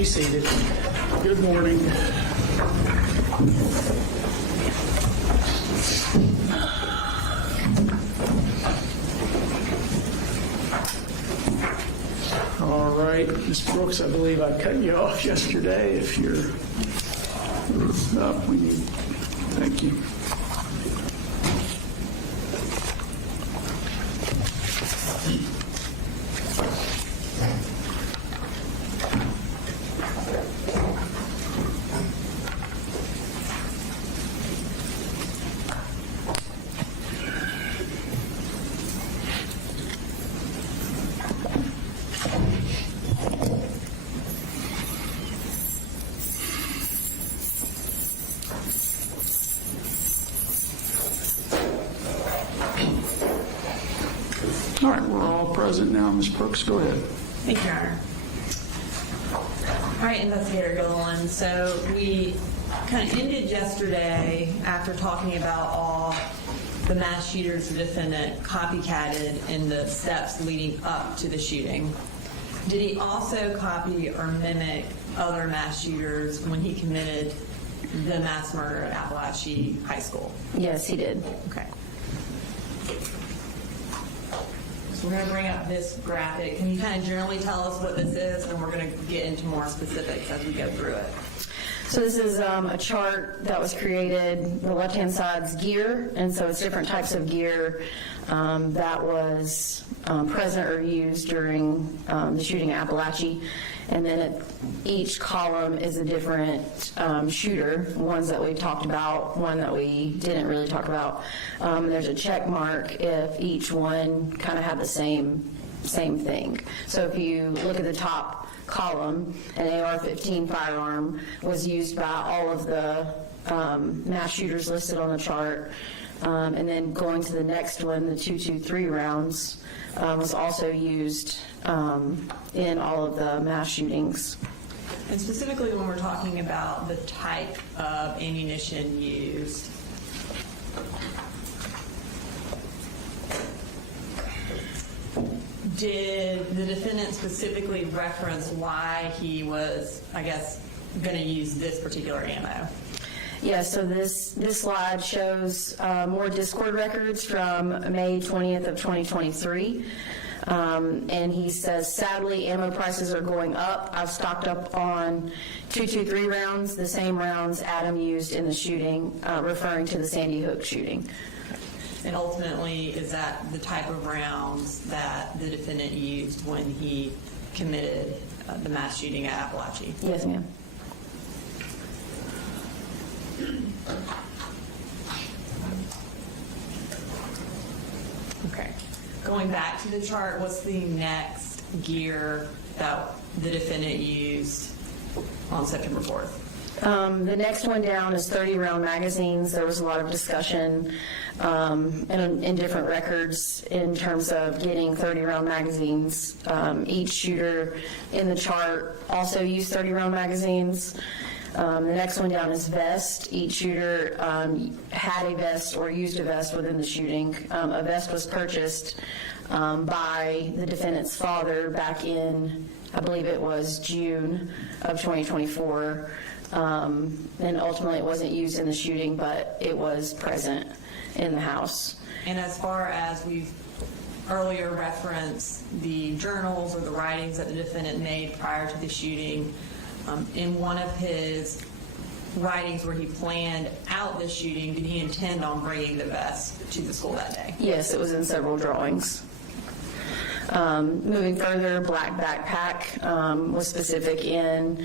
be seated. Good morning. All right, Ms. Brooks, I believe I cut you off yesterday. If you're up, we need, thank you. All right, we're all present now. Ms. Brooks, go ahead. Thank you, Your Honor. All right, Investigator Gilliland. So we kind of ended yesterday after talking about all the mass shooters the defendant copycatted in the steps leading up to the shooting. Did he also copy or mimic other mass shooters when he committed the mass murder at Apalachee High School? Yes, he did. Okay. So we're going to bring up this graphic. Can you kind of generally tell us what this is, and we're going to get into more specifics as we go through it. So this is a chart that was created. The left-hand side's gear, and so it's different types of gear that was present or used during the shooting at Apalachee. And then each column is a different shooter, ones that we've talked about, one that we didn't really talk about. There's a check mark if each one kind of had the same thing. So if you look at the top column, an AR-15 firearm was used by all of the mass shooters listed on the chart. And then going to the next one, the .223 rounds was also used in all of the mass shootings. And specifically when we're talking about the type of ammunition used, did the defendant specifically reference why he was, I guess, going to use this particular ammo? Yeah, so this slide shows more Discord records from May 20th of 2023. And he says, sadly, ammo prices are going up. I've stocked up on .223 rounds, the same rounds Adam used in the shooting, referring to the Sandy Hook shooting. And ultimately, is that the type of rounds that the defendant used when he committed the mass shooting at Apalachee? Yes, ma'am. Okay. Going back to the chart, what's the next gear that the defendant used on September 4th? The next one down is 30-round magazines. There was a lot of discussion in different records in terms of getting 30-round magazines. Each shooter in the chart also used 30-round magazines. The next one down is vest. Each shooter had a vest or used a vest within the shooting. A vest was purchased by the defendant's father back in, I believe it was June of 2024. And ultimately it wasn't used in the shooting, but it was present in the house. And as far as we've earlier referenced the journals or the writings that the defendant made prior to the shooting, in one of his writings where he planned out the shooting, did he intend on bringing the vest to the school that day? Yes, it was in several drawings. Moving further, black backpack was specific in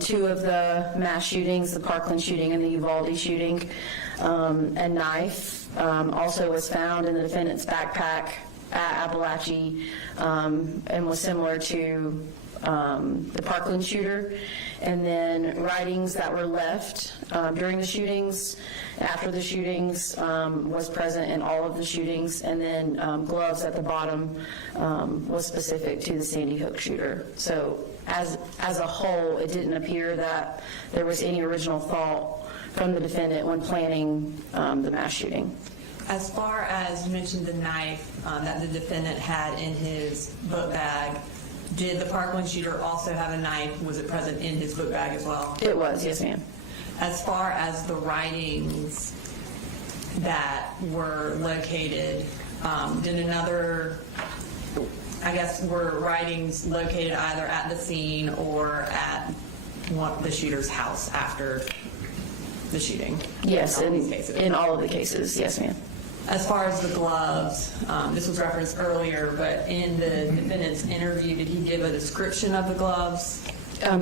two of the mass shootings, the Parkland shooting and the Uvalde shooting. A knife also was found in the defendant's backpack at Apalachee and was similar to the Parkland shooter. And then writings that were left during the shootings, after the shootings, was present in all of the shootings. And then gloves at the bottom was specific to the Sandy Hook shooter. So as a whole, it didn't appear that there was any original thought from the defendant when planning the mass shooting. As far as you mentioned the knife that the defendant had in his book bag, Did the Parkland shooter also have a knife? Was it present in his book bag as well? It was, yes, ma'am. As far as the writings that were located, were writings located either at the scene or at the shooter's house after the shooting? Yes, in all these cases. in all of the cases, yes, ma'am. As far as the gloves, this was referenced earlier, but in the defendant's interview, did he give a description of the gloves?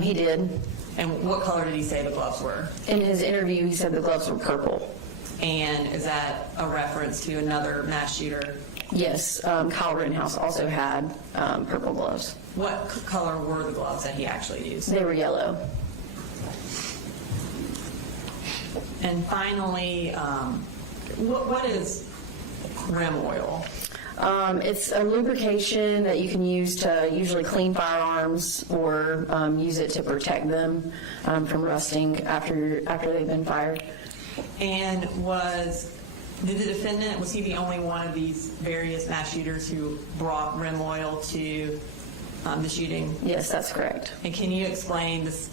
He did. And what color did he say the gloves were? In his interview, he said the gloves were purple. And is that a reference to another mass shooter? Yes, Kyle Rittenhouse also had purple gloves. What color were the gloves that he actually used? They were yellow. And finally, what is rim oil? It's a lubrication that you can use to usually clean firearms or use it to protect them from rusting after they've been fired. And did the defendant, was he the only one of these various mass shooters who brought rim oil to the shooting? Yes, that's correct. And can you explain this,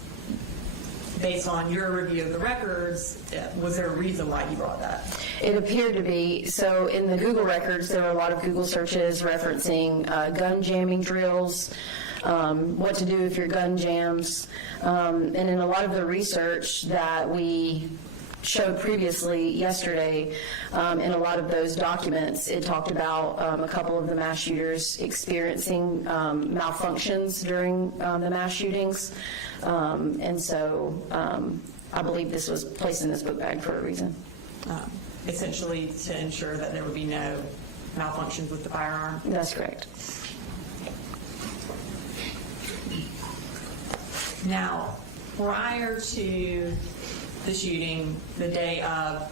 based on your review of the records, was there a reason why he brought that? It appeared to be. So in the Google records, there were a lot of Google searches referencing gun jamming drills, what to do if your gun jams. And in a lot of the research that we showed previously yesterday, in a lot of those documents, it talked about a couple of the mass shooters experiencing malfunctions during the mass shootings. And so I believe this was placed in this book bag for a reason. Essentially to ensure that there would be no malfunctions with the firearm? That's correct. Now, prior to the shooting, the day of,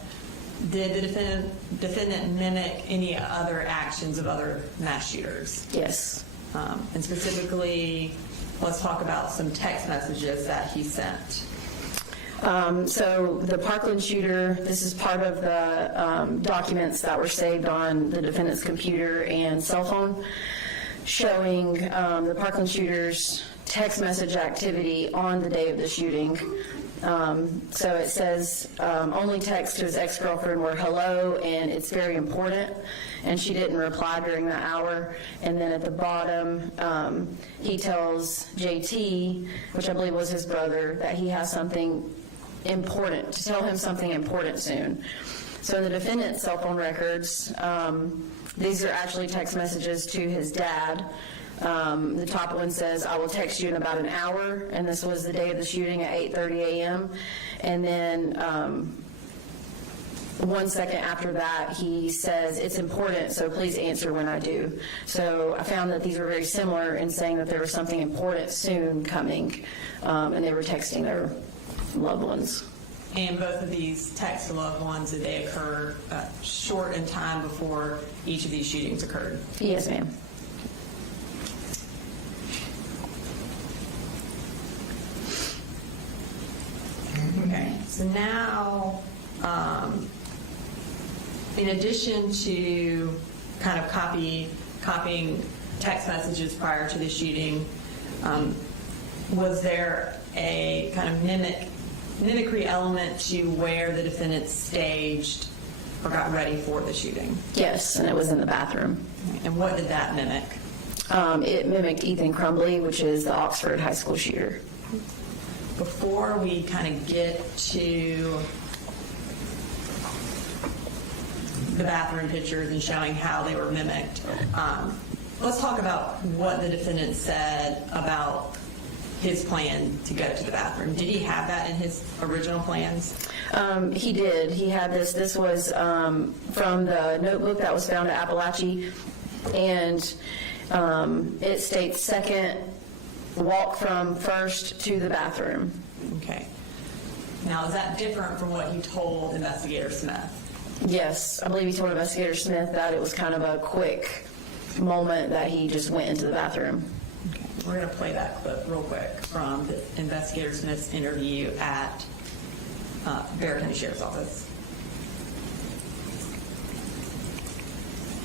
did the defendant mimic any other actions of other mass shooters? Yes. And specifically, let's talk about some text messages that he sent. So the Parkland shooter, this is part of the documents that were saved on the defendant's computer and cell phone, showing the Parkland shooter's text message activity on the day of the shooting. So it says, only text to his ex-girlfriend were hello, and it's very important, and she didn't reply during the hour. And then at the bottom, he tells JT, which I believe was his brother, that he has something important, to tell him something important soon. So in the defendant's cell phone records, these are actually text messages to his dad. The top one says, I will text you in about an hour, and this was the day of the shooting at 8:30 a.m. And then 1 second after that, he says, it's important, so please answer when I do. So I found that these were very similar in saying that there was something important soon coming, and they were texting their loved ones. And both of these texts to loved ones, did they occur short in time before each of these shootings occurred? Yes, ma'am. Okay, so now, in addition to kind of copying text messages prior to the shooting, was there a kind of mimicry element to where the defendant staged or got ready for the shooting? Yes, and it was in the bathroom. And what did that mimic? It mimicked Ethan Crumbley, which is the Oxford High School shooter. Before we kind of get to the bathroom pictures and showing how they were mimicked, let's talk about what the defendant said about his plan to go to the bathroom. Did he have that in his original plans? He did. He had this. This was from the notebook that was found at Apalachee, and it states second, walk from first to the bathroom. Okay. Now, is that different from what he told Investigator Smith? Yes, I believe he told Investigator Smith that it was kind of a quick moment that he just went into the bathroom. Okay. We're going to play that clip real quick from the Investigator Smith's interview at Bexar County Sheriff's Office.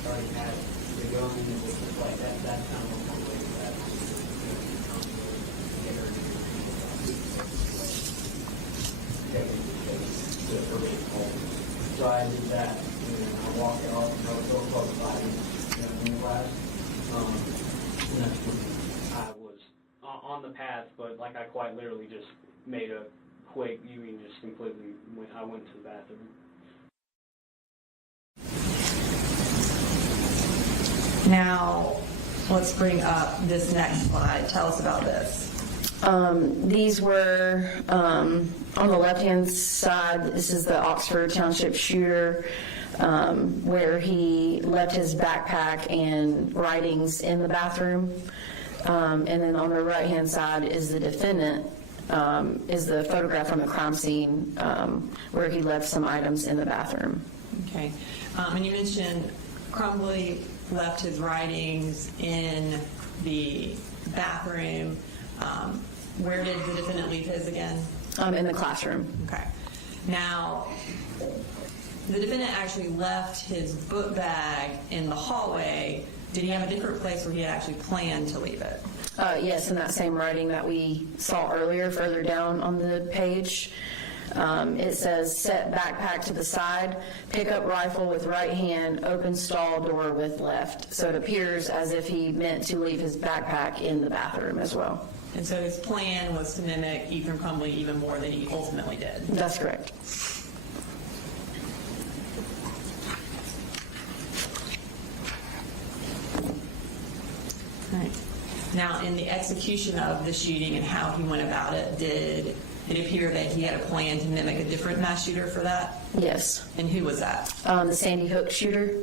Already had the gun and it was just like that kind of a way that So I did that, and I walked out, and I was so close by in class. And that's when I was on the path, but like I quite literally just made a quick U-turn, just completely I went to the bathroom. Now, let's bring up this next slide. Tell us about this. These were, on the left-hand side, this is the Oxford Township shooter, where he left his backpack and writings in the bathroom. And then on the right-hand side is the defendant, is the photograph from the crime scene, where he left some items in the bathroom. Okay. And you mentioned Crumbly left his writings in the bathroom. Where did the defendant leave his again? In the classroom. Okay. Now, the defendant actually left his book bag in the hallway. Did he have a different place where he had actually planned to leave it? Yes, in that same writing that we saw earlier, further down on the page. It says, set backpack to the side, pick up rifle with right hand, open stall door with left. So it appears as if he meant to leave his backpack in the bathroom as well. And so his plan was to mimic Ethan Crumbly even more than he ultimately did. That's correct. Right. Now, in the execution of the shooting and how he went about it, did it appear that he had a plan to mimic a different mass shooter for that? Yes. And who was that? The Sandy Hook shooter.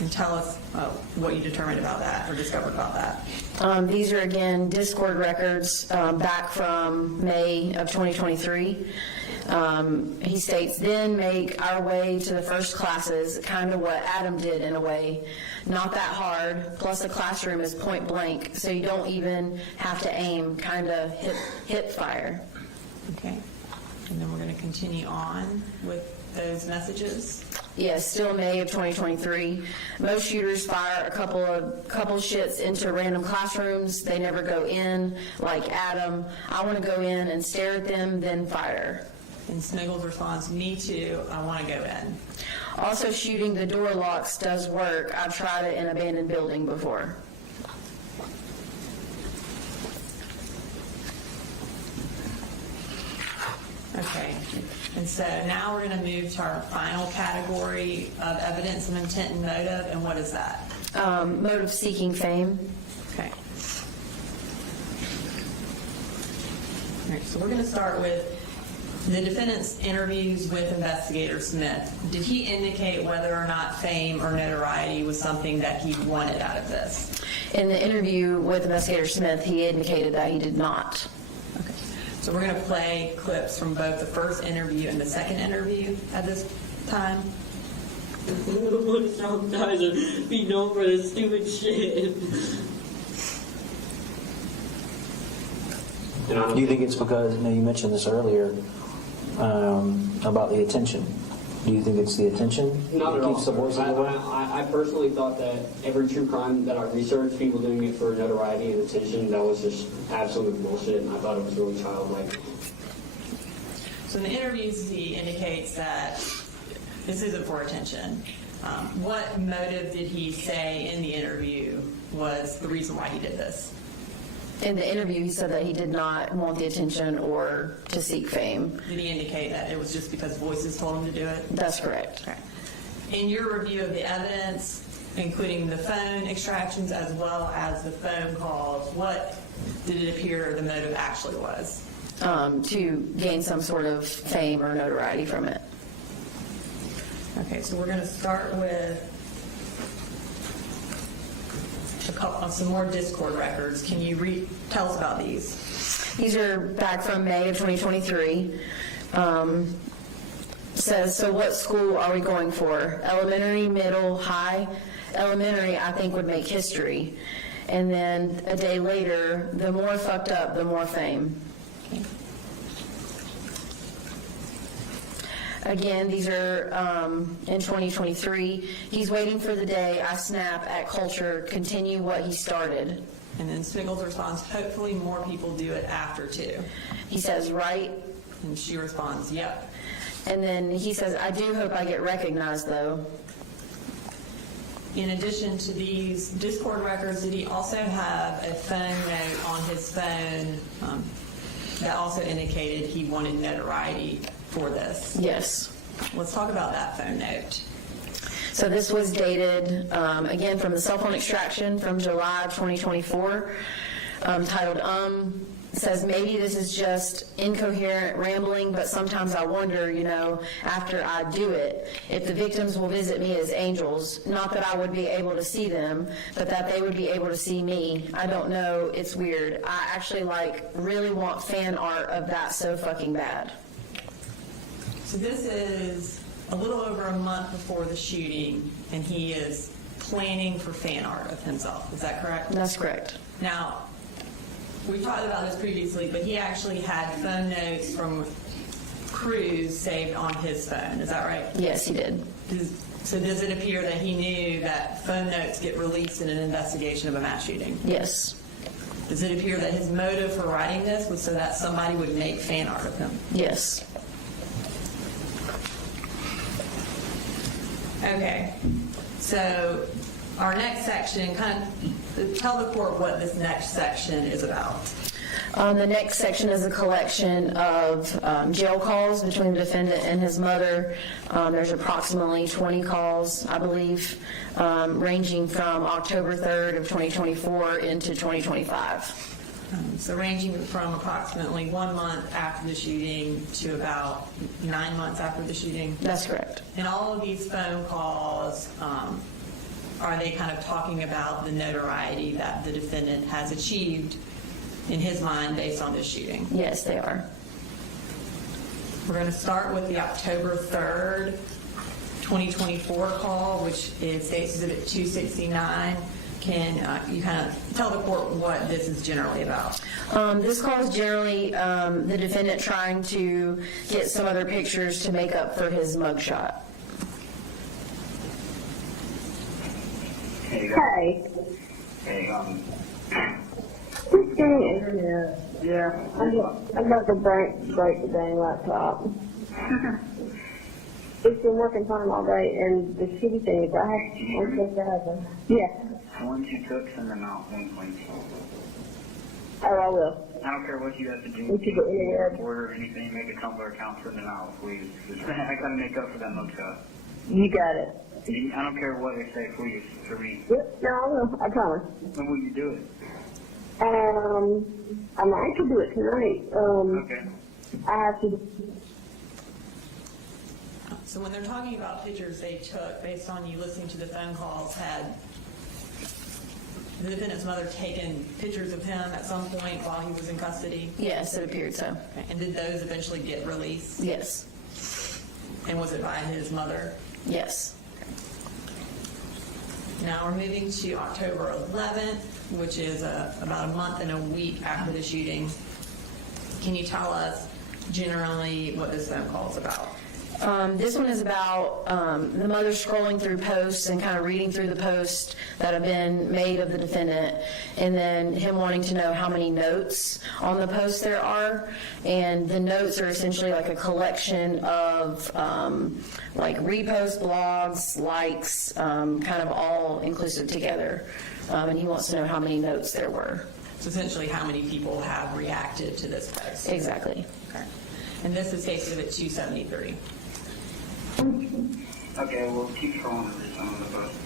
And tell us what you determined about that or discovered about that. These are, again, Discord records back from May of 2023. He states, then make our way to the first classes, kind of what Adam did in a way. Not that hard, plus the classroom is point blank, so you don't even have to aim, kind of hip fire. Okay. And then we're going to continue on with those messages. Yes, still May of 2023. Most shooters fire a couple shits into random classrooms. They never go in, like Adam. I want to go in and stare at them, then fire. And Smiggles responds, me too, I want to go in. Also, shooting the door locks does work. I've tried it in an abandoned building before. Okay. And so now we're going to move to our final category of evidence of intent and motive. And what is that? Motive seeking fame. Okay. All right, so we're going to start with the defendant's interviews with Investigator Smith. Did he indicate whether or not fame or notoriety was something that he wanted out of this? In the interview with Investigator Smith, he indicated that he did not. Okay. So we're going to play clips from both the first interview and the second interview at this time. Sometimes I'd be known for this stupid shit. Do you think it's because, you mentioned this earlier, about the attention? Do you think it's the attention Not that at all. keeps the voices away? I personally thought that every true crime that I researched, people doing it for notoriety and attention, that was just absolute bullshit, and I thought it was really childlike. So in the interviews, he indicates that this isn't for attention. What motive did he say in the interview was the reason why he did this? In the interview, he said that he did not want the attention or to seek fame. Did he indicate that it was just because voices told him to do it? That's correct. Okay. In your review of the evidence, including the phone extractions as well as the phone calls, what did it appear the motive actually was? To gain some sort of fame or notoriety from it. Okay, so we're going to start with some more Discord records. Can you tell us about these? These are back from May of 2023. Says, so what school are we going for? Elementary, middle, high? Elementary, I think, would make history. And then a day later, the more fucked up, the more fame. Okay. Again, these are in 2023. He's waiting for the day I snap at culture, continue what he started. And then Smiggles responds, hopefully more people do it after too. He says, right? And she responds, yep. And then he says, I do hope I get recognized, though. In addition to these Discord records, did he also have a phone note on his phone that also indicated he wanted notoriety for this? Yes. Let's talk about that phone note. So this was dated, again, from the cell phone extraction from July of 2024, titled, says, maybe this is just incoherent rambling, but sometimes I wonder, after I do it, if the victims will visit me as angels, not that I would be able to see them, but that they would be able to see me. I don't know, it's weird. I actually, really want fan art of that so fucking bad. So this is a little over a month before the shooting, and he is planning for fan art of himself. Is that correct? That's correct. Now, we talked about this previously, but he actually had phone notes from crews saved on his phone. Is that right? Yes, he did. So does it appear that he knew that phone notes get released in an investigation of a mass shooting? Yes. Does it appear that his motive for writing this was so that somebody would make fan art of him? Yes. Okay. So our next section, tell the court what this next section is about. The next section is a collection of jail calls between the defendant and his mother. There's approximately 20 calls, I believe, ranging from October 3rd of 2024 into 2025. So ranging from approximately 1 month after the shooting to about 9 months after the shooting. That's correct. And all of these phone calls, are they kind of talking about the notoriety that the defendant has achieved in his mind based on this shooting? Yes, they are. We're going to start with the October 3rd, 2024 call, which is State's Exhibit 269. Can you kind of tell the court what this is generally about? This call is generally the defendant trying to get some other pictures to make up for his mugshot. Hey. Hey, Just getting internet. yeah. I'm about to break the dang laptop. It's been working fine all day, and the shitty thing is I'm supposed to have them. Yeah. The ones you took, send them out. Link. Oh, I will. I don't care what you have to do. We could go anywhere. Order anything, make a Tumblr account, send them out, please. I gotta make up for that mugshot. You got it. I don't care what they say, please, for me. Yep, no, I will. I promise. When will you do it? I might could do it tonight. Okay. I have to. So when they're talking about pictures they took, based on you listening to the phone calls, had the defendant's mother taken pictures of him at some point while he was in custody? Yes, it appeared so. And did those eventually get released? Yes. And was it by his mother? Yes. Now we're moving to October 11th, which is about a month and a week after the shooting. Can you tell us generally what this phone call is about? This one is about the mother scrolling through posts and kind of reading through the posts that have been made of the defendant, and then him wanting to know how many notes on the posts there are. And the notes are essentially like a collection of like repost, blogs, likes, kind of all inclusive together. And he wants to know how many notes there were. So essentially how many people have reacted to this post? Exactly. Okay. And this is Case Exhibit 273. Okay, well, keep scrolling to read some of the posts.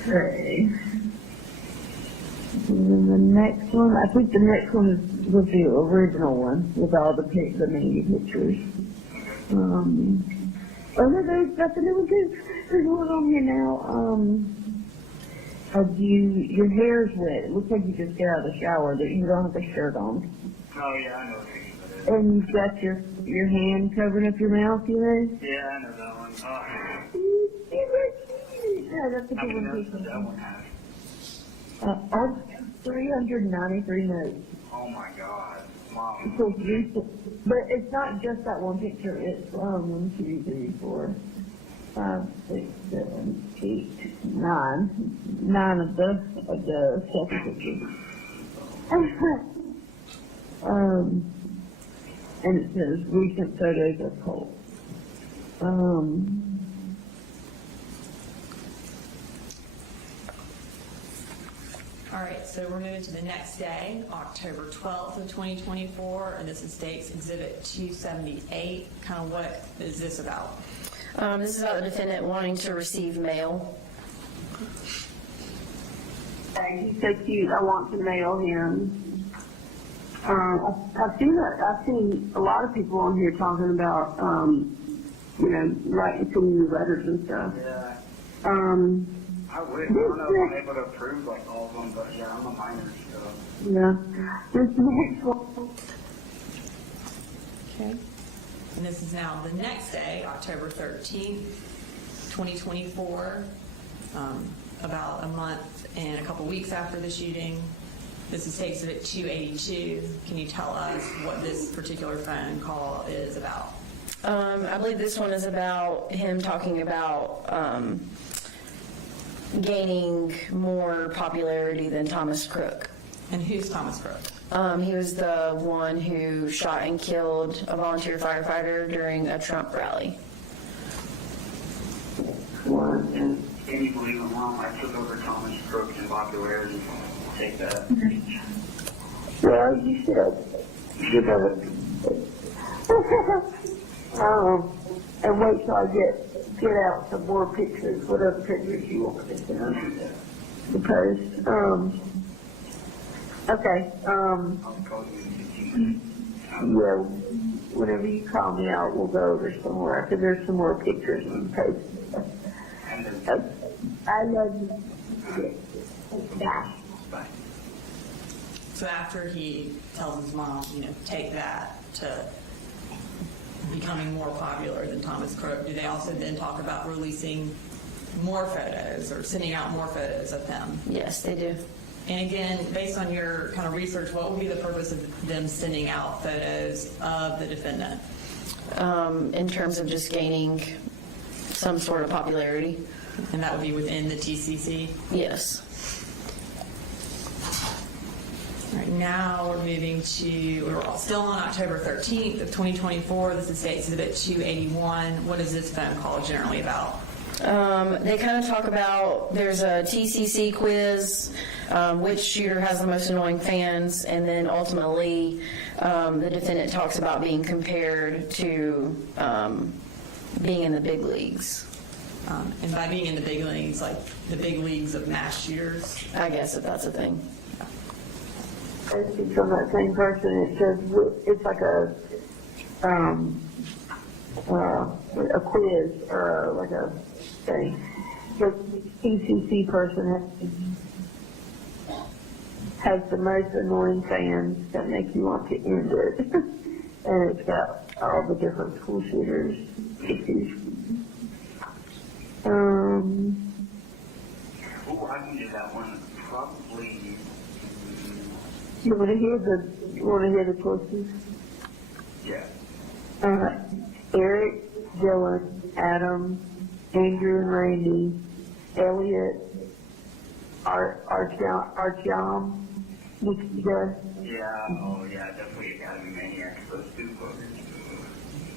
Okay. And then the next one, I think the next one was the original one with all the main pictures. Oh no, there's nothing that was good. There's one on here now. Your hair's wet. It looks like you just got out of the shower. That you don't have a shirt on. Oh, yeah, I know what picture that is. And you've got your hand covering up your mouth, you know? Yeah, I know that one. Yeah, that's a How good many one. notes does that one have? All 393 notes. Oh, my God. Mom. So recent, but it's not just that one picture. It's 1, 2, 3, 4, 5, 6, 7, 8, 9. 9 of the selfie pictures. and it says recent photos of Colt. All right, so we're moving to the next day, October 12th of 2024, and this is State's Exhibit 278. Kind of what is this about? This is about the defendant wanting to receive mail. He's so cute. I want to mail him. I've seen a lot of people on here talking about, writing sending you letters and stuff. Yeah. I would. I don't know if I'm able to approve like all of them, but yeah, I'm a minor, so. Yeah. This next one. Okay. And this is now the next day, October 13th, 2024, about a month and a couple weeks after the shooting. This is State's Exhibit 282. Can you tell us what this particular phone call is about? I believe this one is about him talking about gaining more popularity than Thomas Crook. And who's Thomas Crook? He was the one who shot and killed a volunteer firefighter during a Trump rally. And can you believe it, Mom? I took over Thomas Crook in popularity. Take that. Well, you should. You better. And wait till I get out some more pictures, whatever pictures you want me to send. Because, okay, yeah, whenever you call me out, we'll go over some more, because there's some more pictures and posts. I love you. Bye. So after he tells his mom, take that to becoming more popular than Thomas Crook, do they also then talk about releasing more photos or sending out more photos of him? Yes, they do. And again, based on your kind of research, what would be the purpose of them sending out photos of the defendant? In terms of just gaining some sort of popularity. And that would be within the TCC? Yes. All right, now we're moving to, we're still on October 13th of 2024. This is State's Exhibit 281. What is this phone call generally about? They kind of talk about, there's a TCC quiz, which shooter has the most annoying fans, and then ultimately the defendant talks about being compared to being in the big leagues. And by being in the big leagues, like the big leagues of mass shooters? I guess if that's a thing. It's from that same person. It says it's like a quiz or like a thing. The TCC person has the most annoying fans that make you want to end it, and it's got all the different school shooters. Oh, I can do that one. Probably. You want to hear the choices? Yeah. Eric, Dylan, Adam, Andrew and Randy, Elliot, Artyom, Nikita. Yeah. Oh, yeah. Definitely Academy Maniacs. Those two books.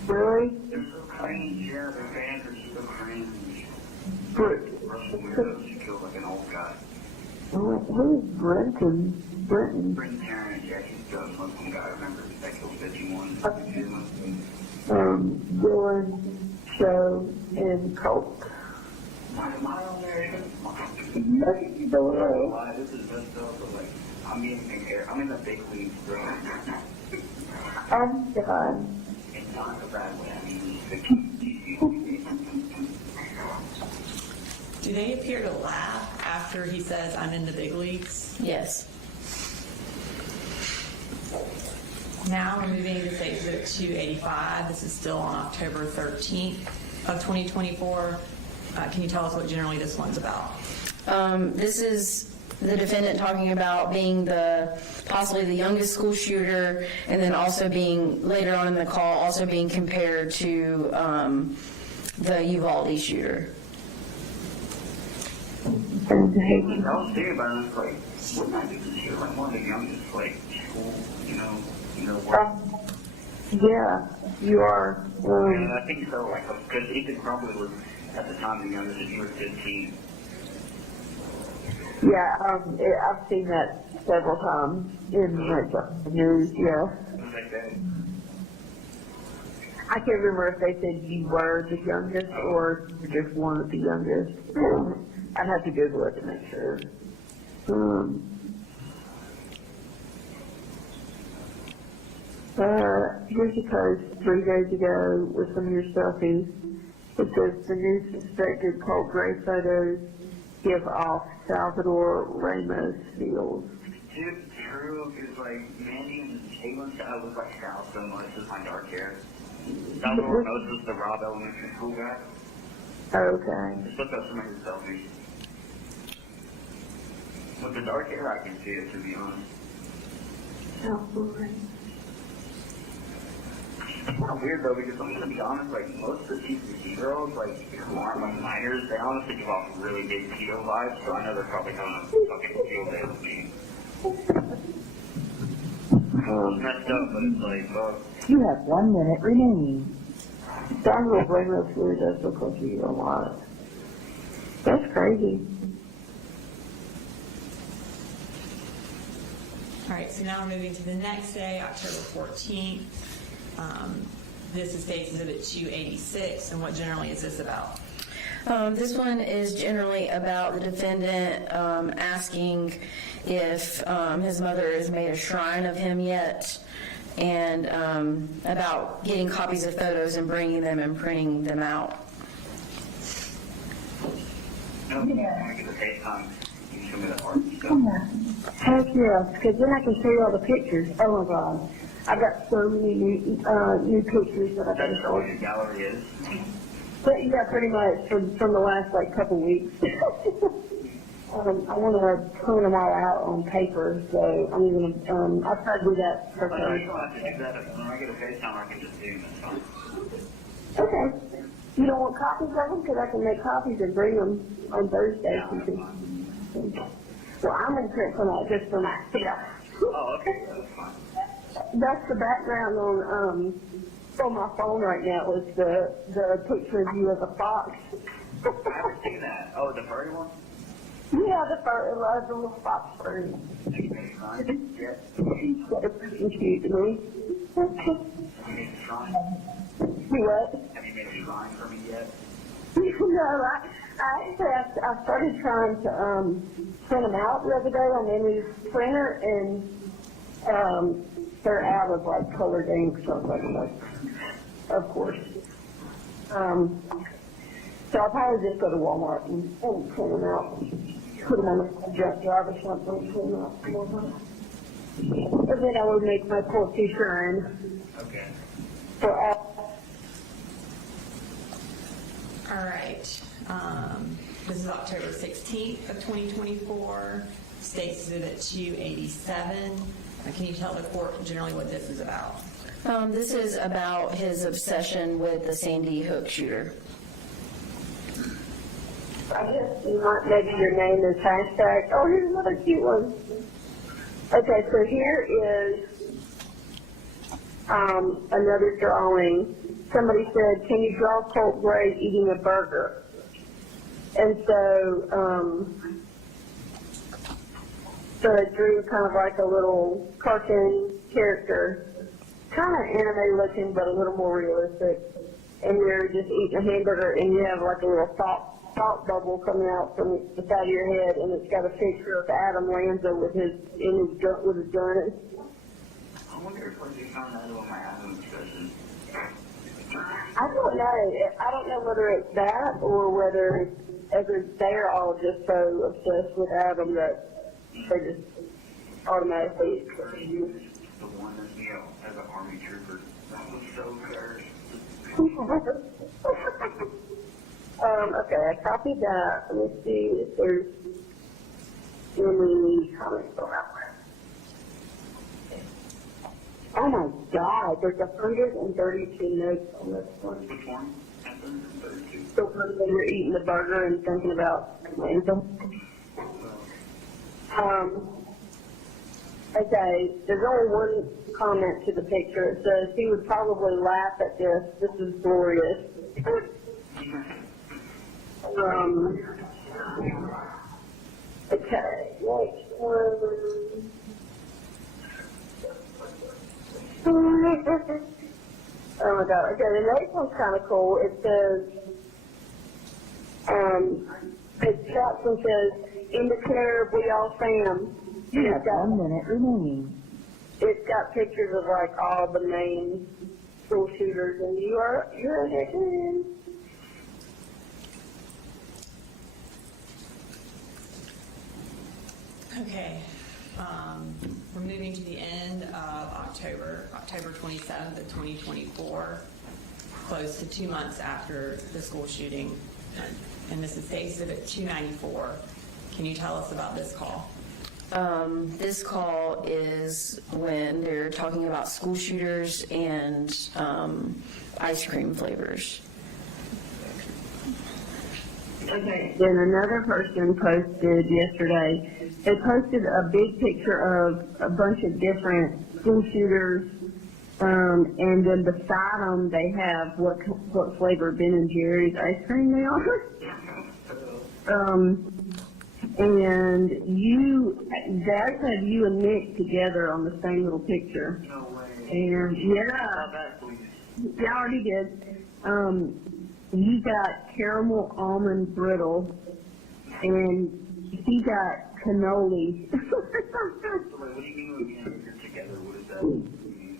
Really? They're so cringe. Yeah, their fans are so cringe. Russell Weirdos. You feel like an old guy. Who is Brenton? Brenton Tarrant. Yeah, he's the Muslim guy. I remember that killed 51. Dylan, Joe, and Colt. Am I on there? This is messed up, but like, I'm being compared. I'm in the big leagues, bro. I'm done. It's not a bad way. I mean, Do they appear to laugh after he says, I'm in the big leagues? Yes. Now we're moving to State Exhibit 285. This is still on October 13th of 2024. Can you tell us what generally this one's about? This is the defendant talking about being possibly the youngest school shooter, and then also being, later on in the call, also being compared to the Uvalde shooter. I was thinking about it, like, wouldn't I do this shit like one of the youngest, like, school, what? Yeah, you are. And I think so, like, because Ethan probably was, at the time, the youngest, and he was 15. Yeah, I've seen that several times in like the news. Yeah, Like that. I can't remember if they said you were the youngest or just one of the youngest. I'd have to Google it to make sure. Here's a post 3 days ago with some of your selfies. It says the new suspected Colt Gray photos give off Salvador Ramos feels. Dude, true, because, like, Mandy and Caitlin said I look like Sal so much with my dark hair. Salvador Ramos is the Rob Elementary School guy. Okay. Just look up some of his selfies. With the dark hair, I can see it, to be honest. Salvador. It's kind of weird, though, because I'm going to be honest, like, most of the TCC girls, like, who aren't, like, minors, they honestly give off really big pedo vibes, so I know they're probably having a fucking field day with me. It's messed up, but it's like, You have 1 minute remaining. Salvador Ramos really does look like you a lot. That's crazy. All right, so now we're moving to the next day, October 14th. This is State's Exhibit 286, and what generally is this about? This one is generally about the defendant asking if his mother has made a shrine of him yet, and about getting copies of photos and bringing them and printing them out. no, when I get the FaceTime, you can show me the art and stuff. Heck yeah, because then I can show you all the pictures. Oh my god. I've got so many new pictures that I've got to That's show what you. your gallery is. But yeah, pretty much from the last like couple weeks. I want to print them all out on paper, so I'm gonna. I'll try to do that But I first. don't have to do that. When I get a FaceTime, I can just zoom. It's fine. Okay. You don't want copies of them? Because I can make copies and bring them on Thursday. Yeah, that's fine. Well, I'm gonna print some out just for myself. Oh, okay. That's fine. That's the background on my phone right now is the picture of you as a fox. I haven't seen that. Oh, the furry one? Yeah, the little fox furry. Have you made a shrine yet? She's so freaking cute to me. Have you made a shrine? What? Have you made a shrine for me yet? No, I started trying to print them out the other day on Emmy's printer, and they're out of like colored ink, so I was like, of course. So I'll probably just go to Walmart and print them out, put them on a junk drive or something, and print them out. And then I would make my poultry shrine Okay. for all. All right, this is October 16th of 2024, State's Exhibit 287. Can you tell the court generally what this is about? This is about his obsession with the Sandy Hook shooter. I guess you might, maybe your name is hashtag. Oh, here's another cute one. Okay, so here is another drawing. Somebody said, can you draw Colt Gray eating a burger? And so it drew kind of like a little cartoon character, kind of anime looking, but a little more realistic. And you're just eating a hamburger, and you have like a little thought bubble coming out from the side of your head, and it's got a picture of Adam Lanza with his gun. I wonder if you found that on my Adam discussion. I don't know. I don't know whether it's that or whether they're all just so obsessed with Adam that they just automatically. The one that's, you know, as an army trooper. That was so cursed. Okay, I copied that. Let me see if there's any comments on that one. Oh my God, there's 132 notes on this one. Which one? 132. So when they were eating the burger and thinking about Lanza. Okay, there's only one comment to the picture. It says, he would probably laugh at this. This is glorious. Okay, next one. Oh my god, okay, the next one's kind of cool. It says, it stops and says, in the club, we all fam. You have 1 minute remaining. It's got pictures of like all the main school shooters, and you're there too. Okay, we're moving to the end of October 27th of 2024, close to 2 months after the school shooting. And this is Exhibit 294. Can you tell us about this call? This call is when they're talking about school shooters and ice cream flavors. Okay, then another person posted yesterday. They posted a big picture of a bunch of different school shooters, and then beside them they have what flavor Ben and Jerry's ice cream they are. And they actually have you and Nick together on the same little picture. No way. And yeah, I already did. You got caramel almond brittle, and he got cannoli. So, like, what do you mean when you think you're together? What does that mean?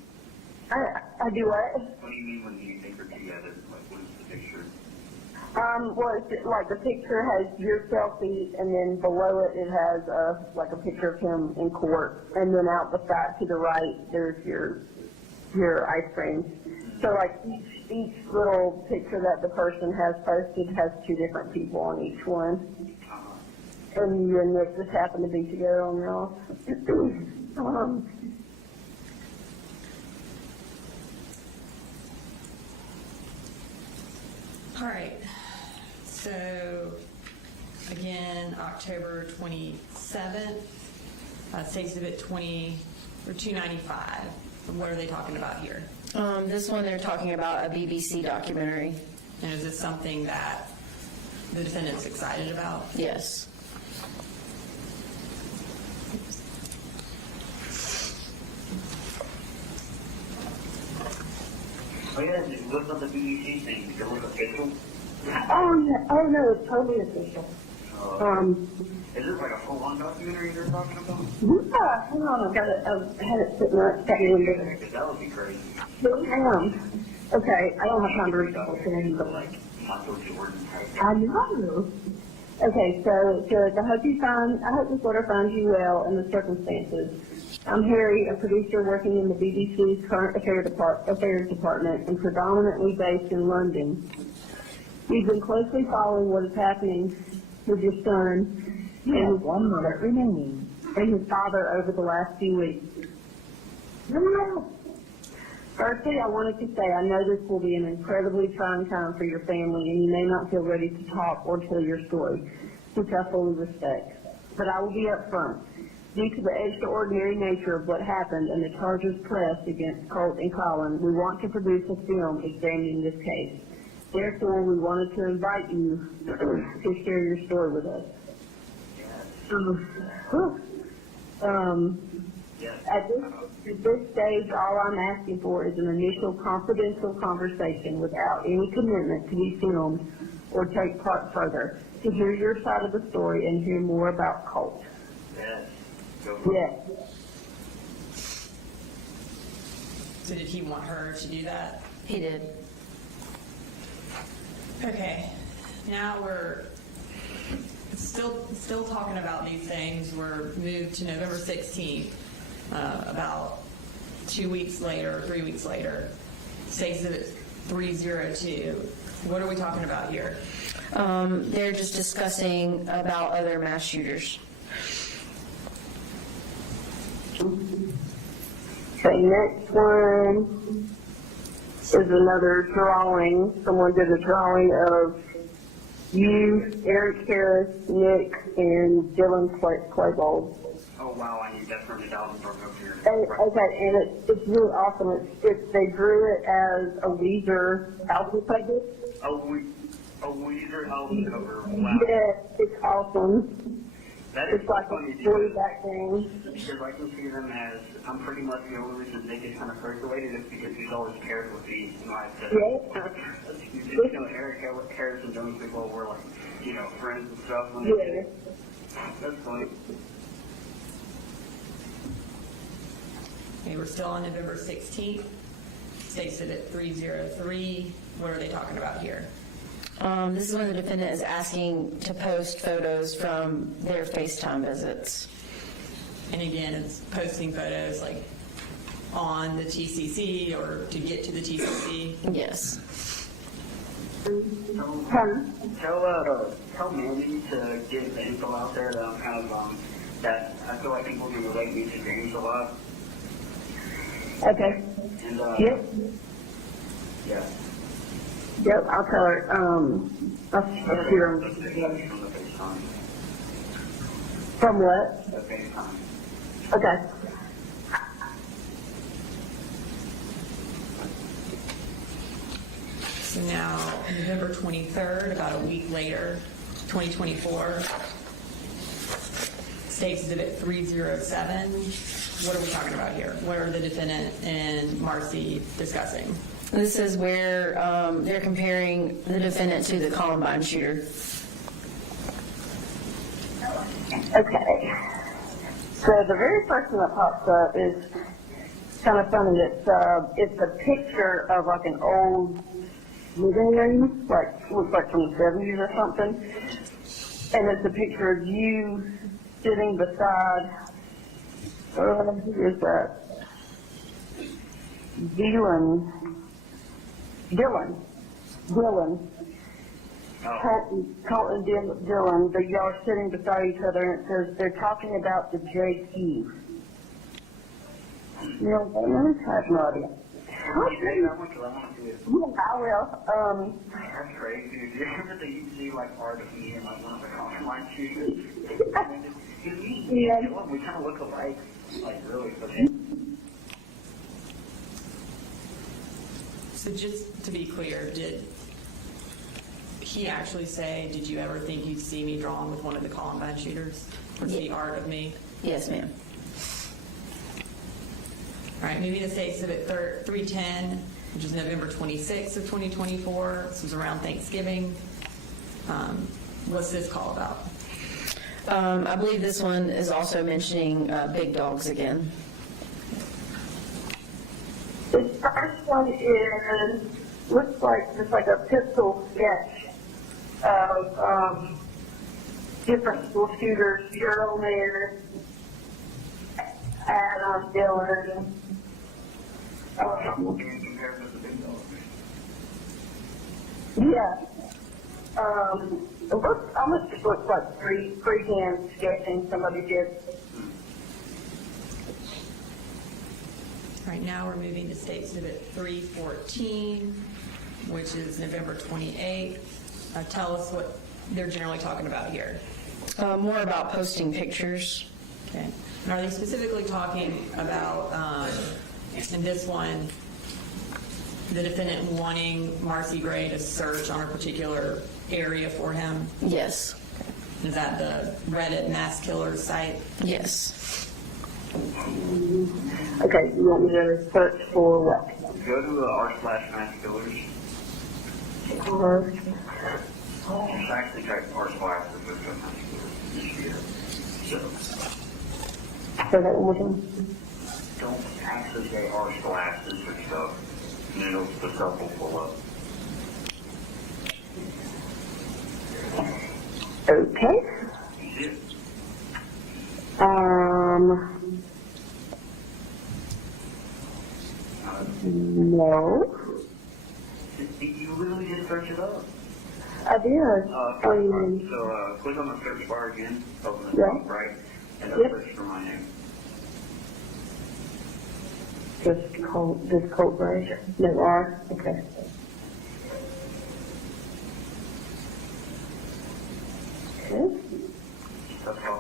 I do what? What do you mean when you think you're together? Like, what is the picture? Well, it's like the picture has your selfie, and then below it has like a picture of him in court, and then out the side to the right there's your ice cream. So like each little picture that the person has posted has two different people on each one, and you and Nick just happen to be together on yours. All right, so again, October 27th, Exhibit 295. What are they talking about here? This one, they're talking about a BBC documentary. And is this something that the defendant's excited about? Yes. Oh yeah, what's on the BBC thing? Is it like official? Oh yeah. Oh no, it's totally official. Is this like a full-on documentary you're talking about? Yeah, hang on, I had it sitting right there. Because that would be crazy. Okay, I don't have time to read the whole thing, but Like, Michael Jordan type. I know. Okay, so it says, I hope this letter finds you well in the circumstances. I'm Harry, a producer working in the BBC's current affairs department and predominantly based in London. We've been closely following what is happening with your son You have 1 minute remaining. and his father over the last few weeks. Firstly, I wanted to say I know this will be an incredibly trying time for your family, and you may not feel ready to talk or tell your story, which I fully respect. But I will be upfront. Due to the extraordinary nature of what happened and the charges pressed against Colt and Colin, we want to produce a film examining this case. Therefore, we wanted to invite you to share your story with us. At this stage, all I'm asking for is an initial confidential conversation without any commitment to be filmed or take part further, to hear your side of the story and hear more about Colt. Yes. Go for it. Yes. So did he want her to do that? He did. Okay, now we're still talking about these things. We're moved to November 16th, about 2 weeks later, 3 weeks later. Exhibit 302. What are we talking about here? They're just discussing about other mass shooters. Okay, next one is another drawing. Someone did a drawing of you, Eric Harris, Nick, and Dylan Claybold. Oh wow, I need that $30,000 broke up here. Okay, and it's really awesome. They drew it as a Weezer album cover. A Weezer album cover. Wow. Yeah, it's awesome. That is It's like funny a blue back thing. because I can see them as, I'm pretty much the only reason they get kind of circulated is because he's always paired with these, you know, I said, Yeah. you know, Eric Harris and those people were like, you know, friends and stuff. When they did Yeah. it. That's funny. Okay, we're still on November 16th. State Exhibit 303. What are they talking about here? This is when the defendant is asking to post photos from their FaceTime visits. And again, it's posting photos like on the TCC or to get to the TCC. Yes. Tell Mandy to get the info out there that I'm kind of, that I feel like people can relate me to James a lot. Okay. And, Yep. yeah. Yep, I'll tell her. I'll shoot her. From the FaceTime. From what? The FaceTime. Okay. So now, November 23rd, about a week later, 2024, State Exhibit 307. What are we talking about here? What are the defendant and Marcy discussing? This is where they're comparing the defendant to the Columbine shooter. Okay. So the very first one that pops up is kind of funny. It's a picture of like an old living room, like looks like from the 70s or something. And it's a picture of you sitting beside, who is that? Dylan. Colt and Dylan, but y'all are sitting beside each other, and it says they're talking about the JQ. You know what that is? I have no idea. Can you say that one? Because I want to see it. Yeah, I will. That's crazy, dude. Do you remember that you see like art of me and like one of the online shooters? Yeah. We kind of look alike, like really. But So just to be clear, did he actually say, did you ever think you'd see me drawn with one of the Columbine shooters? Or see art of me? Yes, ma'am. All right, moving to State Exhibit 310, which is November 26th of 2024. This was around Thanksgiving. What's this call about? I believe this one is also mentioning big dogs again. The first one is, looks like just like a pistol sketch of different school shooters. You're on there, Adam, Dylan. Yeah. It looks, almost just looks like freehand sketching somebody did. All right, now we're moving to State Exhibit 314, which is November 28th. Tell us what they're generally talking about here. More about posting pictures. Okay. And are they specifically talking about, in this one, the defendant wanting Marcy Gray to search on a particular area for him? Yes. Is that the Reddit mass killer site? Yes. Okay, you want me to search for what? Go to r/masskillers. Or, Just actually type r/masskillers. So say that one more time. don't actually say r/this or stuff, and then the stuff will pull up. Okay. You see it? No. You literally just search it up. I did. So click on the search bar again, open the top right, and then Yep. search for my name. Just Colt Gray. No R. Okay. Okay. That's all.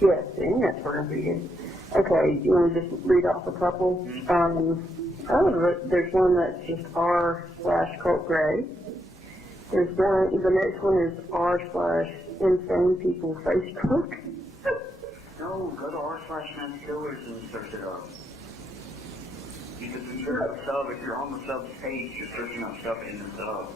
Yes, and that's where I'm being. Okay, you want to just read off a couple? There's one that's just r/Colt Gray. There's one, the next one is r/Insane People Facebook. No, go to r/Mass Killers and search it up. Because if you're a sub, if you're on the sub page, you're searching up stuff in the sub.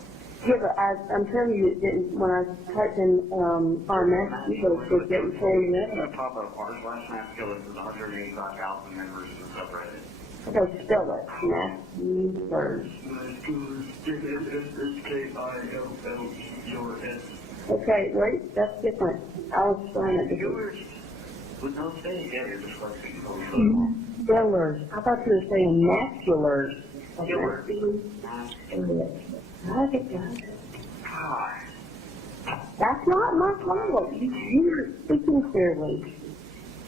Yeah, but I'm telling you, it didn't, when I typed in RMS, it didn't tell you It's that. gonna pop up r/Mass Killers with 185,000 members in the subreddit. Okay, spell it. Maskillers. S-K-I-L-L-E-R-S. Okay, wait, that's different. I was spelling it different. Killers with no space. Yeah, you're dyslexic. Killers. I thought you were saying masculars. Killer. How's it done? God. That's not my fault. You're speaking clearly.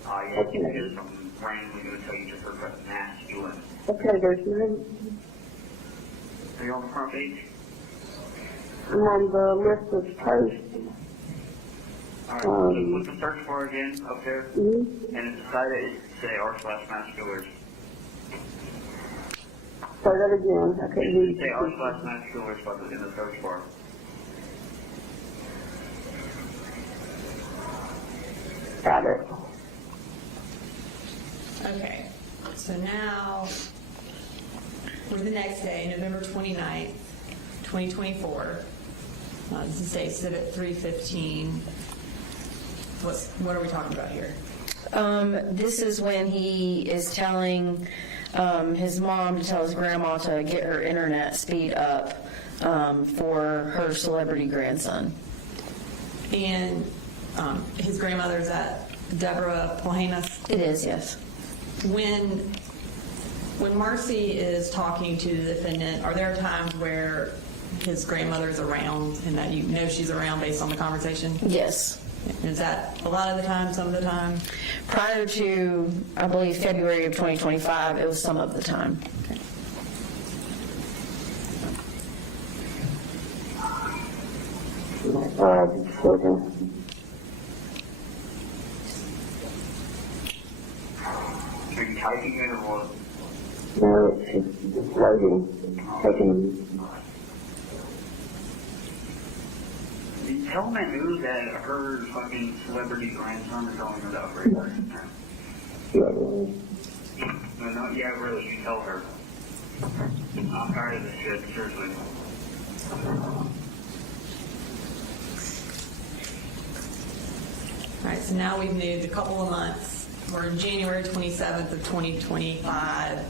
Oh, yeah, because I'm randomly going to tell you just for masculine. Okay, there's no, Are you on the front page? I'm on the list of posts. Alright, so look the search bar again up there, Mhm. and it's decided to say r/Masculars. Say that again. Okay, Say r/Masculars in the search bar. got it. Okay, so now, for the next day, November 29th, 2024, this is State Exhibit 315. What are we talking about here? This is when he is telling his mom to tell his grandma to get her internet speed up for her celebrity grandson. And his grandmother's at Deborah Plahanas. It is, yes. When Marcy is talking to the defendant, are there times where his grandmother's around and that you know she's around based on the conversation? Yes. Is that a lot of the time, some of the time? Prior to, I believe, February of 2025, it was some of the time. Children. Are you typing it or what? No, it's just loading. Taking. Tell that news that her fucking celebrity grandson is going to the upgrade person now. No, yeah, really, you tell her. I'm tired of this shit, seriously. All right, so now we've moved a couple of months. We're in January 27th of 2025.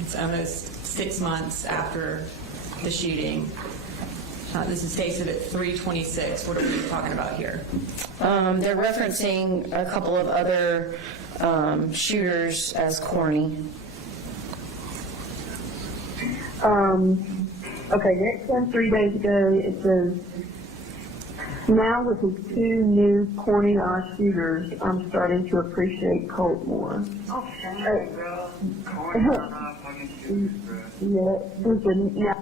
It's almost 6 months after the shooting. This is State Exhibit 326. What are we talking about here? They're referencing a couple of other shooters as corny. Okay, next one, 3 days ago, it says, now with his 2 new corny ass shooters, I'm starting to appreciate Colt more. Oh, sorry, bro. Corny, I'm not fucking stupid, bro. Yeah, listen, now,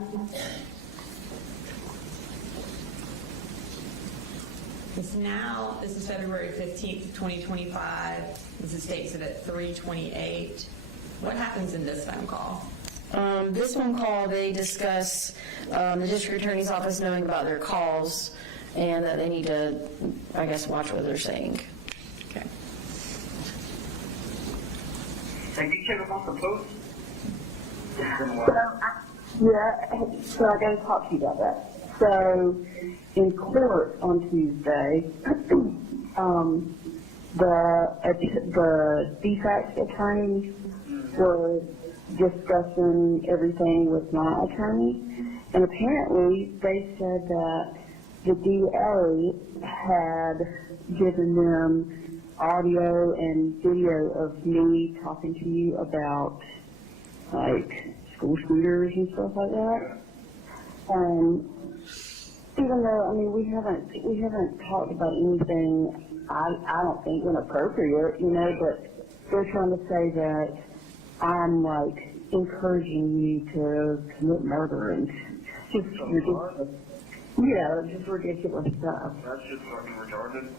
This is February 15th, 2025. This is State Exhibit 328. What happens in this phone call? This phone call, they discuss the district attorney's office knowing about their calls and that they need to, I guess, watch what they're saying. Okay. Have you checked off the post? It's been a while. so I gotta talk to you about that. So, in court on Tuesday, the defense attorneys were discussing everything with my attorney, and apparently they said that the DA had given them audio and video of me talking to you about, like, school shooters and stuff like that. Even though, I mean, we haven't talked about anything, I don't think inappropriate, you know, but they're trying to say that I'm, like, encouraging you to commit murder and just ridiculous. Yeah, just ridiculous stuff. That's just fucking retarded.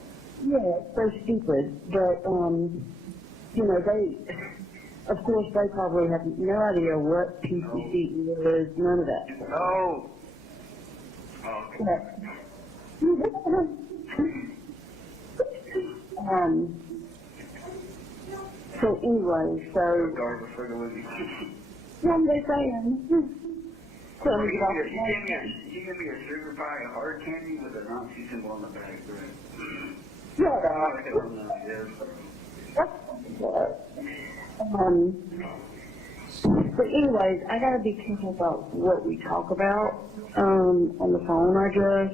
Yeah, it's so stupid. But you know, of course, they probably have no idea what PCC is, none of that. Oh. Oh, okay. So anyway, so Regardless, we're going to one day saying, tell me about it. You give me a sugar pie, a hard candy with a Nazi symbol on the back, right? But anyways, I gotta be careful about what we talk about, on the phone, I guess,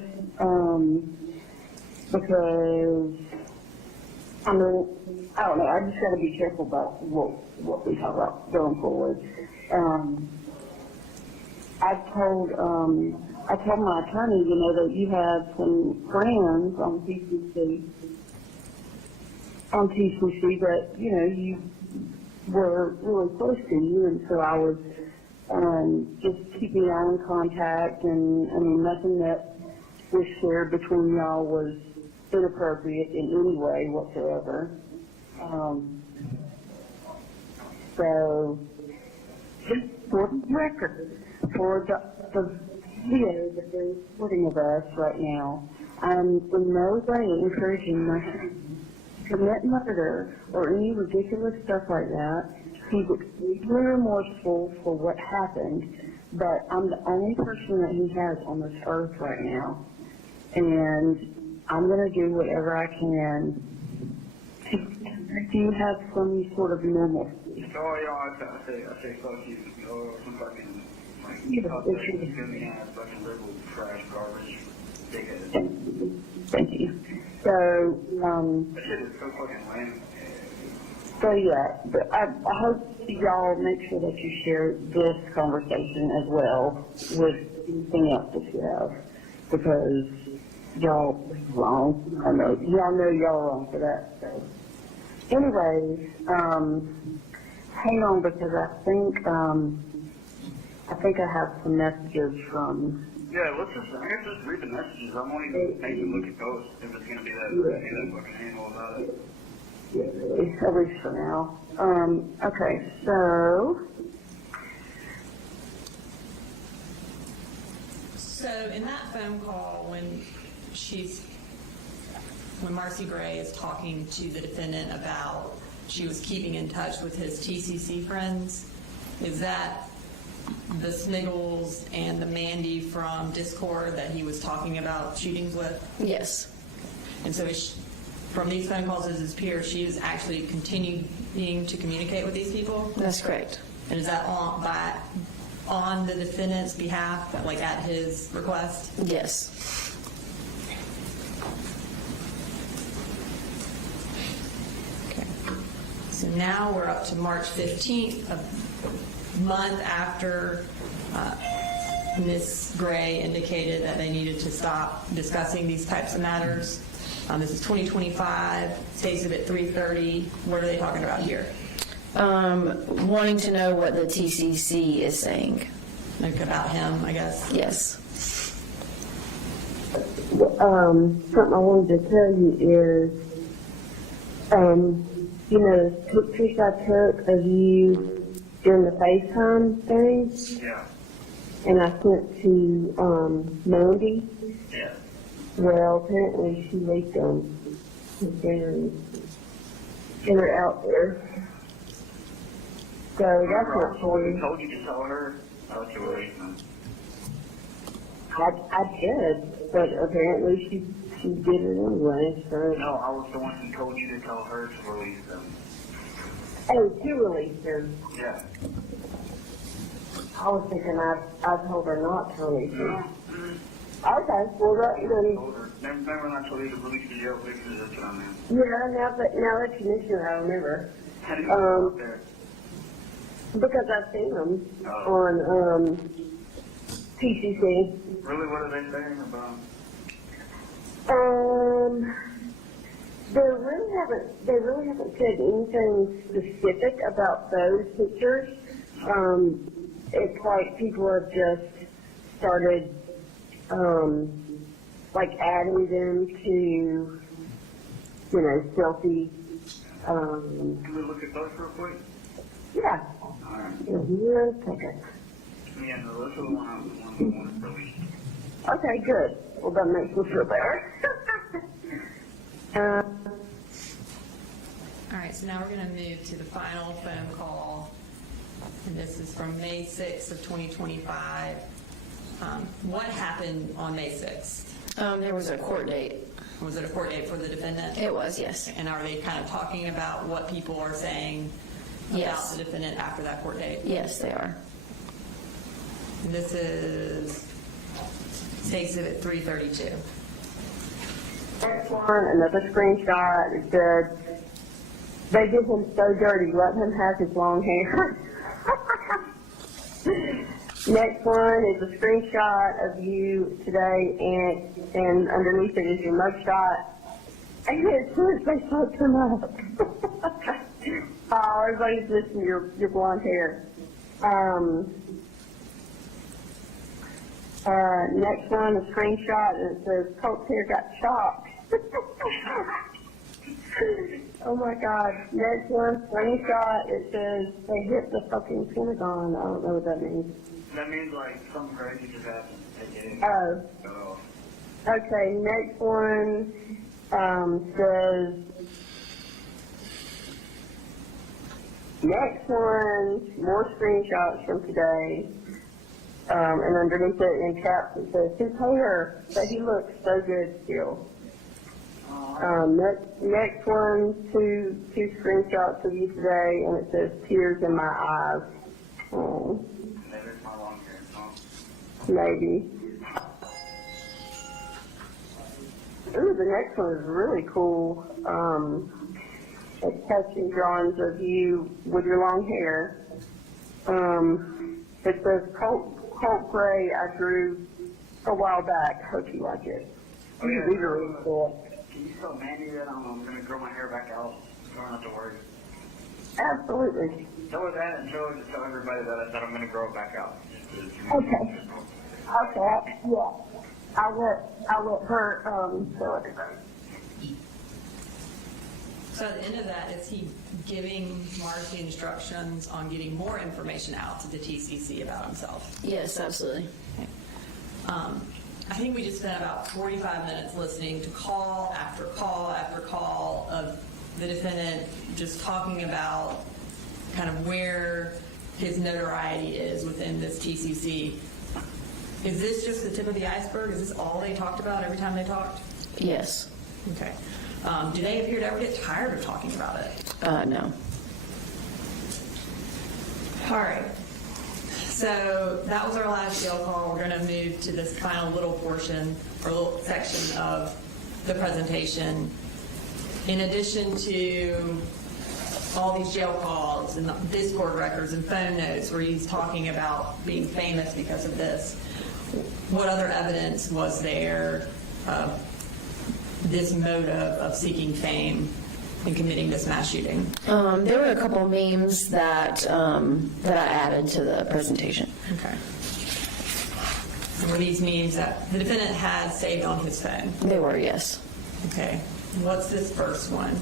because, I mean, I don't know, I just gotta be careful about what we talk about going forward. I told my attorney, you know, that you had some friends on TCC that, you know, you were really close to you, and so I was just keeping y'all in contact, and I mean, nothing that was shared between y'all was inappropriate in any way whatsoever. So, just for the record, for the video that they're recording of us right now, I'm in no way encouraging my son to commit murder or any ridiculous stuff like that. He's extremely remorseful for what happened, but I'm the only person that he has on this earth right now, and I'm going to do whatever I can to have some sort of normalcy. Oh, yeah, I say fuck you. Oh, some fucking, like, Yeah, fuck it's that, true. gummy ass, fucking liberal trash garbage. Dickhead. Thank you. So, That shit is so fucking lame. so yeah, but I hope y'all make sure that you share this conversation as well with anything else that you have, because y'all wrong. I know y'all are wrong for that. So, anyways, hang on, because I think I have some messages from. Yeah, I guess just read the messages. I won't even make you look at those if it's gonna be that fucking anal about it. Yeah, at least for now. Okay, so. So in that phone call, when Marcy Gray is talking to the defendant about she was keeping in touch with his TCC friends, is that the Sniggles and the Mandy from Discord that he was talking about shootings with? Yes. And so from these phone calls as his peer, she is actually continuing to communicate with these people? That's correct. And is that on the defendant's behalf, like at his request? Yes. Okay. So now we're up to March 15th, a month after Ms. Gray indicated that they needed to stop discussing these types of matters. This is 2025, stays at 3:30. What are they talking about here? Wanting to know what the TCC is saying. Like about him, I guess? Yes. Something I wanted to tell you is, you know, the pictures I took of you during the FaceTime thing, Yeah. and I sent to Mandy. Yeah. Well, apparently she leaked them, and they're out there. So that's Remember, not I true. told you to tell her. I thought you were releasing them. I did, but apparently she did it anyway. So No, I was the one who told you to tell her to release them. oh, she released them. Yeah. I was thinking I told her not to release them. Okay, well that then. Told her. Remember when I told you to release the jail pictures? That's what I meant. Yeah, now that you mention it, I remember. How do you go out there? Because I've seen them Oh. on PCC. Really, what are they saying about? They really haven't said anything specific about those pictures. It's like people have just started, like adding them to, you know, selfie Can we look at those real quick? Yeah. Alright. Here, take it. Yeah, no, those are the one we wanted released. Okay, good. Well, that makes me feel better. All right, so now we're going to move to the final phone call, and this is from May 6th of 2025. What happened on May 6th? There was a court date. Was it a court date for the defendant? It was, yes. And are they kind of talking about what people are saying about Yes. the defendant after that court date? Yes, they are. And this is State Exhibit 332. Next one, another screenshot. It said, they did him so dirty, let him have his long hair. Next one is a screenshot of you today, and underneath it is your mugshot. And as soon as they fucked him up. Oh, everybody's missing your blonde hair. Next one, a screenshot, and it says, Colt's hair got chopped. Oh my God. Next one, screenshot, it says, they hit the fucking Pentagon. I don't know what that means. That means like something crazy just happened. Oh. Oh. Okay, next one, says, next one, more screenshots from today. And underneath it in caps it says, his hair, but he looks so good still. Next one, two screenshots of you today, and it says, tears in my eyes. Maybe it's my long hair, huh? Maybe. Ooh, the next one is really cool. It's catching drawings of you with your long hair. It says Colt Gray I drew a while back. Hope you like it. Oh, yeah. These are really cool. Can you tell Mandy that I'm going to grow my hair back out? So I don't have to worry. Absolutely. Tell her that and tell everybody that I'm going to grow it back out. Okay. Okay. Yeah. I'll let her tell everybody. So at the end of that, is he giving Marcy instructions on getting more information out to the TCC about himself? Yes, absolutely. I think we just spent about 45 minutes listening to call after call after call of the defendant just talking about kind of where his notoriety is within this TCC. Is this just the tip of the iceberg? Is this all they talked about every time they talked? Yes. Okay. Do they appear to ever get tired of talking about it? No. All right. So that was our last jail call. We're going to move to this final little portion or little section of the presentation. In addition to all these jail calls and Discord records and phone notes where he's talking about being famous because of this, what other evidence was there of this motive of seeking fame and committing this mass shooting? There were a couple of memes that I added to the presentation. Okay. And were these memes that the defendant had saved on his phone? They were, yes. Okay. What's this first one?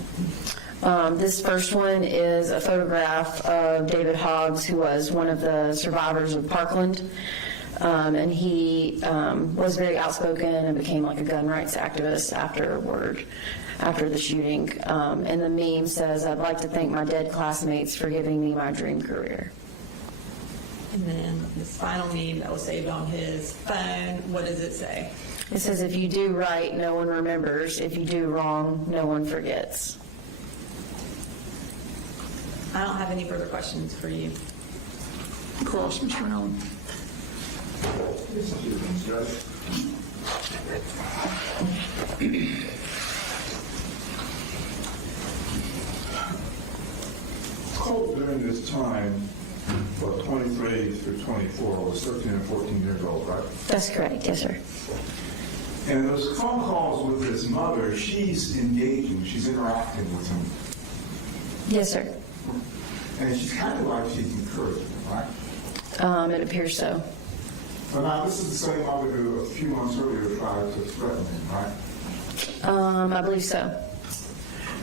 This first one is a photograph of David Hoggs, who was one of the survivors of Parkland. And he was very outspoken and became like a gun rights activist after the shooting. And the meme says, "I'd like to thank my dead classmates for giving me my dream career." And then this final meme that was saved on his phone, what does it say? It says, "If you do right, no one remembers. If you do wrong, no one forgets." I don't have any further questions for you. Cross, Mr. Allen. Colt during this time, for 23 through 24, was 13 and 14 years old, right? That's correct, yes, sir. And those phone calls with his mother, she's engaging, she's interacting with him. Yes, sir. And she's kind of like she's encouraging him, right? It appears so. But now this is the same mother who a few months earlier tried to threaten him, right? I believe so.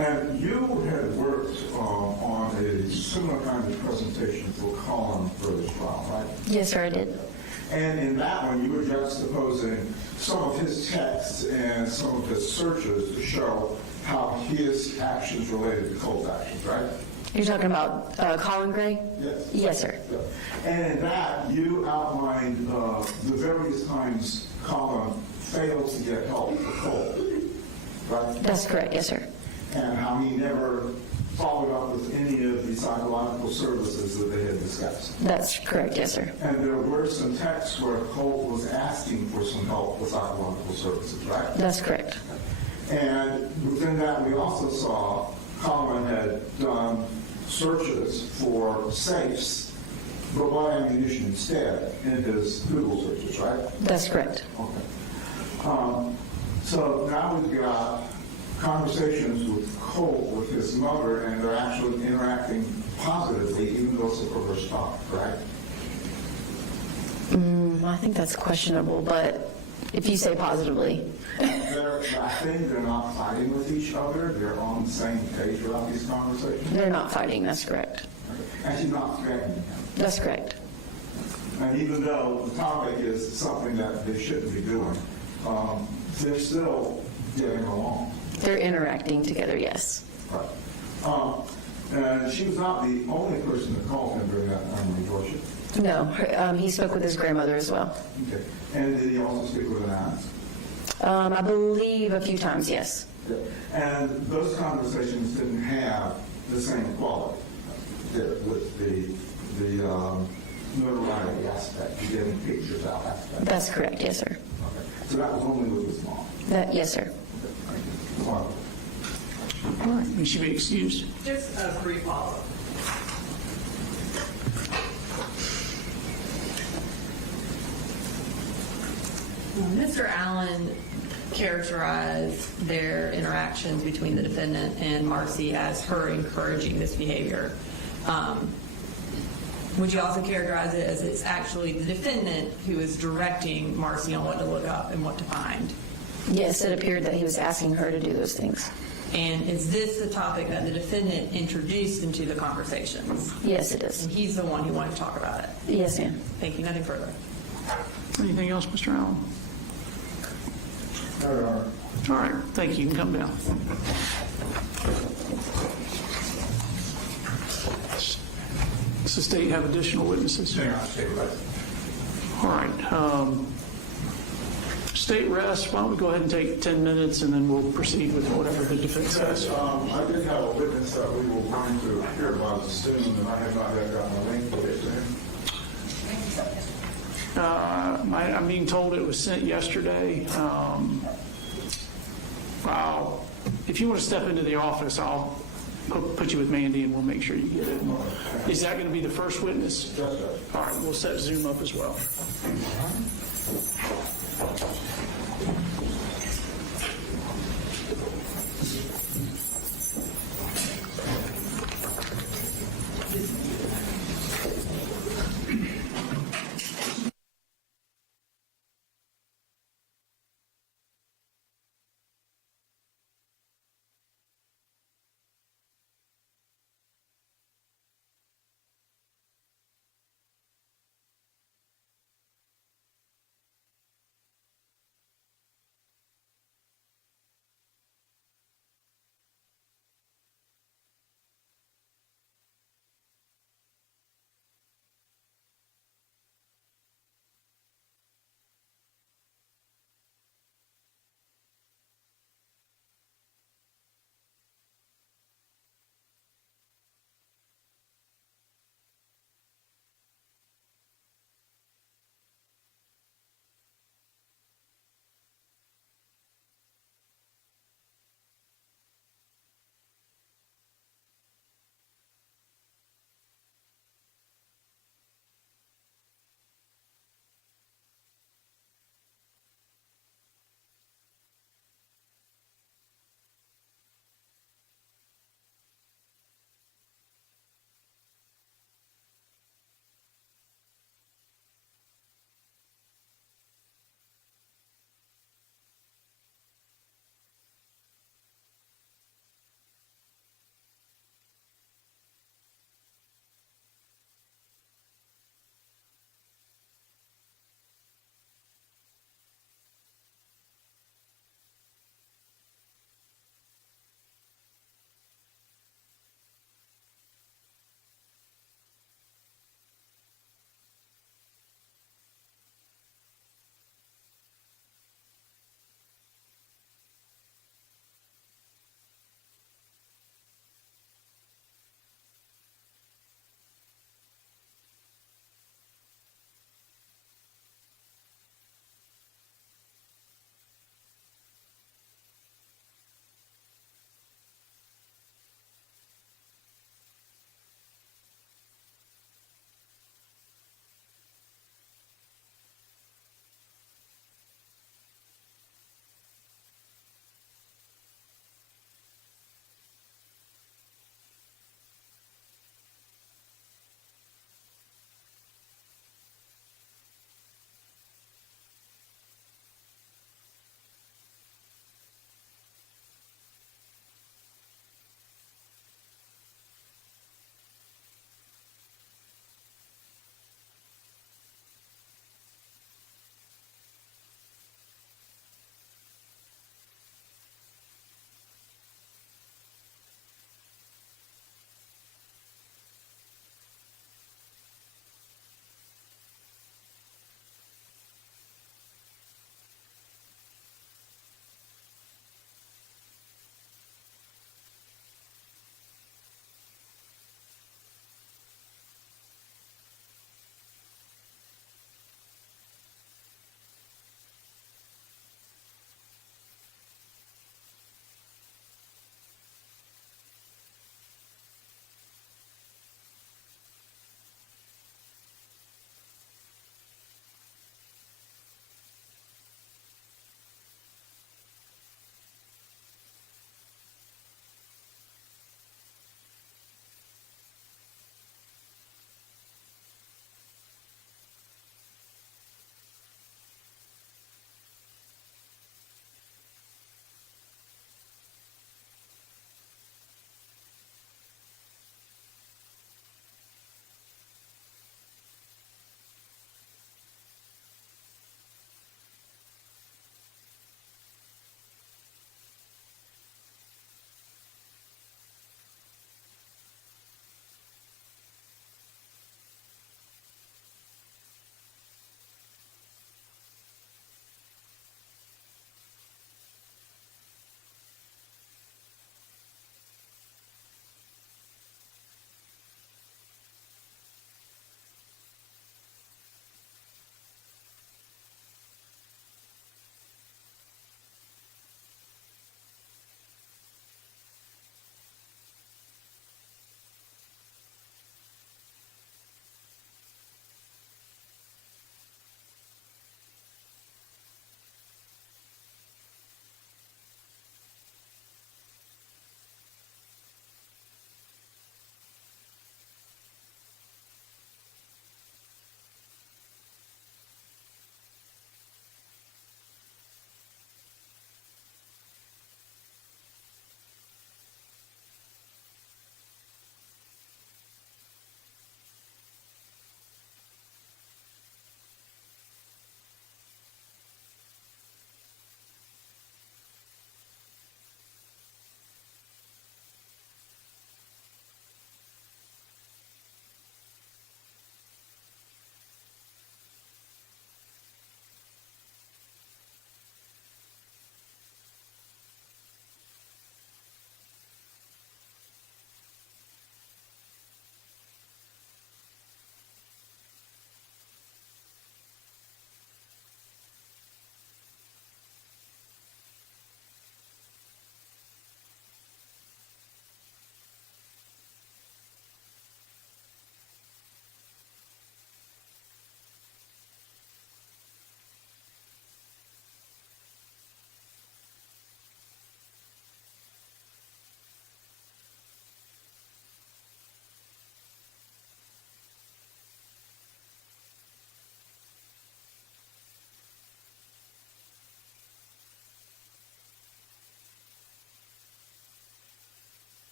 And you had worked on a similar kind of presentation for Colin for this trial, right? Yes, sir, I did. And in that one, you were juxtaposing some of his texts and some of his searches to show how his actions related to Colt's actions, right? You're talking about Colin Gray? Yes. Yes, sir. And in that, you outlined the various times Colin failed to get help for Colt, right? That's correct, yes, sir. And how he never followed up with any of the psychological services that they had discussed. That's correct, yes, sir. And there were some texts where Colt was asking for some help with psychological services, right? That's correct. And within that, we also saw Colin had done searches for safes, but bought ammunition instead in his Google searches, right? That's correct. Okay. So now we've got conversations with Colt, with his mother, and they're actually interacting positively, even though it's a perverse topic, right? I think that's questionable, but if you say positively. I think they're not fighting with each other. They're on the same page about these conversations. They're not fighting, that's correct. And she's not threatening him. That's correct. And even though the topic is something that they shouldn't be doing, they're still getting along. They're interacting together, yes. Right. And she was not the only person that called him during that time, was she? No, he spoke with his grandmother as well. Okay. And did he also speak with an aunt? I believe a few times, yes. And those conversations didn't have the same quality with the notoriety aspect, getting pictures out aspect. That's correct, yes, sir. Okay. So that was only with his mom. Yes, sir. Wow. All right, you should be excused. Just a brief follow-up. Mr. Allen characterized their interactions between the defendant and Marcy as her encouraging this behavior. Would you also characterize it as it's actually the defendant who is directing Marcy on what to look up and what to find? Yes, it appeared that he was asking her to do those things. And is this the topic that the defendant introduced into the conversations? Yes, it is. And he's the one who wanted to talk about it? Yes, ma'am. Thank you. Nothing further. Anything else, Mr. Allen? All right, thank you. You can come down. Does the state have additional witnesses? All right. State rest, why don't we go ahead and take 10 minutes and then we'll proceed with whatever the defense says. I did have a witness that we were going to hear about soon, and I have not yet gotten a link to it to him. I'm being told it was sent yesterday. If you want to step into the office, I'll put you with Mandy and we'll make sure you get it. Is that going to be the first witness? Yes, sir. All right, we'll set Zoom up as well.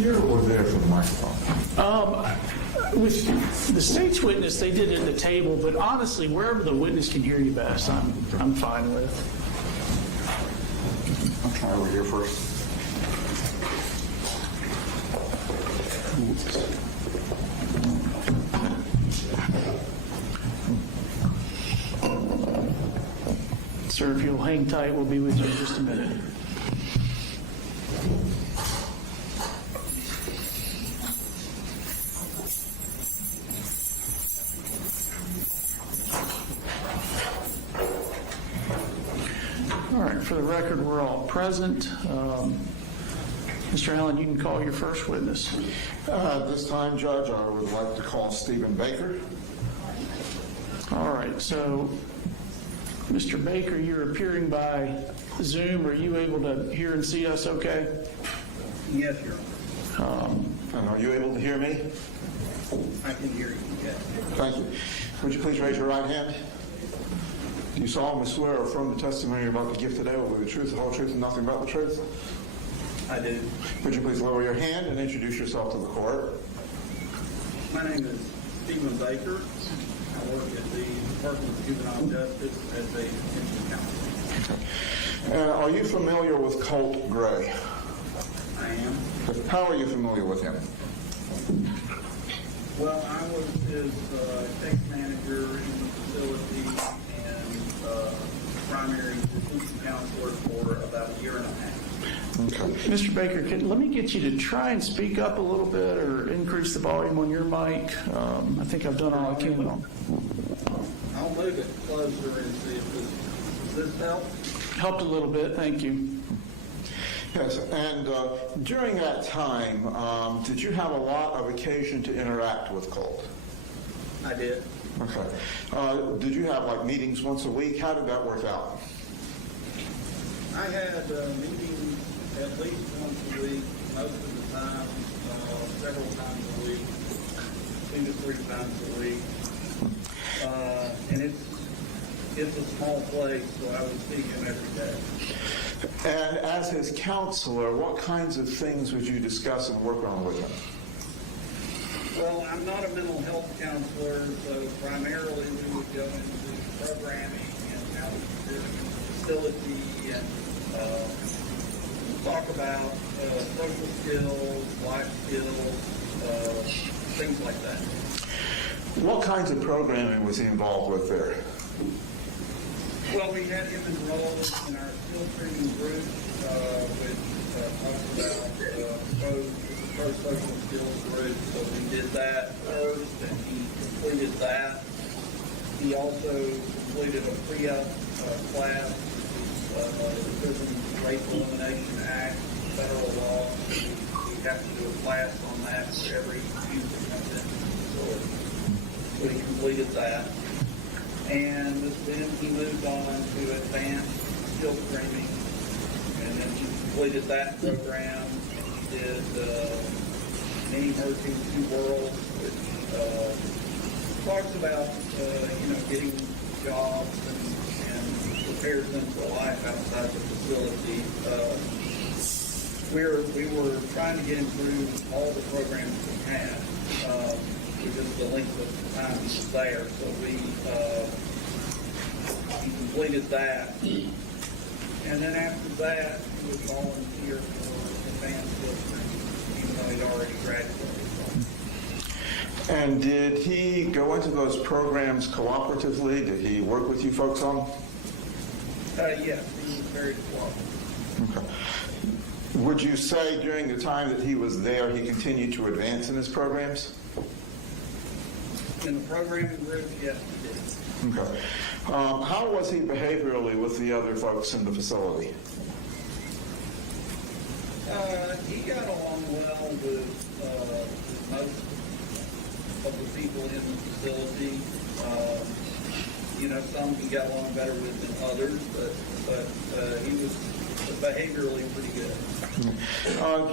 here or there for the microphone? With the state's witness, they did it at the table, but honestly, wherever the witness can hear you best, I'm fine with. I'll try over here first. Sir, if you'll hang tight, we'll be with you in just a minute. All right, for the record, we're all present. Mr. Allen, you can call your first witness. This time, Judge, I would like to call Stephen Baker. All right, so Mr. Baker, you're appearing by Zoom. Are you able to hear and see us okay? Yes, Your Honor. And are you able to hear me? I can hear you, yes. Thank you. Would you please raise your right hand? Do you solemnly swear or affirm the testimony you're about to give today will be the truth, the whole truth, and nothing but the truth? I do. Would you please lower your hand and introduce yourself to the court? My name is Stephen Baker. I work at the Department of Juvenile Justice as a detention counselor. Are you familiar with Colt Gray? I am. How are you familiar with him? Well, I was his case manager in the facility and primary detention counselor for about a year and a half. Okay. Mr. Baker, let me get you to try and speak up a little bit or increase the volume on your mic. I think I've done all I can on. I'll move it closer and see if this helps. Helped a little bit, thank you. Yes, and during that time, did you have a lot of occasion to interact with Colt? I did. Okay. Did you have like meetings once a week? How did that work out? I had meetings at least once a week, most of the time, several times a week, 2 to 3 times a week. And it's a small place, so I would see him every day. And as his counselor, what kinds of things would you discuss and work on with him? Well, I'm not a mental health counselor, so primarily we would go into programming and how we do in the facility and talk about social skills, life skills, things like that. What kinds of programming was he involved with there? Well, we had him enrolled in our skill training group, which talks about pro-social skills group. So we did that first, and he completed that. He also completed a pre-up class, the Prison Rape Elimination Act, federal law. We have to do a class on that for every youth that comes into the facility. So he completed that. And then he moved on to advanced skill training, and then he completed that program. And he did Many Merging Two Worlds, which talks about getting jobs and prepares them for life outside the facility. We were trying to get him through all the programs we had. Because the length of time he was there, so he completed that. And then after that, he was volunteer for advanced skill training, even though he'd already graduated. And did he go into those programs cooperatively? Did he work with you folks on? Yes, he was very cooperative. Okay. Would you say during the time that he was there, he continued to advance in his programs? In the programming group, yes, he did. Okay. How was he behaviorally with the other folks in the facility? He got along well with most of the people in the facility. Some he got along better with than others, but he was behaviorally pretty good.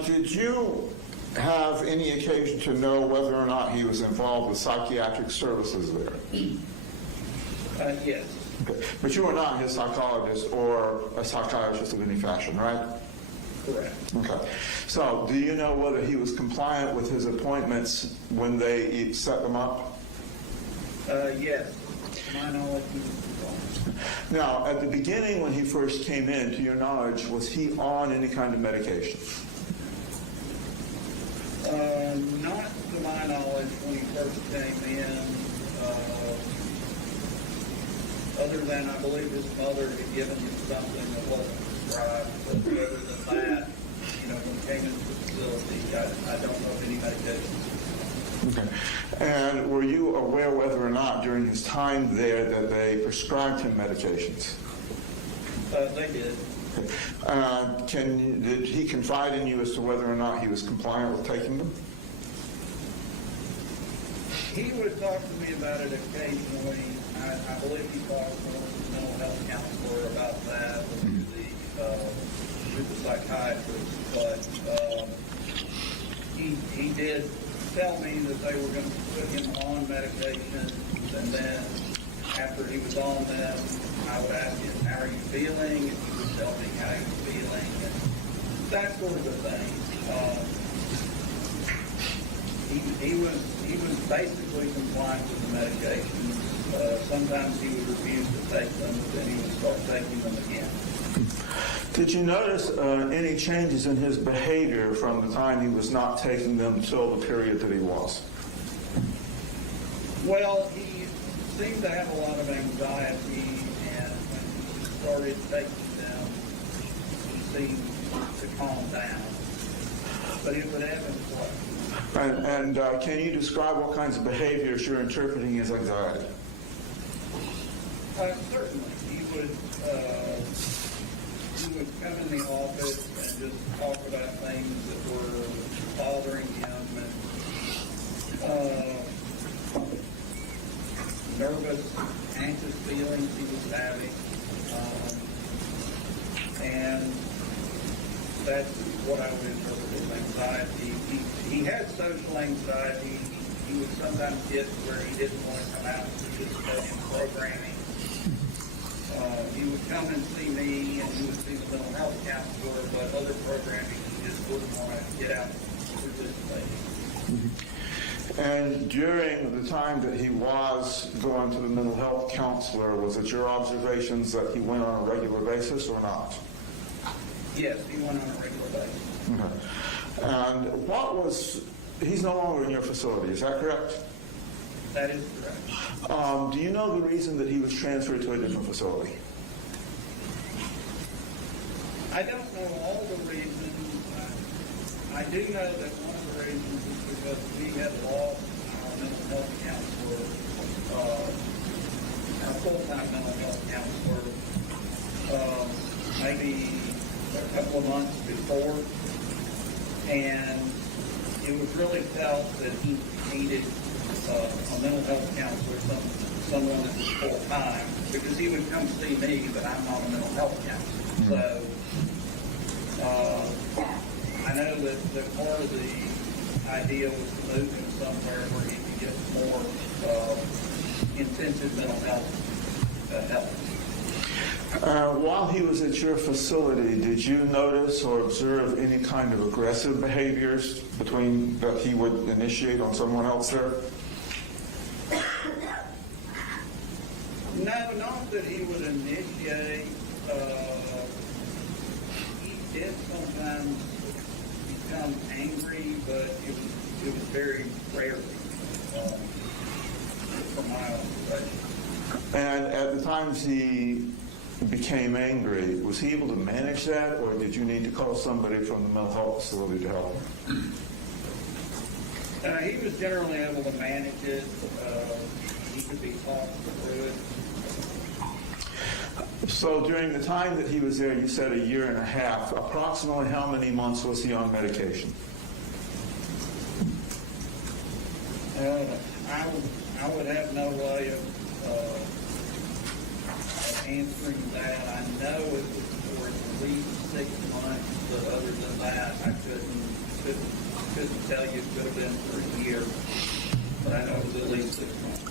Did you have any occasion to know whether or not he was involved with psychiatric services there? Yes. Okay. But you were not his psychologist or a psychiatrist of any fashion, right? Correct. Okay. So, do you know whether he was compliant with his appointments when they set them up? Yes, to my knowledge, he was compliant. Now, at the beginning when he first came in, to your knowledge, was he on any kind of medication? Not to my knowledge when he first came in, other than I believe his mother had given him something that wasn't prescribed. But other than that, when he came into the facility, I don't know of any medication. Okay. And were you aware whether or not during his time there that they prescribed him medications? They did. Did he confide in you as to whether or not he was compliant with taking them? He would talk to me about it occasionally. I believe he talked to his mental health counselor about that, with the psychiatrist. But he did tell me that they were going to put him on medication, and then after he was on them, I would ask him, "How are you feeling?" And he would tell me how he was feeling, and that sort of a thing. He was basically compliant with the medications. Sometimes he would refuse to take them, but then he would start taking them again. Did you notice any changes in his behavior from the time he was not taking them till the period that he was? Well, he seemed to have a lot of anxiety, and when he started taking them, he seemed to calm down. But it would ebb and flow. And can you describe what kinds of behaviors you're interpreting as anxiety? Certainly. He would come in the office and just talk about things that were bothering him, and nervous, anxious feelings he was having. And that's what I would interpret as anxiety. He had social anxiety. He would sometimes get where he didn't want to come out and participate in programming. He would come and see me, and he would see the mental health counselor, but other programming he just wouldn't want to get out and participate. And during the time that he was going to the mental health counselor, was it your observations that he went on a regular basis or not? Yes, he went on a regular basis. Okay. And he's no longer in your facility, is that correct? That is correct. Do you know the reason that he was transferred to a different facility? I don't know all the reasons. I do know that one of the reasons is because we had lost our mental health counselor, our full-time mental health counselor, maybe a couple of months before, and it was really felt that he needed a mental health counselor, someone that was full-time, because he would come see me, but I'm not a mental health counselor. So I know that part of the idea was to move him somewhere where he could get more intensive mental health help. While he was at your facility, did you notice or observe any kind of aggressive behaviors that he would initiate on someone else there? No, not that he would initiate. He did sometimes become angry, but it was very rarely, from my observation. And at the times he became angry, was he able to manage that, or did you need to call somebody from the mental health facility to help him? He was generally able to manage it. He could be talked through it. So during the time that he was there, you said 1.5 years, approximately how many months was he on medication? I would have no way of answering that. I know it was for at least 6 months, but other than that, I couldn't tell you. It could have been for a year, but I know it was at least 6 months.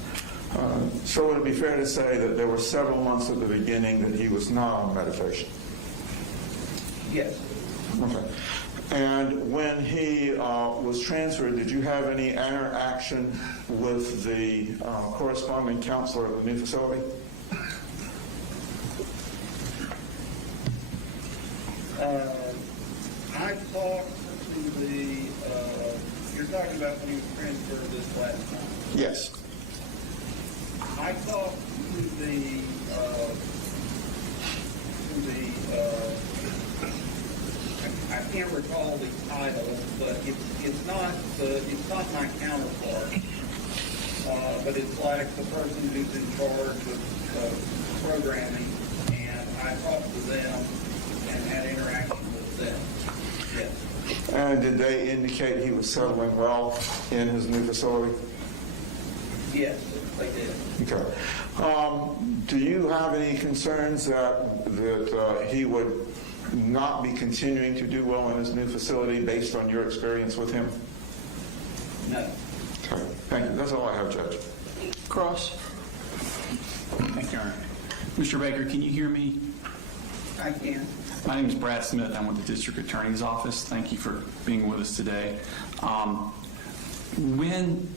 So would it be fair to say that there were several months at the beginning that he was not on medication? Yes. Okay. And when he was transferred, did you have any interaction with the corresponding counselor of the new facility? I talked to the, you're talking about when he was transferred this last time. Yes. I talked to the I can't recall the title, but it's not my counterpart, but it's like the person who's in charge of programming, and I talked to them and had interaction with them. Yes. And did they indicate he was settling well in his new facility? Yes, they did. Okay. Do you have any concerns that he would not be continuing to do well in his new facility based on your experience with him? No. Okay. Thank you. That's all I have, Judge. Cross? Thank you, Your Honor. Mr. Baker, can you hear me? I can. My name is Brad Smith. I'm with the District Attorney's Office. Thank you for being with us today. When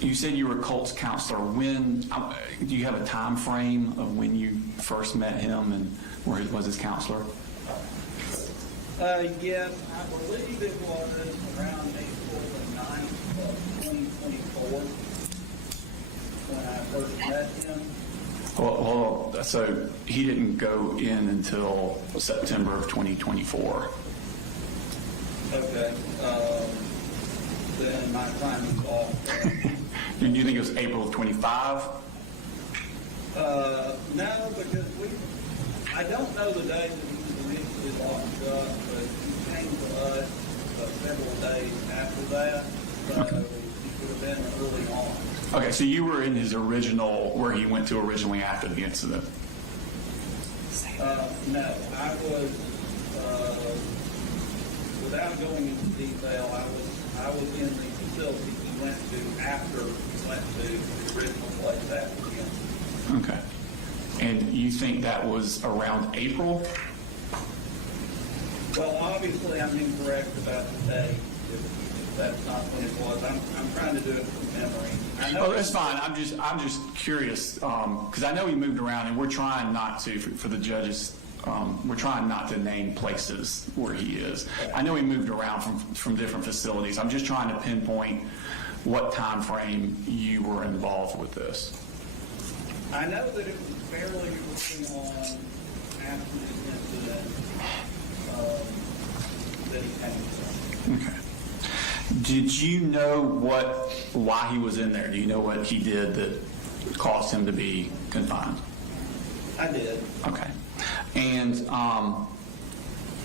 you said you were Colt's counselor, do you have a time frame of when you first met him and where was his counselor? Yes, I believe it was around April the 9th of 2024 when I first met him. Well, so he didn't go in until September of 2024. Okay. Then my time is off. Do you think it was April of 25? No, because I don't know the day that he was initially locked up, but he came to us several days after that, so Okay. He could have been early on. Okay, so you were in his original, where he went to originally after the incident. No, I was, without going into detail, I was in the facility he went to after he went to the original place after the incident. Okay. And you think that was around April? Well, obviously, I'm incorrect about the date. If that's not when it was, I'm trying to do it from memory. Oh, that's fine. I'm just curious because I know he moved around, and we're trying not to for the judges. We're trying not to name places where he is. I know he moved around from different facilities. I'm just trying to pinpoint what time frame you were involved with this. I know that it was fairly early on after this incident that he came from. Okay. Did you know why he was in there? Do you know what he did that caused him to be confined? I did. Okay. And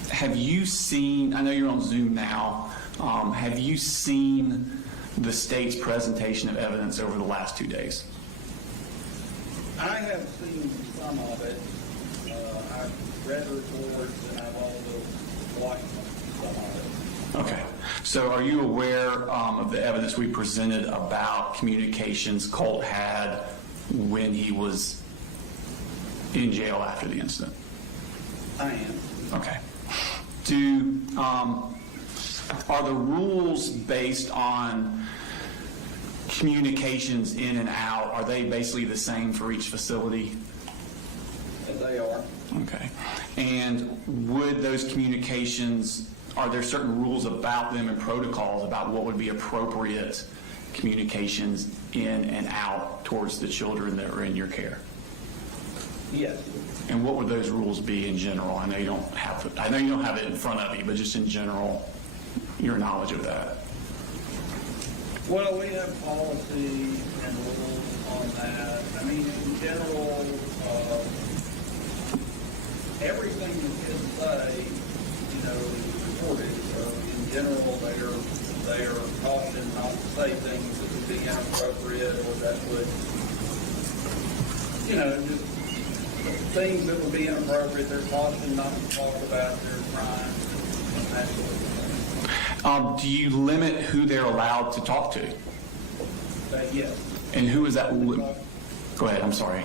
have you seen, I know you're on Zoom now, have you seen the state's presentation of evidence over the last 2 days? I have seen some of it. I've read reports and I've also watched some of it. Okay. So are you aware of the evidence we presented about communications Colt had when he was in jail after the incident? I am. Okay. Are the rules based on communications in and out, are they basically the same for each facility? They are. Okay. And would those communications, are there certain rules about them and protocols about what would be appropriate communications in and out towards the children that are in your care? Yes. And what would those rules be in general? I know you don't have it in front of you, but just in general, your knowledge of that. Well, we have policy and rules on that. I mean, in general, everything that kids say, is reported. So in general, they are cautioned not to say things that would be inappropriate or that would, just things that would be inappropriate. They're cautioned not to talk about their crimes and that sort of thing. Do you limit who they're allowed to talk to? Yes. And who is that? Go ahead, I'm sorry.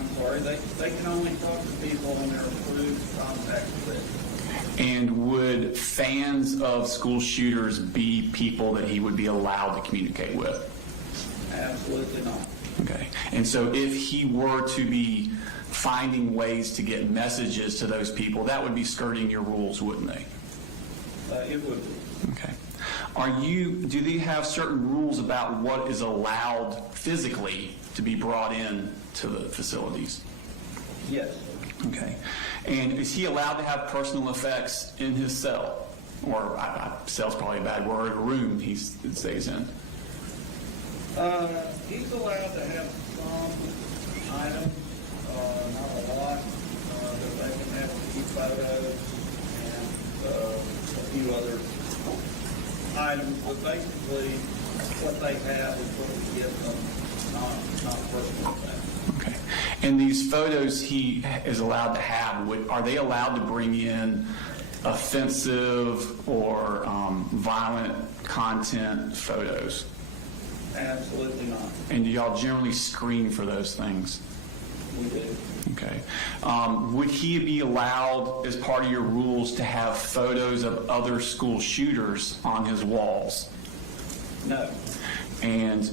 I'm sorry, they can only talk to people when they're approved contact with. And would fans of school shooters be people that he would be allowed to communicate with? Absolutely not. Okay. And so if he were to be finding ways to get messages to those people, that would be skirting your rules, wouldn't they? It would be. Okay. Do they have certain rules about what is allowed physically to be brought in to the facilities? Yes. Okay. And is he allowed to have personal effects in his cell? Or, cell's probably a bad word, a room he stays in? He's allowed to have some items, not a lot, that they can have a few photos and a few other items, but basically what they have is what we give them, not personal things. Okay. And these photos he is allowed to have, are they allowed to bring in offensive or violent content photos? Absolutely not. And do y'all generally screen for those things? We do. Okay. Would he be allowed, as part of your rules, to have photos of other school shooters on his walls? No. And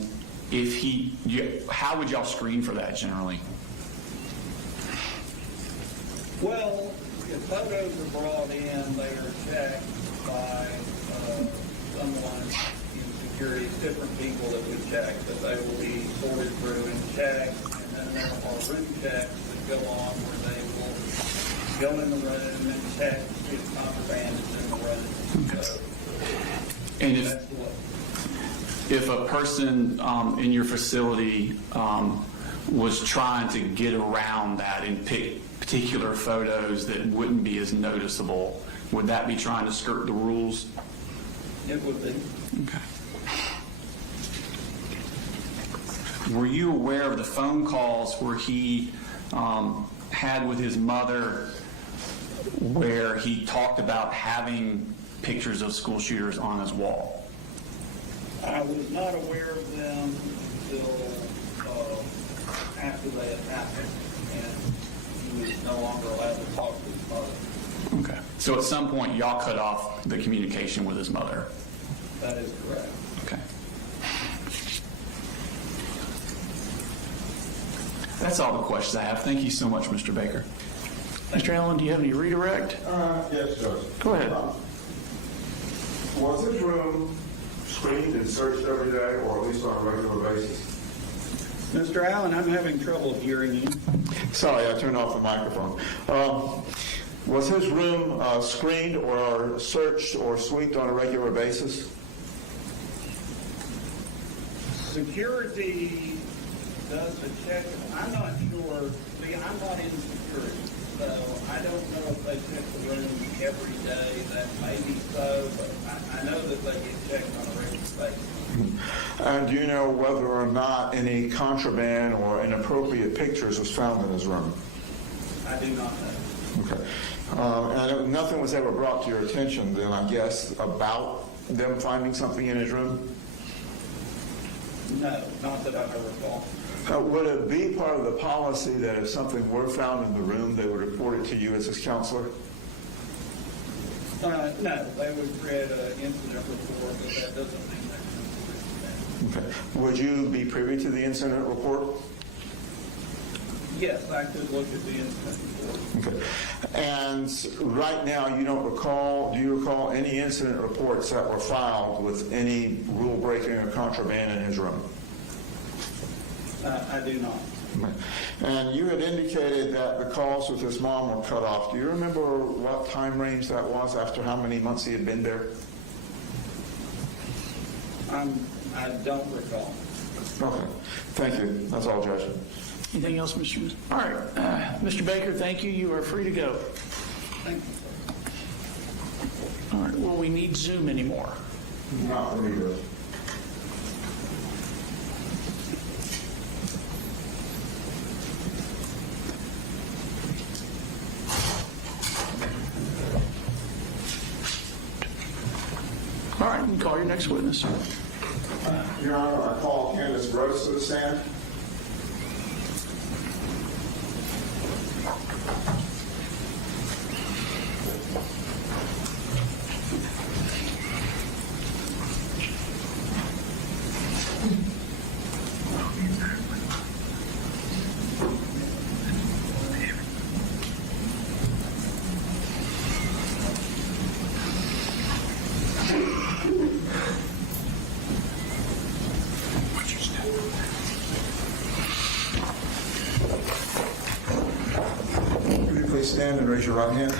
how would y'all screen for that generally? Well, if photos are brought in, they are checked by someone in security, different people that we check, that they will be sorted through and checked, and then there are room checks that go on where they will go in the room and check if contraband is in the room. Okay. So, And that's what. if a person in your facility was trying to get around that and pick particular photos that wouldn't be as noticeable, would that be trying to skirt the rules? It would be. Okay. Were you aware of the phone calls where he had with his mother where he talked about having pictures of school shooters on his wall? I was not aware of them until after they had happened, and he was no longer allowed to talk to his mother. Okay. So at some point, y'all cut off the communication with his mother? That is correct. Okay. That's all the questions I have. Thank you so much, Mr. Baker. Mr. Allen, do you have any redirect? Yes, Judge. Go ahead. Was this room screened and searched every day, or at least on a regular basis? Mr. Allen, I'm having trouble hearing you. Sorry, I turned off the microphone. Was his room screened or searched or swept on a regular basis? Security does a check. I'm not sure. See, I'm not in security, so I don't know if they check the room every day. That may be so, but I know that they get checked on a regular basis. And do you know whether or not any contraband or inappropriate pictures was found in his room? I do not know. Okay. And nothing was ever brought to your attention then, I guess, about them finding something in his room? No, not that I recall. Would it be part of the policy that if something were found in the room, they would report it to you as his counselor? No, they would create an incident report, but that doesn't mean they're considered. Okay. Would you be privy to the incident report? Yes, I could look at the incident report. Okay. And right now, you don't recall, do you recall any incident reports that were filed with any rule breaking or contraband in his room? I do not. And you had indicated that the calls with his mom were cut off. Do you remember what time range that was, after how many months he had been there? I don't recall. Okay. Thank you. That's all, Judge. Anything else, Mr. All right. Mr. Baker, thank you. You are free to go. Thank you. All right. Will we need Zoom anymore? Not for me, Judge. All right. You can call your next witness. Your Honor, I call Candace Gross to the stand. Please stand and raise your right hand.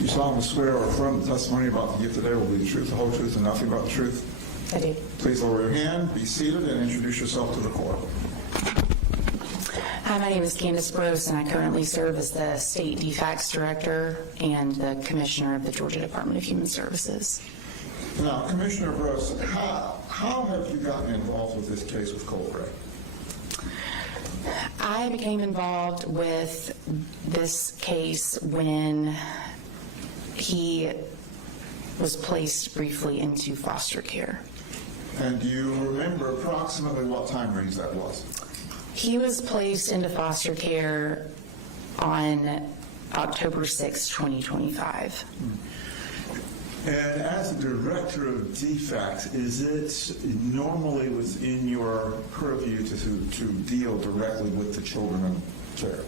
You solemnly swear or affirm the testimony about to give today will be the truth, the whole truth, and nothing but the truth? I do. Please lower your hand, be seated, and introduce yourself to the court. Hi, my name is Candace Brose, and I currently serve as the State DFACS Director and the Commissioner of the Georgia Department of Human Services. Now, Commissioner Brose, how have you gotten involved with this case with Colt Gray? I became involved with this case when he was placed briefly into foster care. And do you remember approximately what time range that was? He was placed into foster care on October 6, 2025. And as a director of DFACS, is it normally within your purview to deal directly with the children in care?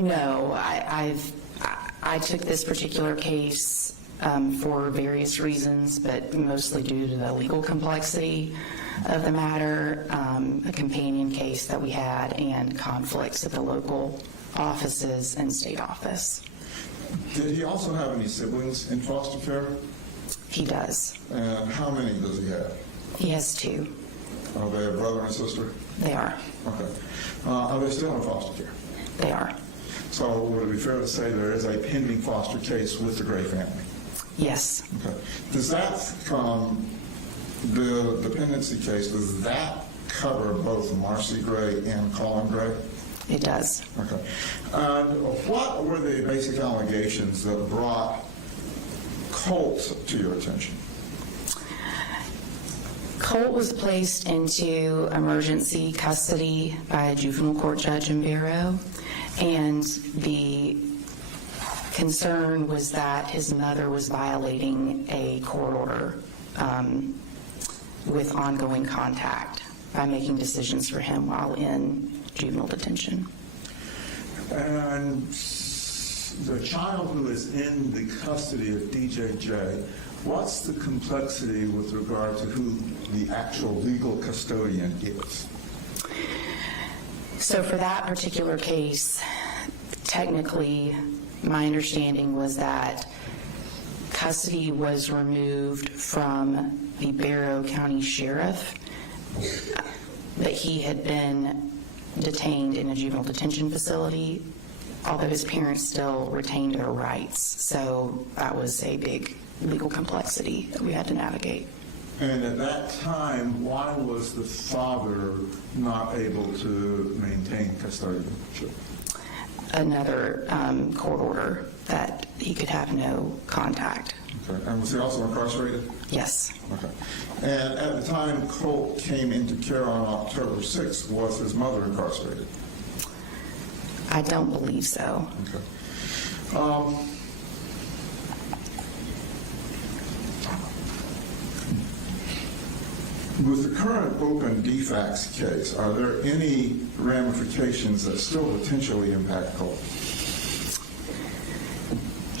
No, I took this particular case for various reasons, but mostly due to the legal complexity of the matter, a companion case that we had, and conflicts at the local offices and state office. Did he also have any siblings in foster care? He does. And how many does he have? He has 2. Are they a brother and sister? They are. Okay. Are they still in foster care? They are. So would it be fair to say there is a pending foster case with the Gray family? Yes. Okay. Does that, the dependency case, does that cover both Marcy Gray and Colin Gray? It does. Okay. And what were the basic allegations that brought Colt to your attention? Colt was placed into emergency custody by a juvenile court judge in Barrow, and the concern was that his mother was violating a court order with ongoing contact by making decisions for him while in juvenile detention. And the child who is in the custody of DJJ, what's the complexity with regard to who the actual legal custodian is? So for that particular case, technically, my understanding was that custody was removed from the Barrow County Sheriff, but he had been detained in a juvenile detention facility, although his parents still retained their rights. So that was a big legal complexity that we had to navigate. And at that time, why was the father not able to maintain custodianship? Another court order that he could have no contact. Okay. And was he also incarcerated? Yes. Okay. And at the time Colt came into care on October 6th, was his mother incarcerated? I don't believe so. Okay. With the current open DFACS case, are there any ramifications that still potentially impact Colt?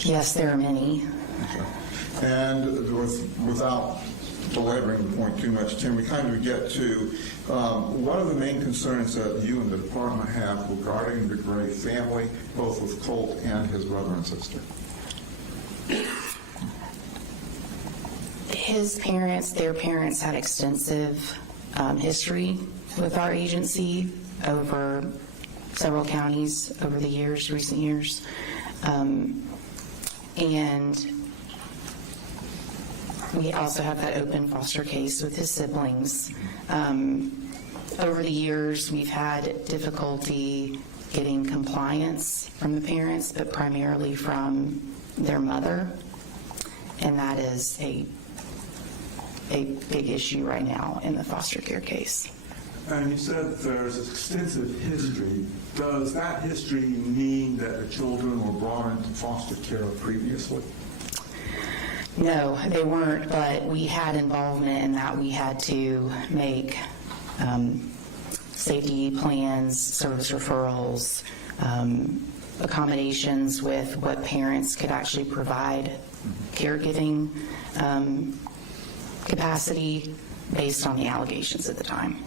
Yes, there are many. Okay. And without belaboring the point too much, can we kind of get to what are the main concerns that you and the department have regarding the Gray family, both with Colt and his brother and sister? His parents, their parents had extensive history with our agency over several counties over the years, recent years. And we also have that open foster case with his siblings. Over the years, we've had difficulty getting compliance from the parents, but primarily from their mother. And that is a big issue right now in the foster care case. And you said that there's extensive history. Does that history mean that the children were brought into foster care previously? No, they weren't, but we had involvement in that. We had to make safety plans, service referrals, accommodations with what parents could actually provide caregiving capacity based on the allegations at the time.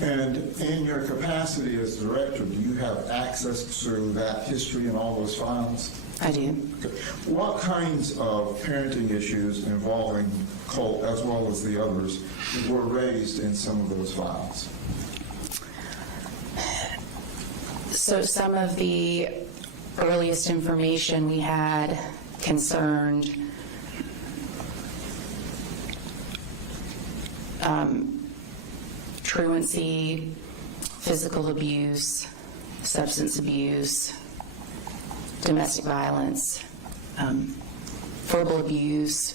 And in your capacity as director, do you have access to that history and all those files? I do. Okay. What kinds of parenting issues involving Colt, as well as the others, were raised in some of those files? So some of the earliest information we had concerned truancy, physical abuse, substance abuse, domestic violence, verbal abuse,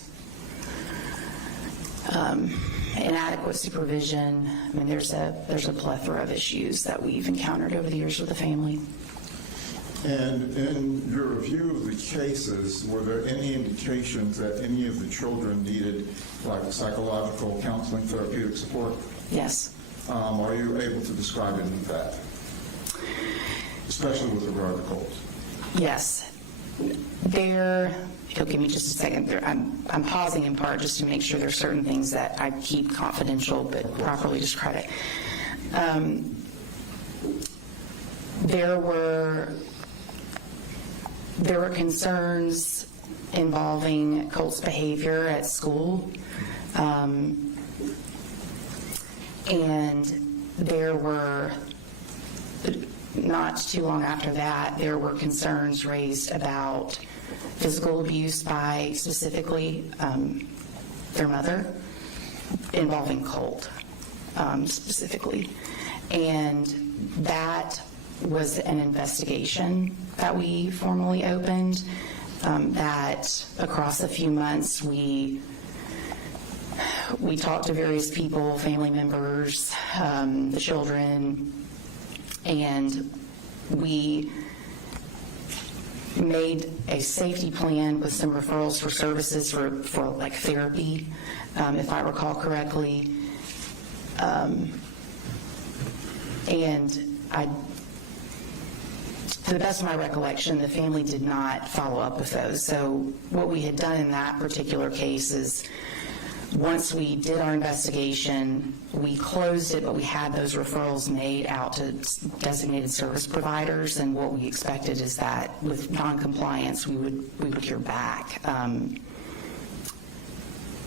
inadequate supervision. I mean, there's a plethora of issues that we've encountered over the years with the family. And in your review of the cases, were there any indications that any of the children needed like psychological counseling, therapeutic support? Yes. Are you able to describe any of that, especially with regard to Colt? Yes. It'll give me just a second. I'm pausing in part just to make sure there's certain things that I keep confidential but properly describe it. There were concerns involving Colt's behavior at school, and there were, not too long after that, there were concerns raised about physical abuse by specifically their mother, involving Colt specifically. And that was an investigation that we formally opened, that across a few months we talked to various people, family members, the children, and we made a safety plan with some referrals for services for like therapy, if I recall correctly. And to the best of my recollection, the family did not follow up with those. So what we had done in that particular case is, once we did our investigation, we closed it, but we had those referrals made out to designated service providers, and what we expected is that with noncompliance, we would hear back.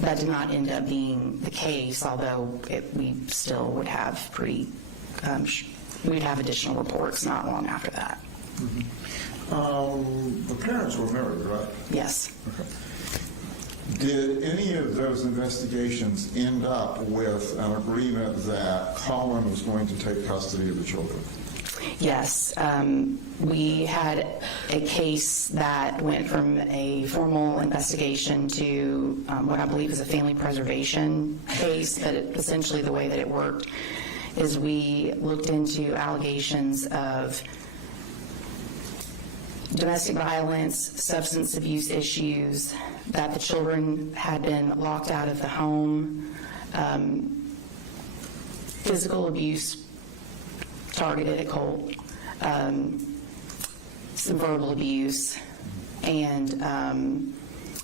That did not end up being the case, although we still would have we'd have additional reports not long after that. Mm-hmm. The parents were married, right? Yes. Okay. Did any of those investigations end up with an agreement that Colin was going to take custody of the children? Yes. We had a case that went from a formal investigation to what I believe is a family preservation case, but essentially the way that it worked is we looked into allegations of domestic violence, substance abuse issues, that the children had been locked out of the home, physical abuse targeted at Colt, some verbal abuse, and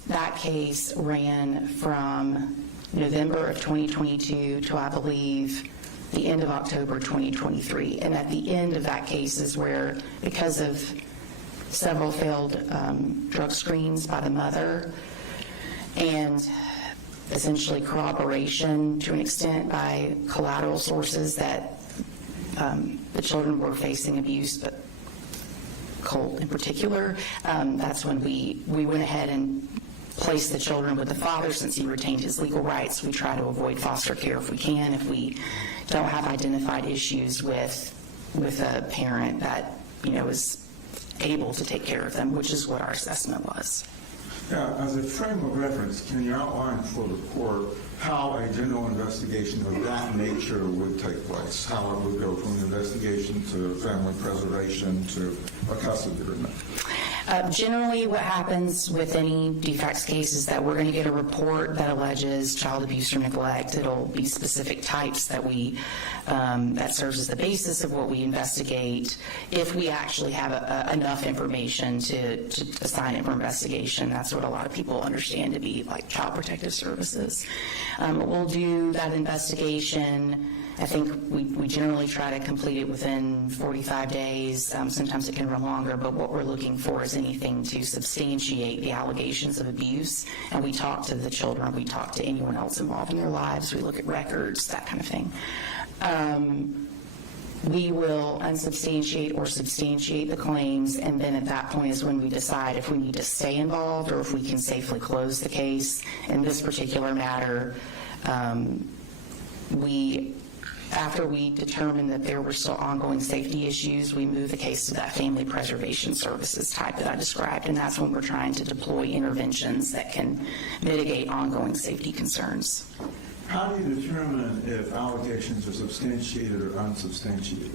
that case ran from November of 2022 to, I believe, the end of October 2023. And at the end of that case is where, because of several failed drug screens by the mother, and essentially corroboration to an extent by collateral sources that the children were facing abuse, but Colt in particular, that's when we went ahead and placed the children with the father. Since he retained his legal rights, we try to avoid foster care if we can, if we don't have identified issues with a parent that is able to take care of them, which is what our assessment was. Now, as a frame of reference, can you outline for the court how a general investigation of that nature would take place? How it would go from the investigation to family preservation to a custody agreement? Generally, what happens with any defects case is that we're going to get a report that alleges child abuse or neglect. It'll be specific types that that serves as the basis of what we investigate. If we actually have enough information to assign it for investigation, that's what a lot of people understand to be like child protective services. We'll do that investigation. I think we generally try to complete it within 45 days. Sometimes it can run longer, but what we're looking for is anything to substantiate the allegations of abuse. And we talk to the children, we talk to anyone else involved in their lives, we look at records, that kind of thing. We will unsubstantiate or substantiate the claims, and then at that point is when we decide if we need to stay involved or if we can safely close the case. In this particular matter, after we determined that there were still ongoing safety issues, we moved the case to that family preservation services type that I described, and that's when we're trying to deploy interventions that can mitigate ongoing safety concerns. How do you determine if allegations are substantiated or unsubstantiated?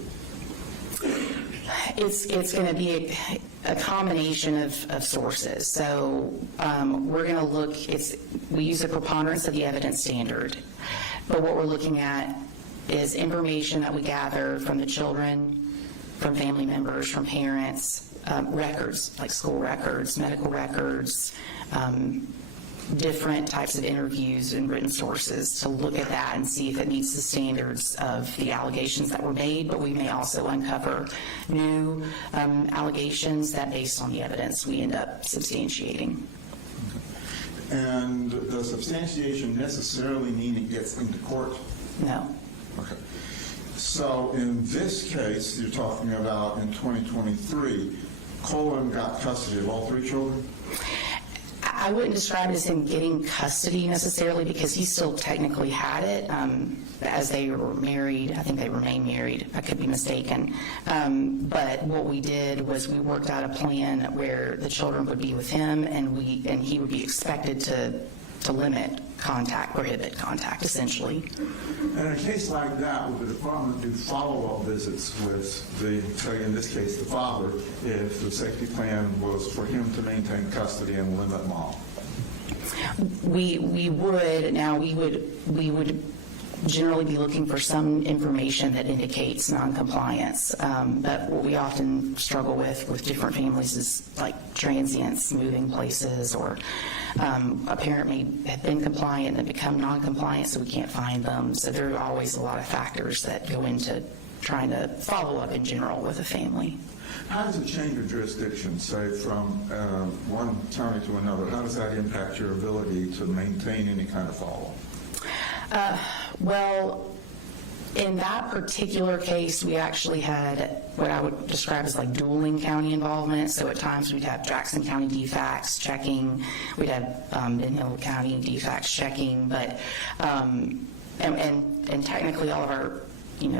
It's going to be a combination of sources. So we're going to look, we use a preponderance of the evidence standard, but what we're looking at is information that we gather from the children, from family members, from parents, records, like school records, medical records, different types of interviews and written sources to look at that and see if it meets the standards of the allegations that were made, but we may also uncover new allegations that, based on the evidence, we end up substantiating. And does substantiation necessarily mean it gets into court? No. Okay. So in this case, you're talking about in 2023, Colin got custody of all 3 children? I wouldn't describe it as him getting custody necessarily, because he still technically had it as they were married. I think they remain married. I could be mistaken. But what we did was we worked out a plan where the children would be with him, and he would be expected to limit contact, prohibit contact, essentially. And in a case like that, would the department do follow-up visits with the, say in this case, the father, if the safety plan was for him to maintain custody and limit mom? We would. Now, we would generally be looking for some information that indicates noncompliance. But what we often struggle with different families is like transients moving places, or a parent may have been compliant and become non-compliant, so we can't find them. So there are always a lot of factors that go into trying to follow up in general with a family. How does a change of jurisdiction, say from one county to another, how does that impact your ability to maintain any kind of follow-up? Well, in that particular case, we actually had what I would describe as like dueling county involvement. So at times we'd have Jackson County DFACS checking, we'd have Ben Hill County DFACS checking, but and technically all of our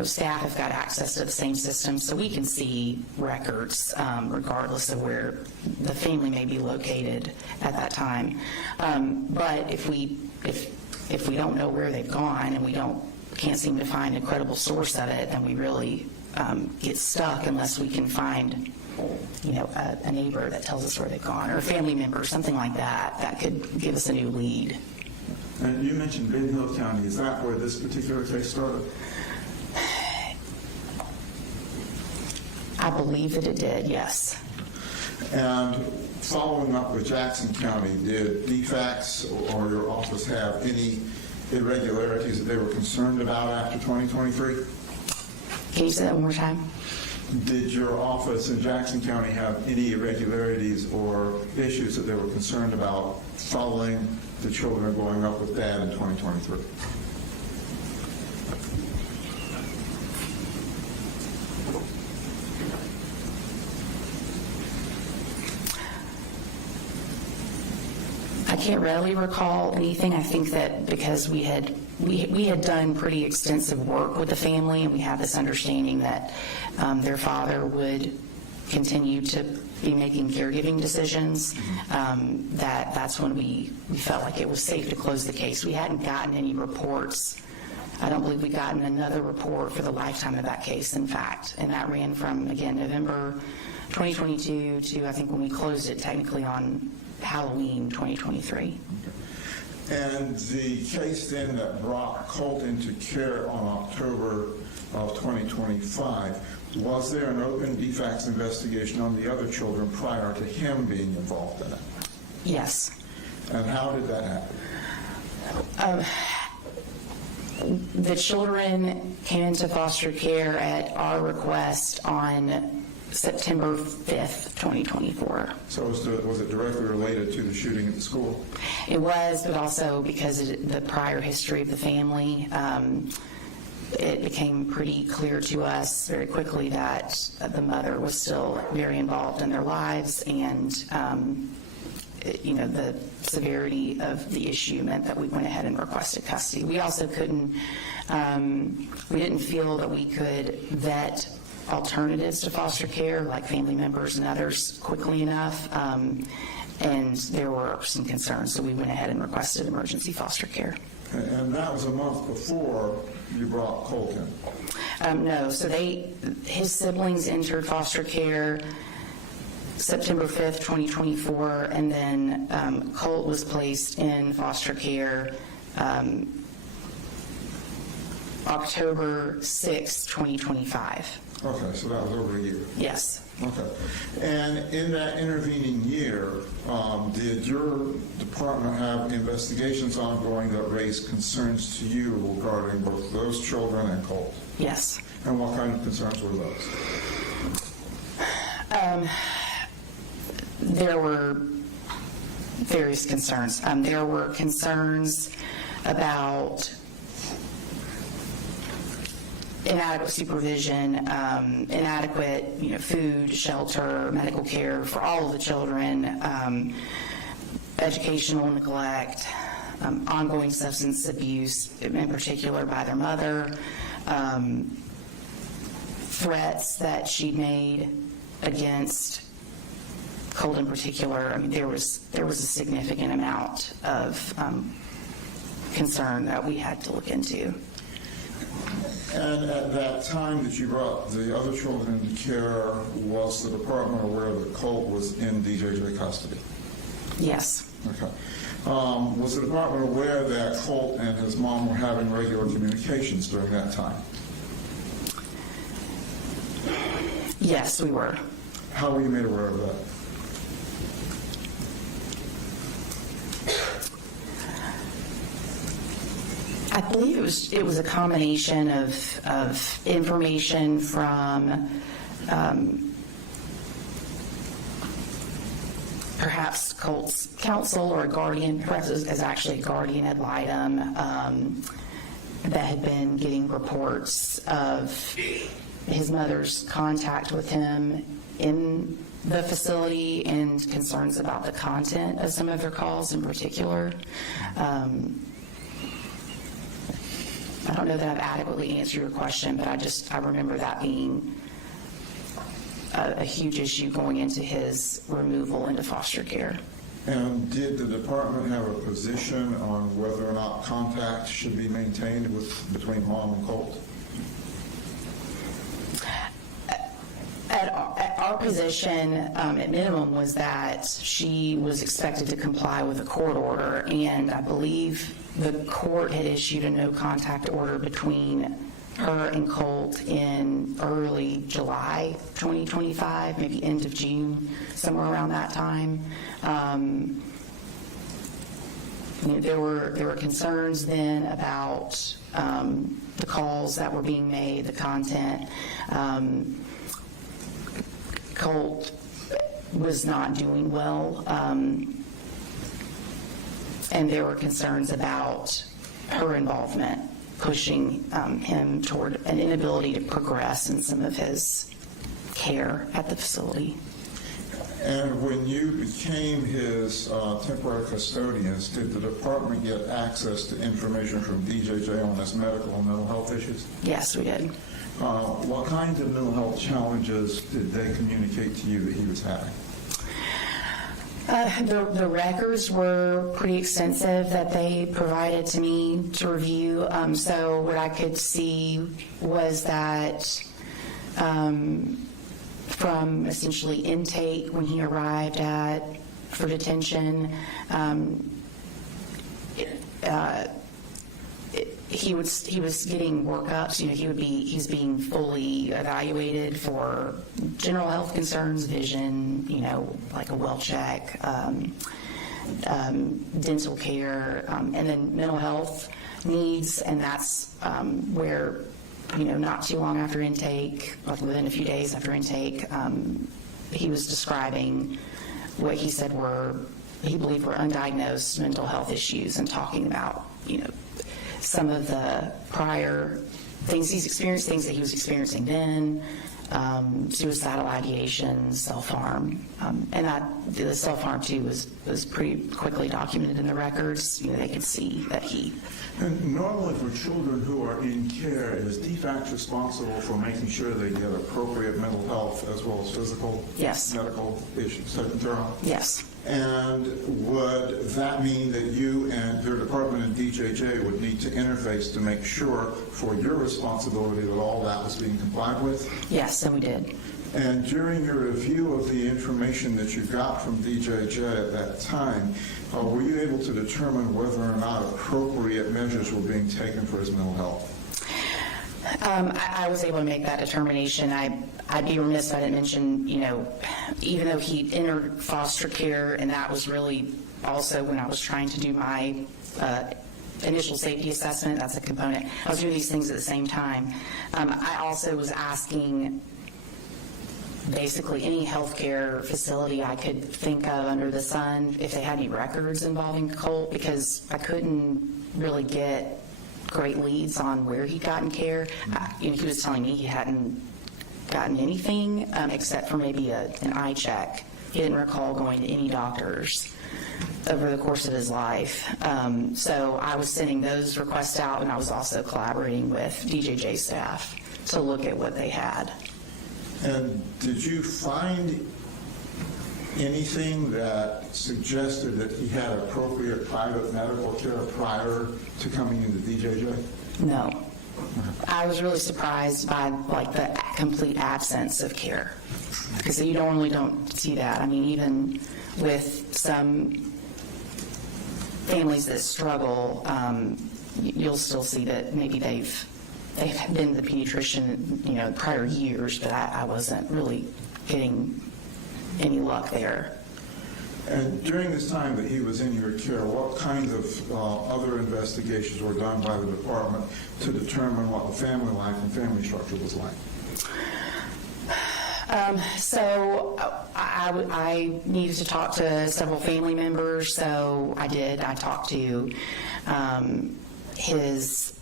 staff have got access to the same system, so we can see records regardless of where the family may be located at that time. But if we don't know where they've gone and we can't seem to find a credible source of it, then we really get stuck unless we can find a neighbor that tells us where they've gone, or a family member, something like that, that could give us a new lead. And you mentioned Ben Hill County. Is that where this particular case started? I believe that it did, yes. And following up with Jackson County, did DFACS or your office have any irregularities that they were concerned about after 2023? Can you say that one more time? Did your office in Jackson County have any irregularities or issues that they were concerned about following the children going up with Dad in 2023? I can't readily recall anything. I think that because we had done pretty extensive work with the family, and we had this understanding that their father would continue to be making caregiving decisions, that's when we felt like it was safe to close the case. We hadn't gotten any reports. I don't believe we'd gotten another report for the lifetime of that case, in fact, and that ran from, again, November 2022 to, I think, when we closed it technically on Halloween 2023. And the case then that brought Colt into care on October of 2025, was there an open DFACS investigation on the other children prior to him being involved in it? Yes. And how did that happen? The children came into foster care at our request on September 5th, 2024. So was it directly related to the shooting at the school? It was, but also because of the prior history of the family, it became pretty clear to us very quickly that the mother was still very involved in their lives, and the severity of the issue meant that we went ahead and requested custody. We also couldn't, we didn't feel that we could vet alternatives to foster care, like family members and others, quickly enough, and there were some concerns, so we went ahead and requested emergency foster care. And that was a month before you brought Colt in? No, so his siblings entered foster care September 5th, 2024, and then Colt was placed in foster care October 6th, 2025. Okay, so that was over a year. Yes. Okay. And in that intervening year, did your department have investigations ongoing that raised concerns to you regarding both those children and Colt? Yes. And what kind of concerns were those? There were various concerns. There were concerns about inadequate supervision, inadequate, food, shelter, medical care for all of the children, educational neglect, ongoing substance abuse, in particular by their mother, threats that she'd made against Colt in particular. I mean, there was a significant amount of concern that we had to look into. And at that time that you brought the other children into care, was the department aware that Colt was in DJJ custody? Yes. Okay. Was the department aware that Colt and his mom were having regular communications during that time? Yes, we were. How were you made aware of that? I believe it was a combination of information from perhaps Colt's counsel or a guardian, perhaps it was actually a guardian ad litem, that had been getting reports of his mother's contact with him in the facility and concerns about the content of some of their calls in particular. I don't know that I've adequately answered your question, but I remember that being a huge issue going into his removal into foster care. And did the department have a position on whether or not contact should be maintained between mom and Colt? Our position, at minimum, was that she was expected to comply with a court order, and I believe the court had issued a no-contact order between her and Colt in early July 2025, maybe end of June, somewhere around that time. There were concerns then about the calls that were being made, the content. Colt was not doing well, and there were concerns about her involvement, pushing him toward an inability to progress in some of his care at the facility. And when you became his temporary custodians, did the department get access to information from DJJ on his medical and mental health issues? Yes, we did. What kinds of mental health challenges did they communicate to you that he was having? The records were pretty extensive that they provided to me to review. So what I could see was that from essentially intake when he arrived for detention, he was getting workups. He's being fully evaluated for general health concerns, vision, like a well check, dental care, and then mental health. needs, and that's where, not too long after intake, like within a few days after intake, he was describing what he said he believed were undiagnosed mental health issues, and talking about, some of the prior things he's experienced, things that he was experiencing then, suicidal ideation, self-harm, and the self-harm too was pretty quickly documented in the records. They could see that he. And normally for children who are in care, is DFACS responsible for making sure they get appropriate mental health as well as physical, yes, medical issues, internal? Yes. And would that mean that you and your department and DJJ would need to interface to make sure for your responsibility that all that was being complied with? Yes, and we did. And during your review of the information that you got from DJJ at that time, were you able to determine whether or not appropriate measures were being taken for his mental health? I was able to make that determination. I'd be remiss if I didn't mention, even though he entered foster care, and that was really also when I was trying to do my initial safety assessment, that's a component. I was doing these things at the same time. I also was asking basically any healthcare facility I could think of under the sun if they had any records involving Colt, because I couldn't really get great leads on where he'd gotten care. He was telling me he hadn't gotten anything except for maybe an eye check. He didn't recall going to any doctors over the course of his life. So I was sending those requests out, and I was also collaborating with DJJ staff to look at what they had. And did you find anything that suggested that he had appropriate private medical care prior to coming into DJJ? No. I was really surprised by the complete absence of care, because you normally don't see that. I mean, even with some families that struggle, you'll still see that maybe they've been to the pediatrician, prior years, but I wasn't really getting any luck there. And during this time that he was in your care, what kinds of other investigations were done by the department to determine what the family life and family structure was like? So I needed to talk to several family members, so I did. I talked to his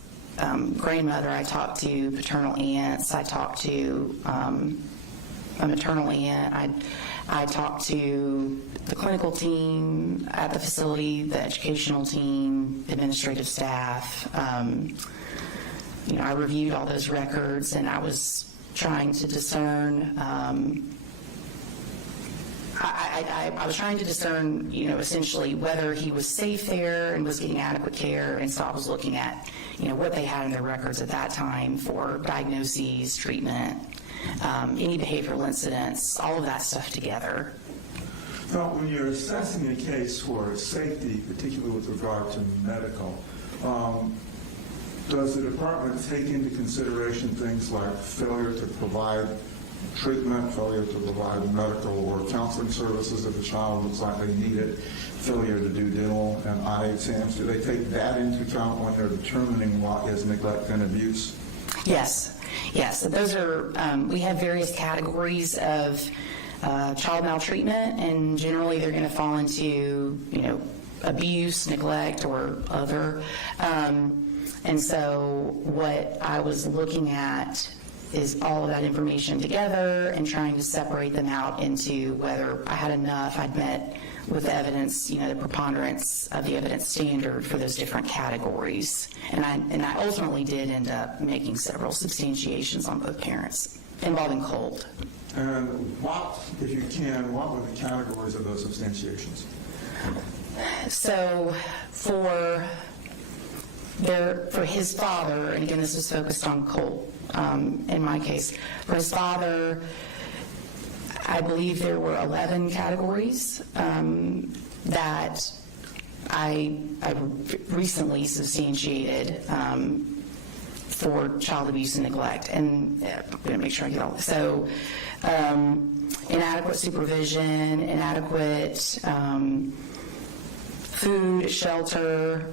grandmother, I talked to paternal aunts, I talked to a maternal aunt, I talked to the clinical team at the facility, the educational team, administrative staff. I reviewed all those records, and I was trying to discern I was trying to discern, essentially whether he was safe there and was getting adequate care, and so I was looking at, what they had in their records at that time for diagnoses, treatment, any behavioral incidents, all of that stuff together. Now, when you're assessing a case for safety, particularly with regard to medical, does the department take into consideration things like failure to provide treatment, failure to provide medical or counseling services if a child looks like they need it, failure to do dental and eye exams? Do they take that into account when they're determining what is neglect and abuse? Yes. Those are, we have various categories of child maltreatment, and generally they're going to fall into, abuse, neglect, or other. And so what I was looking at is all of that information together and trying to separate them out into whether I had enough, I'd met with the evidence, the preponderance of the evidence standard for those different categories. And I ultimately did end up making several substantiations on both parents involving Colt. And what, if you can, what were the categories of those substantiations? So for his father, and again, this was focused on Colt in my case, for his father, I believe there were 11 categories that I recently substantiated for child abuse and neglect. And I'm going to make sure I get all this. So inadequate supervision, inadequate food, shelter,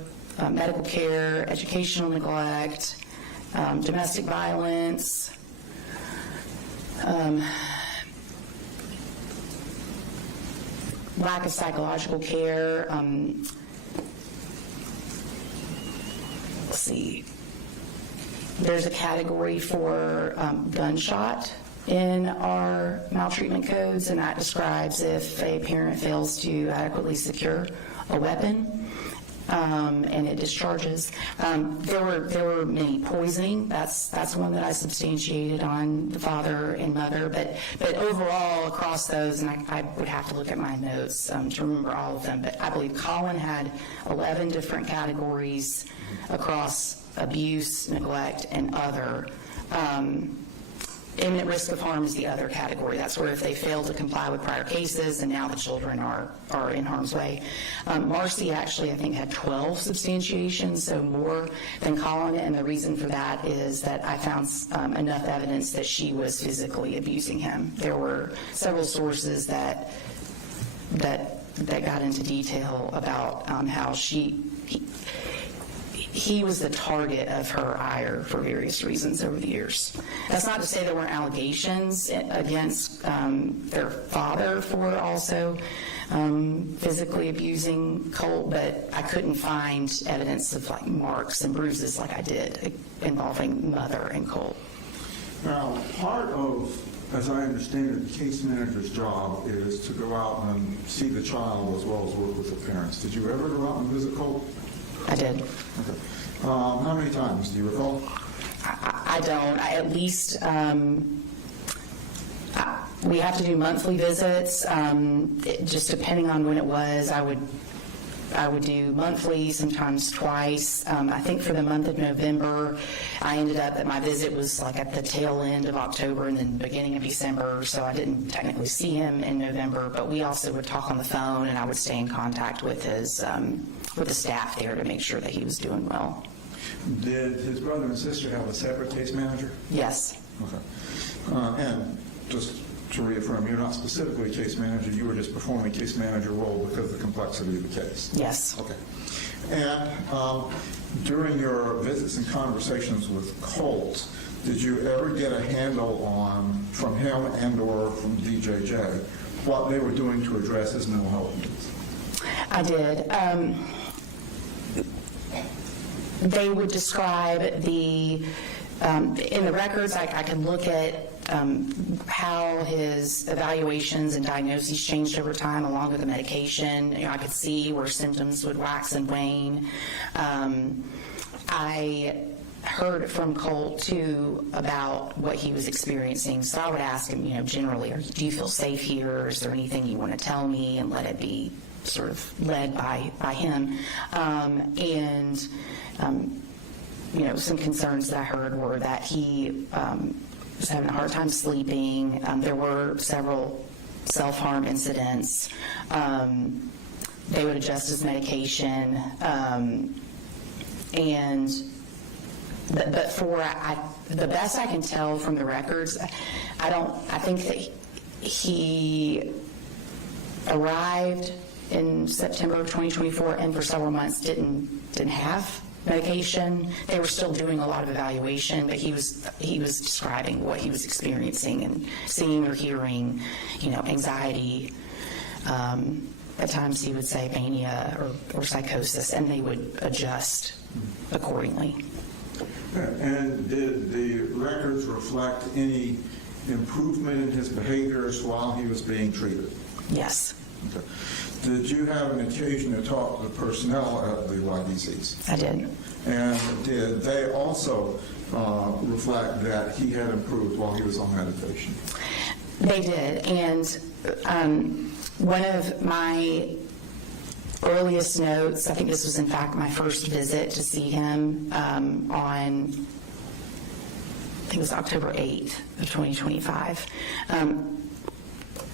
medical care, educational neglect, domestic violence, lack of psychological care. Let's see. There's a category for gunshot in our maltreatment codes, and that describes if a parent fails to adequately secure a weapon and it discharges. There were many poisoning. That's one that I substantiated on the father and mother. But overall, across those, and I would have to look at my notes to remember all of them. But I believe Colin had 11 different categories across abuse, neglect, and other. Imminent risk of harm is the other category. That's where if they fail to comply with prior cases and now the children are in harm's way. Marcy actually, I think, had 12 substantiations, so more than Colin, and the reason for that is that I found enough evidence that she was physically abusing him. There were several sources that got into detail about how he was the target of her ire for various reasons over the years. That's not to say there weren't allegations against their father for also physically abusing Colt, but I couldn't find evidence of like marks and bruises like I did involving mother and Colt. Now, part of, as I understand it, the case manager's job is to go out and see the child as well as work with the parents. Did you ever go out and visit Colt? I did. Okay. How many times? Do you recall? I don't. At least we have to do monthly visits. Just depending on when it was, I would do monthly, sometimes twice. I think for the month of November, I ended up that my visit was like at the tail end of October and then beginning of December, so I didn't technically see him in November, but we also would talk on the phone and I would stay in contact with his with the staff there to make sure that he was doing well. Did his brother and sister have a separate case manager? Yes. Okay. And just to reaffirm, you're not specifically case manager, you were just performing a case manager role because of the complexity of the case? Yes. Okay. And during your visits and conversations with Colt, did you ever get a handle on, from him and or from DJJ, what they were doing to address his mental health needs? I did. They would describe in the records, I can look at how his evaluations and diagnoses changed over time along with the medication. I could see where symptoms would wax and wane. I heard from Colt, too, about what he was experiencing. So I would ask him, generally, do you feel safe here? Is there anything you want to tell me? And let it be sort of led by him. Some concerns that I heard were that he was having a hard time sleeping. There were several self-harm incidents. They would adjust his medication. But the best I can tell from the records, I think that he arrived in September of 2024 and for several months didn't have medication. They were still doing a lot of evaluation, but he was describing what he was experiencing and seeing or hearing, anxiety. At times he would say mania or psychosis, and they would adjust accordingly. And did the records reflect any improvement in his behaviors while he was being treated? Yes. Okay. Did you have an occasion to talk to the personnel at the YDCs? I did. And did they also reflect that he had improved while he was on medication? They did. And one of my earliest notes, I think this was in fact my first visit to see him on, I think it was October 8th of 2025.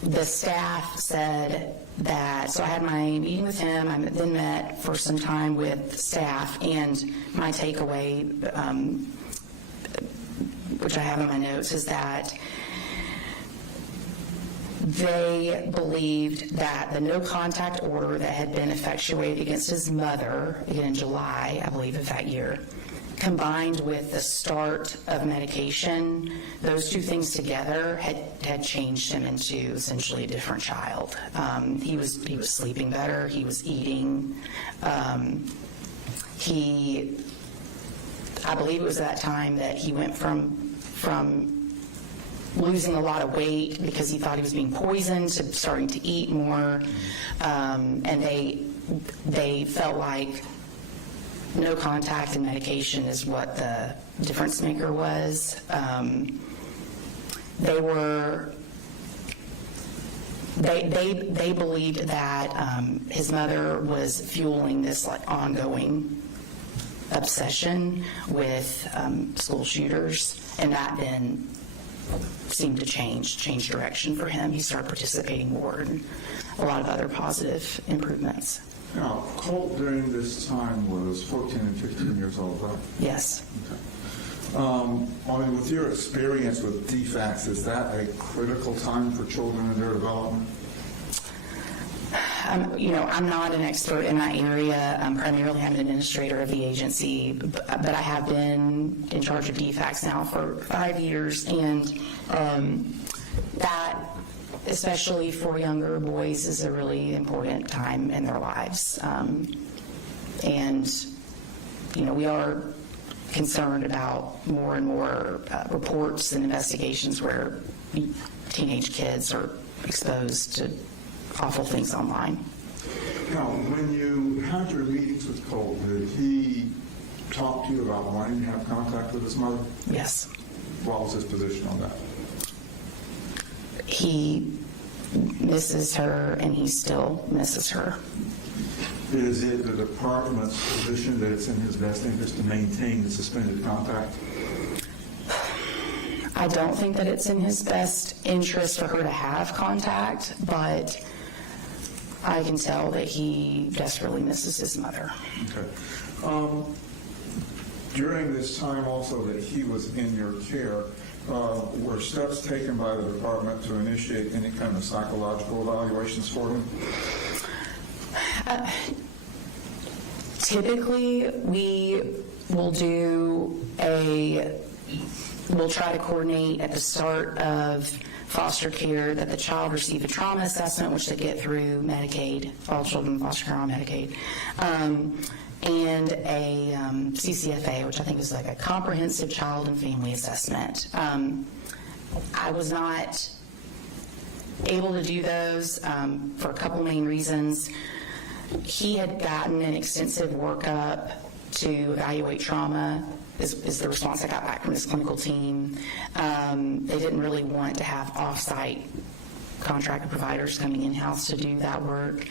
The staff said that, so I had my meeting with him, I then met for some time with staff, and my takeaway, which I have in my notes, is that they believed that the no contact order that had been effectuated against his mother in July, I believe, of that year, combined with the start of medication, those two things together had changed him into essentially a different child. He was sleeping better. He was eating. I believe it was that time that he went from losing a lot of weight because he thought he was being poisoned to starting to eat more, and they felt like no contact and medication is what the difference maker was. They believed that his mother was fueling this like ongoing obsession with school shooters, and that then seemed to change direction for him. He started participating more in a lot of other positive improvements. Now, Colt during this time was 14 and 15 years old, right? Yes. Okay. With your experience with DFACS, is that a critical time for children in their development? I'm not an expert in that area. Primarily, I'm an administrator of the agency, but I have been in charge of DFACS now for 5 years, and that, especially for younger boys, is a really important time in their lives. We are concerned about more and more reports and investigations where teenage kids are exposed to awful things online. Now, when you had your meetings with Colt, did he talk to you about wanting to have contact with his mother? Yes. What was his position on that? He misses her, and he still misses her. Is it the department's position that it's in his best interest to maintain the suspended contact? I don't think that it's in his best interest for her to have contact, but I can tell that he desperately misses his mother. Okay. During this time also that he was in your care, were steps taken by the department to initiate any kind of psychological evaluations for him? Typically, we'll try to coordinate at the start of foster care that the child receive a trauma assessment, which they get through Medicaid. All children in foster care are on Medicaid. And a CCFA, which I think is like a comprehensive child and family assessment. I was not able to do those for a couple main reasons. He had gotten an extensive workup to evaluate trauma, is the response I got back from his clinical team. They didn't really want to have off-site contracted providers coming in-house to do that work.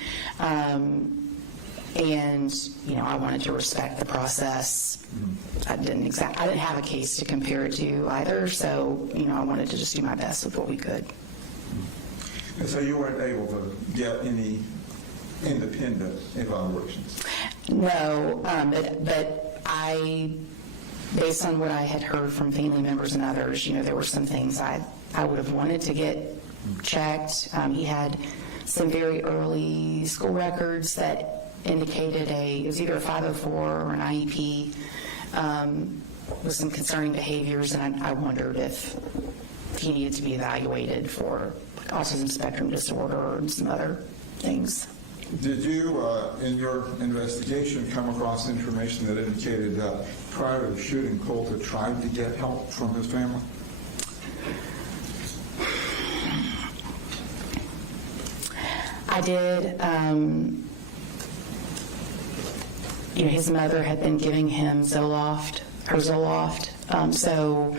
And I wanted to respect the process. I didn't have a case to compare it to either, so I wanted to just do my best with what we could. And so you weren't able to get any independent evaluations? No, but based on what I had heard from family members and others, there were some things I would have wanted to get checked. He had some very early school records that indicated it was either a 504 or an IEP with some concerning behaviors, and I wondered if he needed to be evaluated for autism spectrum disorder and some other things. Did you, in your investigation, come across information that indicated that prior to the shooting, Colt had tried to get help from his family? I did. His mother had been giving him Zoloft. So,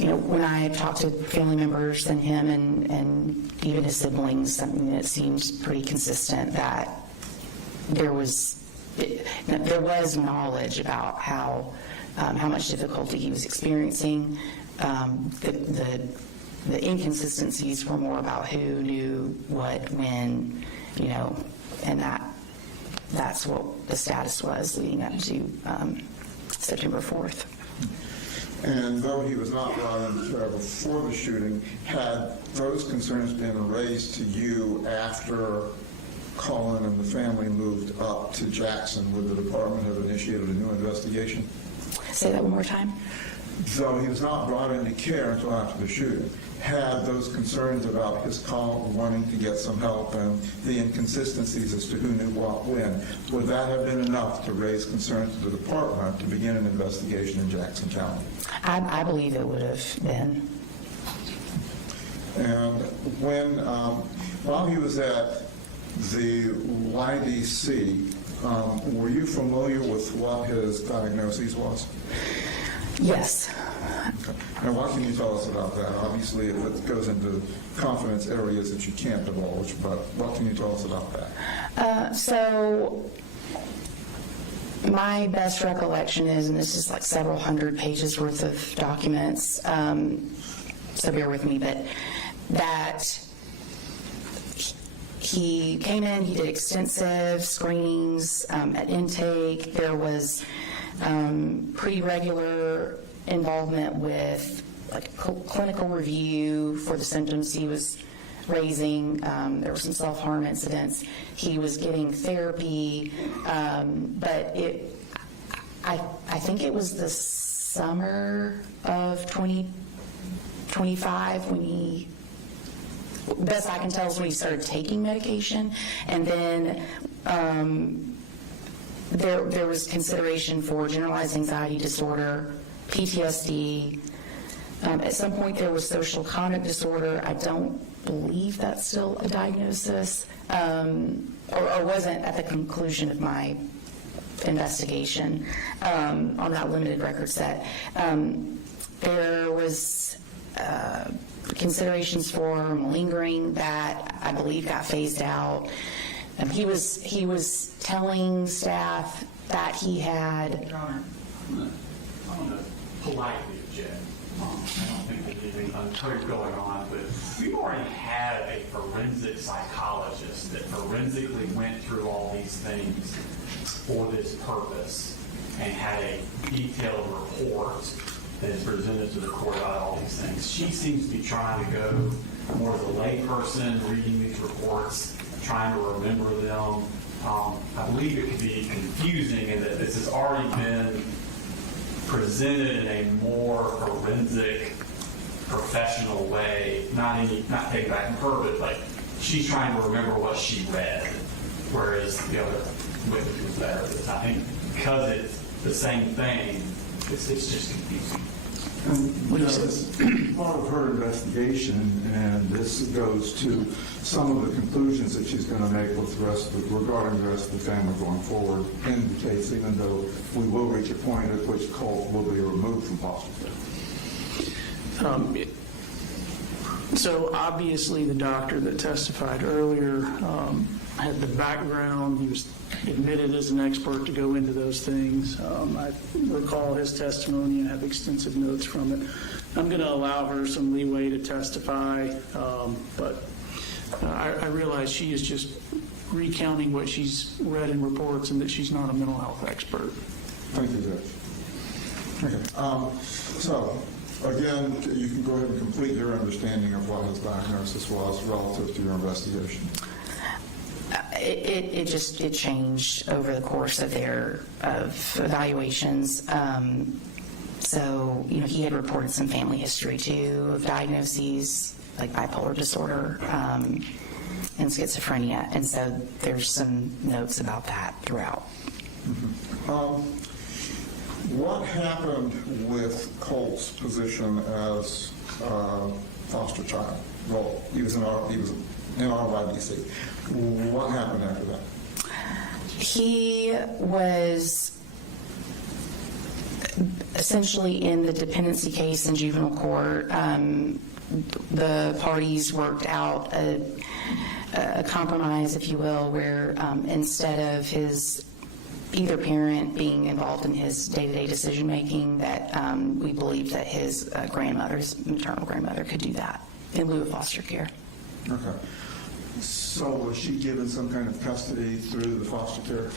when I talked to family members and him and even his siblings, it seemed pretty consistent that there was knowledge about how much difficulty he was experiencing. The inconsistencies were more about who knew what, when, and that's what the status was leading up to September 4th. And though he was not brought into care before the shooting, had those concerns been raised to you after Colin and the family moved up to Jackson, would the department have initiated a new investigation? Say that one more time. Though he was not brought into care until after the shooting, had those concerns about his call wanting to get some help and the inconsistencies as to who knew what when, would that have been enough to raise concerns to the department to begin an investigation in Jackson County? I believe it would have been. And when, while he was at the YDC, were you familiar with what his diagnosis was? Yes. Okay. Now, what can you tell us about that? Obviously, it goes into confidence areas that you can't divulge, but what can you tell us about that? So my best recollection is, and this is like several hundred pages worth of documents, so bear with me, but that he came in, he did extensive screenings at intake. There was pretty regular involvement with like clinical review for the symptoms he was raising. There were some self-harm incidents. He was getting therapy, but I think it was the summer of 2025 when he, best I can tell, is when he started taking medication, and then there was consideration for generalized anxiety disorder, PTSD. At some point there was social conduct disorder. I don't believe that's still a diagnosis, or wasn't at the conclusion of my investigation on that limited record set. There was considerations for malingering that I believe got phased out. He was telling staff that he had. Your Honor, I want to politely object. I don't think there's anything unclear going on, but we've already had a forensic psychologist that forensically went through all these things for this purpose and had a detailed report that is presented to the court about all these things. She seems to be trying to go more as a layperson, reading these reports, trying to remember them. I believe it could be confusing in that this has already been presented in a more forensic, professional way, not taken back from her, but like she's trying to remember what she read, whereas the other witness was there at the time. I think because it's the same thing, it's just confusing. And, part of her investigation, and this goes to some of the conclusions that she's going to make with regarding the rest of the family going forward in the case, even though we will reach a point at which Colt will be removed from foster care. So obviously the doctor that testified earlier had the background. He was admitted as an expert to go into those things. I recall his testimony and have extensive notes from it. I'm going to allow her some leeway to testify, but I realize she is just recounting what she's read in reports and that she's not a mental health expert. Thank you, Judge. Okay. So, again, you can go ahead and complete your understanding of what his diagnosis was relative to your investigation. It changed over the course of their evaluations. So, he had reported some family history too of diagnoses like bipolar disorder and schizophrenia, and so there's some notes about that throughout. Mm-hmm. What happened with Colt's position as foster child? Well, he was in RYDC. What happened after that? He was essentially in the dependency case in juvenile court. The parties worked out a compromise, if you will, where instead of his either parent being involved in his day-to-day decision-making, that we believed that his maternal grandmother could do that in lieu of foster care. Okay. So was she given some kind of custody through the foster care?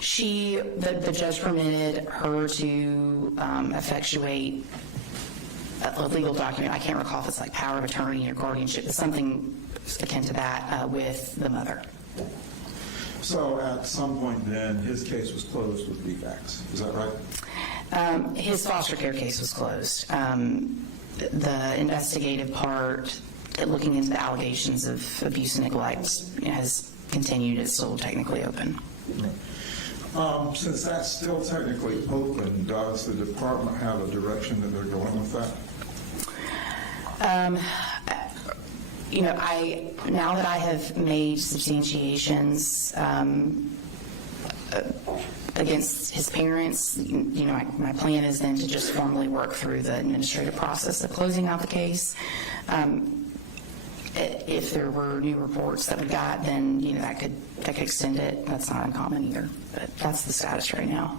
The judge permitted her to effectuate a legal document. I can't recall if it's like power of attorney or guardianship, but something akin to that with the mother. So at some point then, his case was closed with DFACS, is that right? His foster care case was closed. The investigative part, looking into the allegations of abuse and neglect, has continued. It's still technically open. Since that's still technically open, does the department have a direction that they're going with that? Now that I have made substantiations against his parents, my plan is then to just formally work through the administrative process of closing out the case. If there were new reports that we got, then that could extend it. That's not uncommon either, but that's the status right now.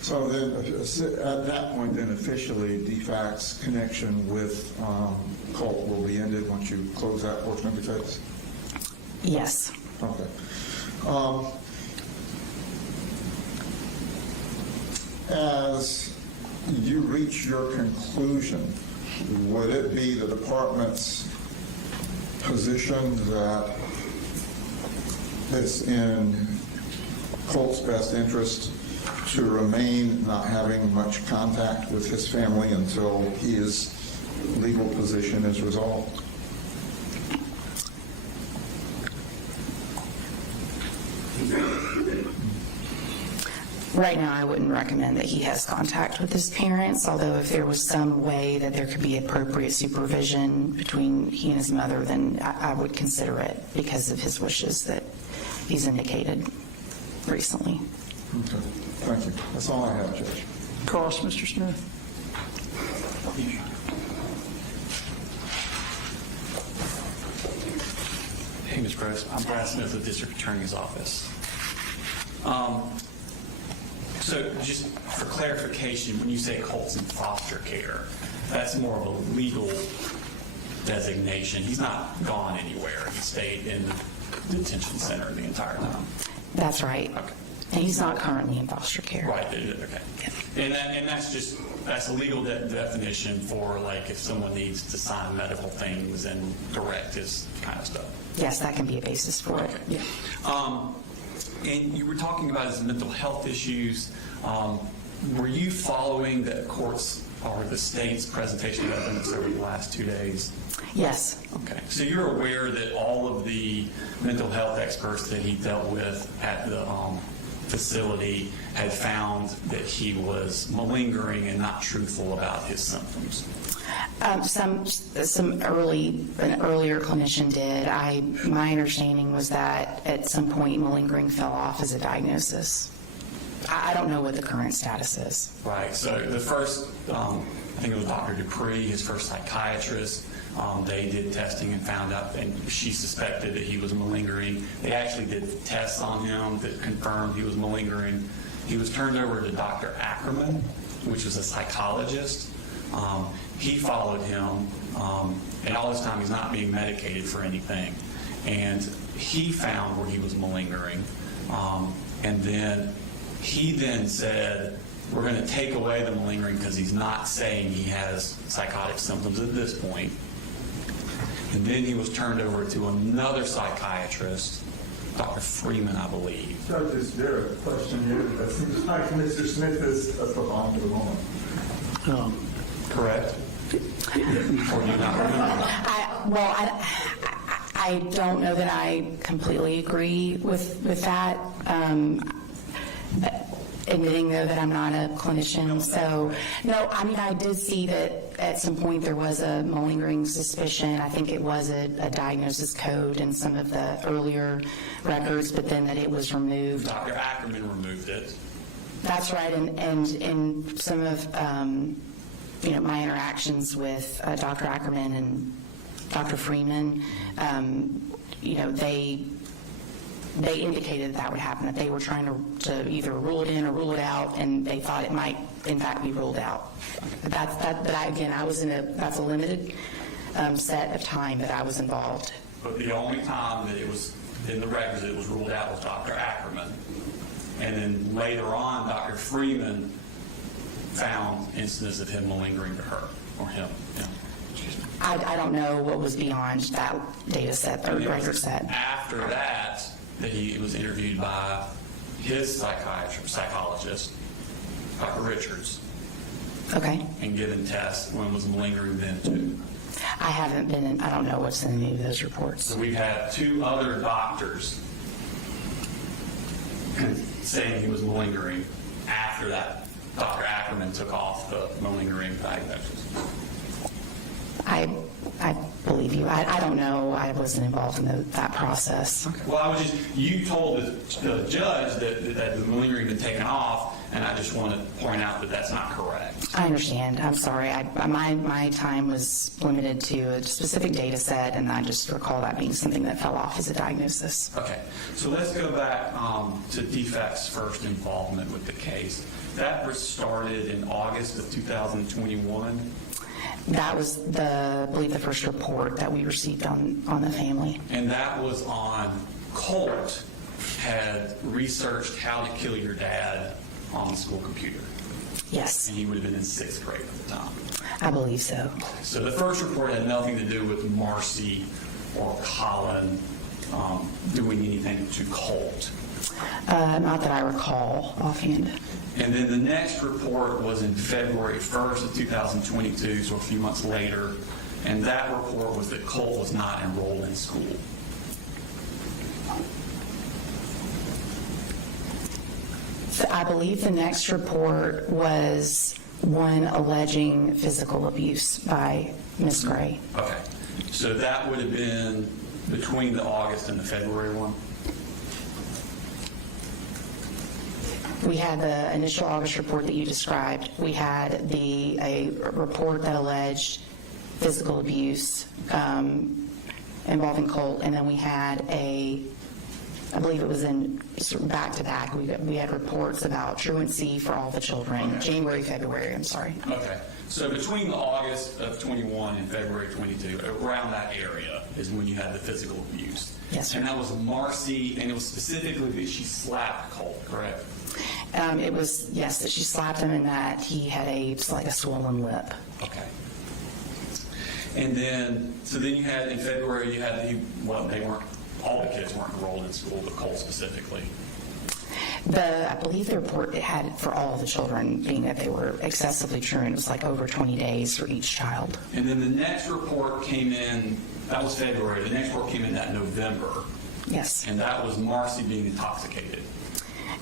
So then, at that point, then officially, DFAC's connection with Colt will be ended once you close that portion of the case? Yes. Okay. As you reach your conclusion, would it be the department's position that it's in Colt's best interest to remain not having much contact with his family until his legal position is resolved? Right now, I wouldn't recommend that he has contact with his parents, although if there was some way that there could be appropriate supervision between he and his mother, then I would consider it because of his wishes that he's indicated recently. Okay. Thank you. That's all I have, Judge. Cross, Mr. Smith. Hey, Ms. Gross. I'm Brad Smith of the District Attorney's Office. So just for clarification, when you say Colt's in foster care, that's more of a legal designation. He's not gone anywhere. He stayed in the detention center the entire time. That's right. Okay. And he's not currently in foster care. Right, okay. And that's a legal definition for like if someone needs to sign medical things and direct his kind of stuff. Yes, that can be a basis for it. Okay. Yeah. And you were talking about his mental health issues. Were you following the court's or the state's presentation of evidence over the last 2 days? Yes. Okay. So you're aware that all of the mental health experts that he dealt with at the facility had found that he was malingering and not truthful about his symptoms? An earlier clinician did. My understanding was that at some point malingering fell off as a diagnosis. I don't know what the current status is. Right. So the first, I think it was Dr. Dupree, his first psychiatrist. They did testing and found out, and she suspected that he was malingering. They actually did tests on him that confirmed he was malingering. He was turned over to Dr. Ackerman, which was a psychologist. He followed him, and all this time he's not being medicated for anything. And he found where he was malingering, and then he then said, we're going to take away the malingering because he's not saying he has psychotic symptoms at this point. And then he was turned over to another psychiatrist, Dr. Freeman, I believe. Judge, is there a question here? It seems like Mr. Smith is on for the moment. Correct? Or do you not remember? I don't know that I completely agree with that. Admitting, though, that I'm not a clinician. So, no, I mean, I did see that at some point there was a malingering suspicion. I think it was a diagnosis code in some of the earlier records, but then that it was removed. Dr. Ackerman removed it. That's right, and in some of my interactions with Dr. Ackerman and Dr. Freeman, they indicated that would happen, that they were trying to either rule it in or rule it out, and they thought it might, in fact, be ruled out. But I was that's a limited set of time that I was involved but the only time that it was in the records that it was ruled out was Dr. Ackerman. And then later on, Dr. Freeman found instances of him malingering to her, or him. Yeah. Excuse me. I don't know what was beyond that data set or record set. After that he was interviewed by his psychologist, Dr. Richards. Okay. And given tests when was malingering then too. I haven't been in, I don't know what's in any of those reports. So we've had 2 other doctors saying he was malingering after that Dr. Ackerman took off the malingering diagnosis. I believe you. I don't know. I wasn't involved in that process. Okay. Well, you told the judge that the malingering had been taken off, and I just want to point out that that's not correct. I understand. I'm sorry. My time was limited to a specific data set, and I just recall that being something that fell off as a diagnosis. Okay. So let's go back to Defect's first involvement with the case. That started in August of 2021. That was I believe the first report that we received on the family. And that was on Colt had researched how to kill your dad on the school computer. Yes. And he would have been in 6th grade at the time. I believe so. So the first report had nothing to do with Marcy or Colin doing anything to Colt. Not that I recall offhand. And then the next report was in February 1st of 2022, so a few months later, and that report was that Colt was not enrolled in school. I believe the next report was one alleging physical abuse by Ms. Gray. Okay. So that would have been between the August and the February one? We had the initial August report that you described. We had a report that alleged physical abuse involving Colt, and then we had I believe it was in back to back. We had reports about truancy for all the children. Okay. January, February. I'm sorry. Okay. So between the August of 21 and February 22, around that area is when you had the physical abuse. Yes, sir. And that was Marcy, and it was specifically that she slapped Colt, correct? It was, yes, that she slapped him and that he had a swollen lip. Okay. And then, so then you had, in February, you had, all the kids weren't enrolled in school, but Colt specifically. I believe the report it had for all the children, being that they were excessively truant, it was like over 20 days for each child. And then the next report came in, that was February, the next report came in that November. Yes. And that was Marcy being intoxicated.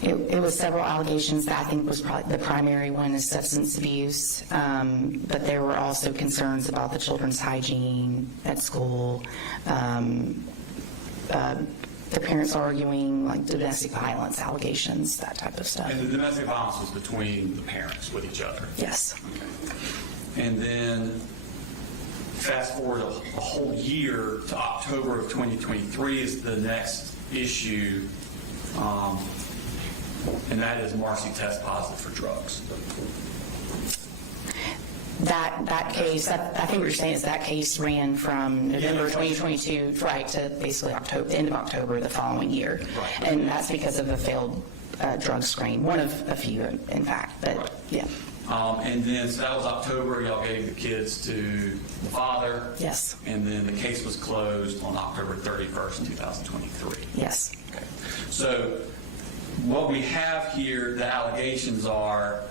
It was several allegations. That I think was probably the primary one is substance abuse, but there were also concerns about the children's hygiene at school. The parents arguing like domestic violence allegations, that type of stuff. And the domestic violence was between the parents with each other? Yes. Okay. And then fast forward a whole year to October of 2023 is the next issue, and that is Marcy test positive for drugs. That case, I think what you're saying is that case ran from November 2022 right to basically October, the end of October the following year. Right. And that's because of a failed drug screen, one of a few in fact, but right. Yeah. And then, so that was October, y'all gave the kids to the father. Yes. And then the case was closed on October 31st, 2023. Yes. Okay. So what we have here, the allegations are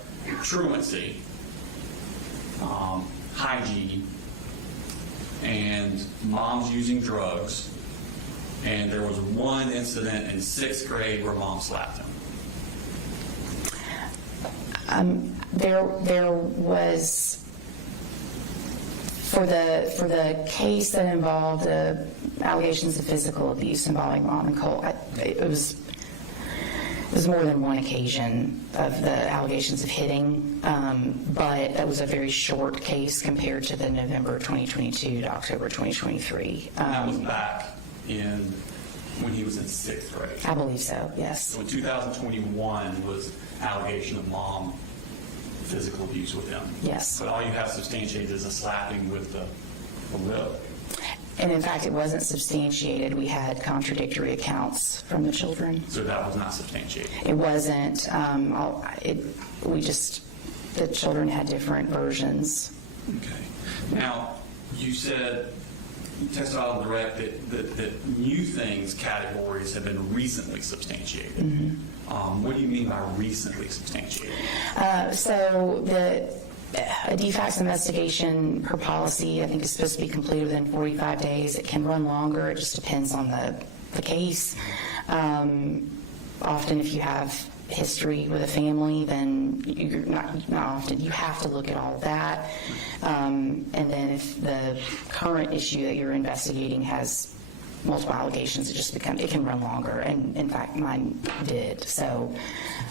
truancy, hygiene, and mom's using drugs, and there was one incident in 6th grade where mom slapped him. There was for the case that involved allegations of physical abuse involving mom and Colt. It was more than one occasion of the allegations of hitting, but that was a very short case compared to the November 2022 to October 2023. And that was back when he was in 6th grade. I believe so, yes. So in 2021 was allegation of mom physical abuse with him. Yes. But all you have substantiated is a slapping with the lip. And in fact, it wasn't substantiated. We had contradictory accounts from the children. So that was not substantiated? It wasn't. The children had different versions. Okay. Now, you said, you testified on direct that new things categories have been recently substantiated. Mm-hmm. What do you mean by recently substantiated? So a defects investigation per policy, I think, is supposed to be completed within 45 days. It can run longer. It just depends on the case. Often, if you have history with a family, then you're not often. You have to look at all of that. And then if the current issue that you're investigating has multiple allegations, it can run longer. And in fact, mine did. So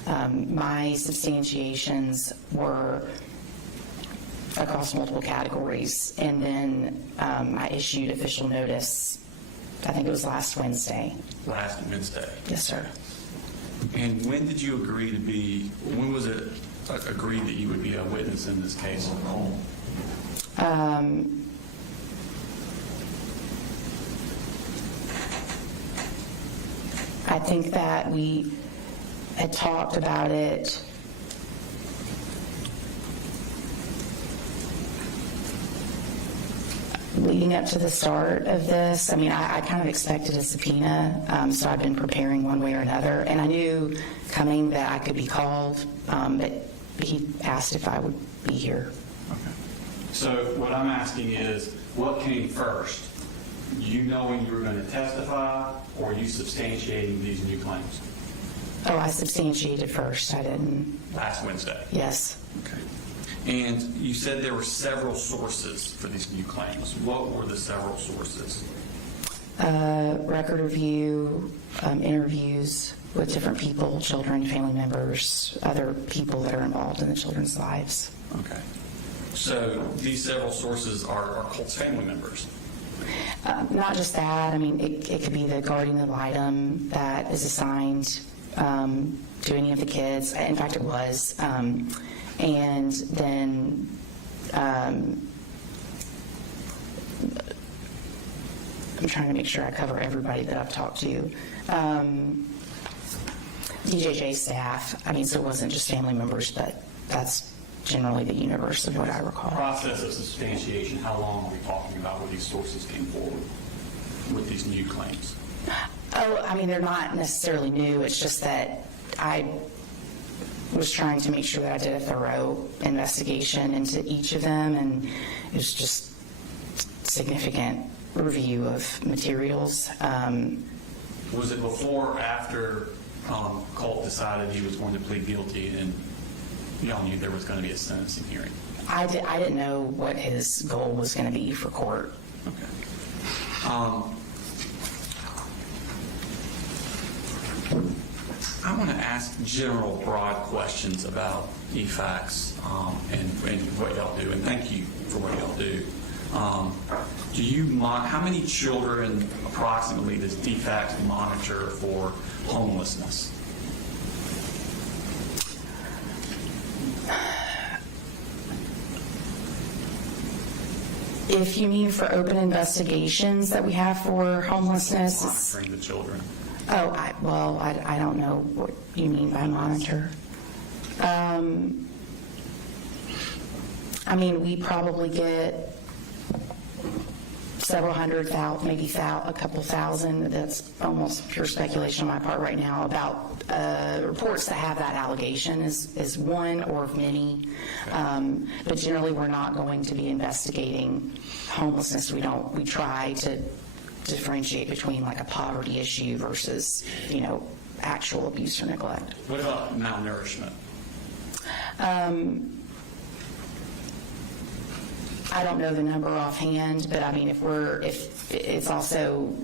my substantiations were across multiple categories. And then I issued official notice, I think it was last Wednesday. Last Wednesday? Yes, sir. And when did you agree when was it agreed that you would be a witness in this case? I think that we had talked about it leading up to the start of this. I mean, I kind of expected a subpoena, so I've been preparing one way or another. And I knew coming that I could be called, but he asked if I would be here. Okay. So what I'm asking is, what came first? You knowing you were going to testify, or you substantiating these new claims? Oh, I substantiated first. I didn't. Last Wednesday? Yes. Okay. And you said there were several sources for these new claims. What were the several sources? Record review, interviews with different people, children, family members, other people that are involved in the children's lives. Okay. So these several sources are Colt's family members? Not just that. I mean, it could be the guardian ad litem that is assigned to any of the kids. In fact, it was. And then I'm trying to make sure I cover everybody that I've talked to. DJJ staff. I mean, so it wasn't just family members, but that's generally the universe of what I recall. Process of substantiation, how long are we talking about where these sources came forward with these new claims? Oh, I mean, they're not necessarily new. It's just that I was trying to make sure that I did a thorough investigation into each of them, and it was just significant review of materials. Was it before or after Colt decided he was going to plead guilty and y'all knew there was going to be a sentencing hearing? I didn't know what his goal was going to be for court. Okay. I want to ask general broad questions about EFACS and what y'all do, and thank you for what y'all do. How many children approximately does EFACS monitor for homelessness? If you mean for open investigations that we have for homelessness, monitoring the children. Oh, I don't know what you mean by monitor. I mean, we probably get several hundred thousand, maybe a couple thousand. That's almost pure speculation on my part right now about reports that have that allegation is one or many. But generally, we're not going to be investigating homelessness. We try to differentiate between like a poverty issue versus, actual abuse or neglect. What about malnourishment? I don't know the number offhand, but I mean, if it's also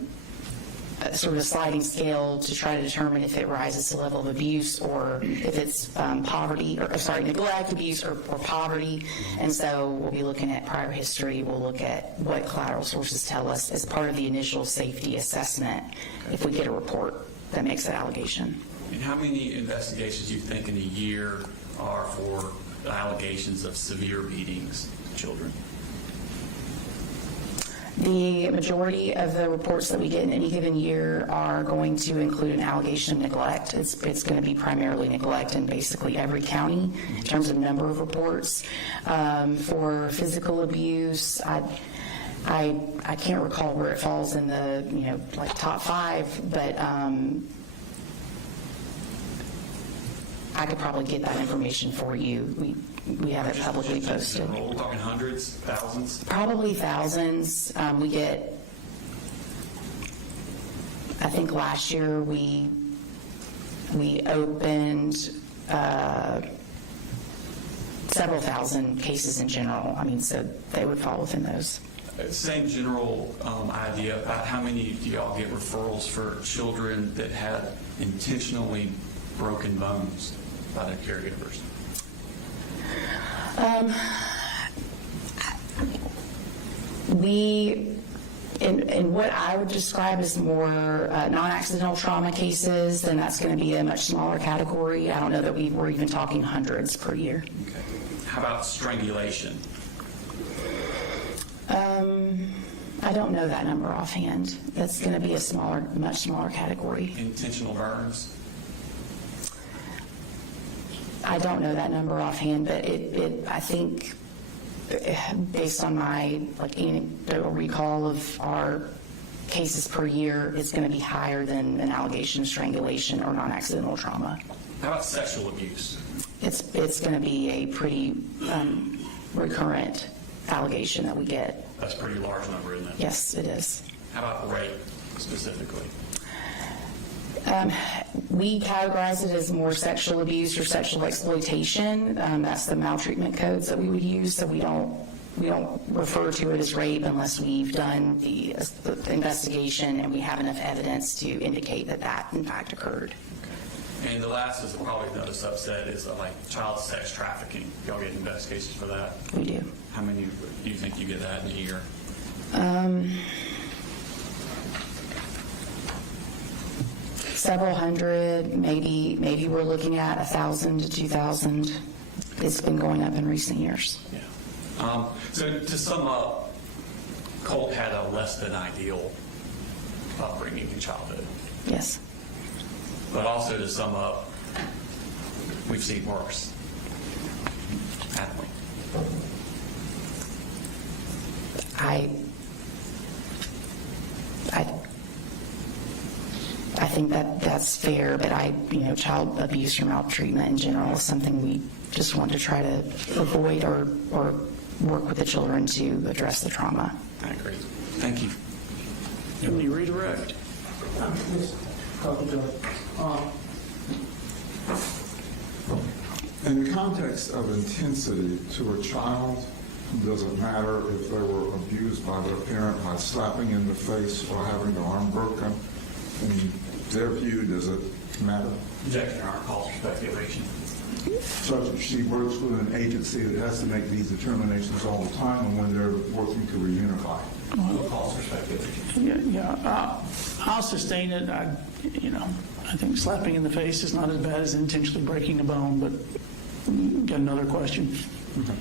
sort of a sliding scale to try to determine if it rises to the level of abuse or if it's neglect, abuse, or poverty. And so we'll be looking at prior history. We'll look at what collateral sources tell us as part of the initial safety assessment if we get a report that makes that allegation. And how many investigations do you think in a year are for allegations of severe beatings of children? The majority of the reports that we get in any given year are going to include an allegation of neglect. It's going to be primarily neglect in basically every county in terms of number of reports. For physical abuse, I can't recall where it falls in the like top 5, but I could probably get that information for you. We have it publicly posted. We're talking hundreds, thousands? Probably thousands. We get, I think last year we opened several thousand cases in general. I mean, so they would fall within those. Same general idea about how many do y'all get referrals for children that had intentionally broken bones by their caregivers? In what I would describe as more non-accidental trauma cases, then that's going to be a much smaller category. I don't know that we're even talking hundreds per year. Okay. How about strangulation? I don't know that number offhand. That's going to be a much smaller category. Intentional burns? I don't know that number offhand, but I think based on my anecdotal recall of our cases per year, it's going to be higher than an allegation of strangulation or non-accidental trauma. How about sexual abuse? It's going to be a pretty recurrent allegation that we get. That's a pretty large number, isn't it? Yes, it is. How about rape specifically? We categorize it as more sexual abuse or sexual exploitation. That's the maltreatment codes that we would use, so we don't refer to it as rape unless we've done the investigation and we have enough evidence to indicate that in fact occurred. Okay. And the last is probably another subset is like child sex trafficking. Y'all get investigations for that? We do. How many do you think you get that in a year? Several hundred, maybe we're looking at 1,000 to 2,000. It's been going up in recent years. Yeah. So to sum up, Colt had a less than ideal upbringing in childhood. Yes. But also to sum up, we've seen worse, haven't we? I think that's fair, but child abuse or maltreatment in general is something we just want to try to avoid or work with the children to address the trauma. I agree. Thank you. Can you redirect? In the context of intensity to a child, does it matter if they were abused by their parent by slapping in the face or having their arm broken? In their view, does it matter? Objection, Your Honor. Calls for speculation. So she works with an agency that has to make these determinations all the time, and when they're working to reunify. Calls for speculation. Yeah, I'll sustain it. I think slapping in the face is not as bad as intentionally breaking a bone, but got another question. Okay.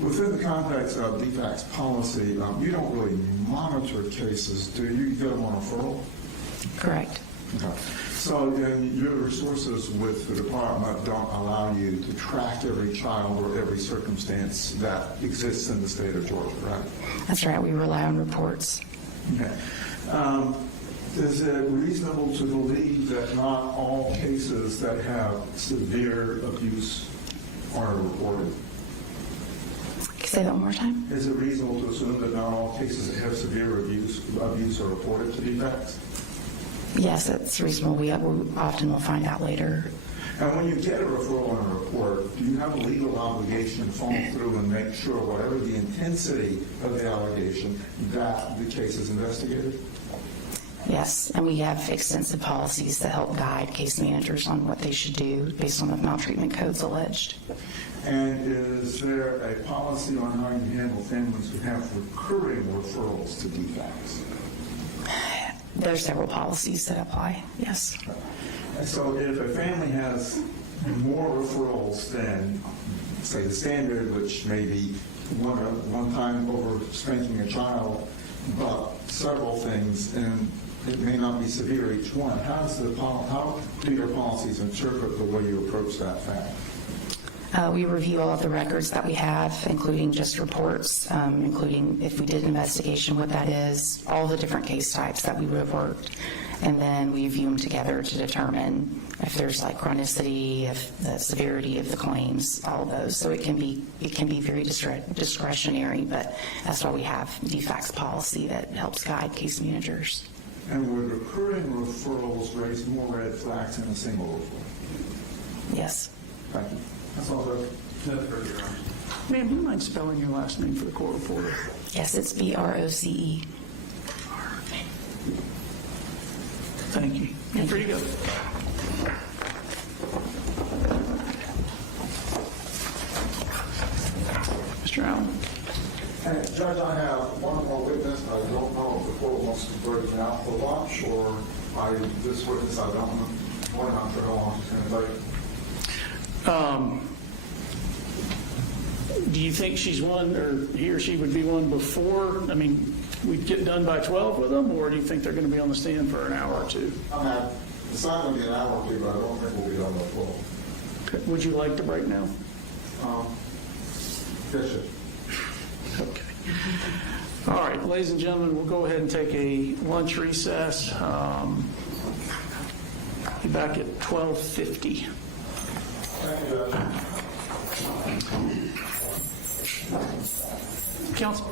Within the context of DFAC's policy, you don't really monitor cases, do you? You get them on referral? Correct. Okay. So your resources with the department don't allow you to track every child or every circumstance that exists in the state of Georgia, right? That's right. We rely on reports. Okay. Is it reasonable to believe that not all cases that have severe abuse are reported? Can you say that one more time? Is it reasonable to assume that not all cases that have severe abuse are reported to DFACs? Yes, it's reasonable. We often will find out later. And when you get a referral and a report, do you have a legal obligation to follow through and make sure, whatever the intensity of the allegation, that the case is investigated? Yes, and we have extensive policies that help guide case managers on what they should do based on the maltreatment codes alleged. And is there a policy on how you handle families who have recurring referrals to DFACs? There are several policies that apply, yes. And so if a family has more referrals than, say, the standard, which may be one time over spanking a child, several things, and it may not be severe each one. How do your policies interpret the way you approach that fact? We review all of the records that we have, including just reports, including if we did an investigation, what that is, all the different case types that we would have worked, and then we view them together to determine if there's like chronicity, if the severity of the claims, all of those. So it can be very discretionary, but that's why we have DFAC's policy that helps guide case managers. And would recurring referrals raise more red flags than a single referral? Yes. Thank you. That's all, Judge. Ma'am, do you mind spelling your last name for the court reporter? Yes, it's BROCE. Thank you. You're free to go. Mr. Allen. Hey, Judge, I have one more witness. I don't know if the court wants to break it out for lunch, or this witness, I don't know. I'm not sure how long it's going to take. Do you think she's one, or he or she would be one before? I mean, we'd get done by 12 with them, or do you think they're going to be on the stand for an hour or two? It's not going to be an hour or two, but I don't think we'll be done by 12. Okay. Would you like to break now? Yes, sir. Okay. All right, ladies and gentlemen, we'll go ahead and take a lunch recess. Be back at 12:50. Council.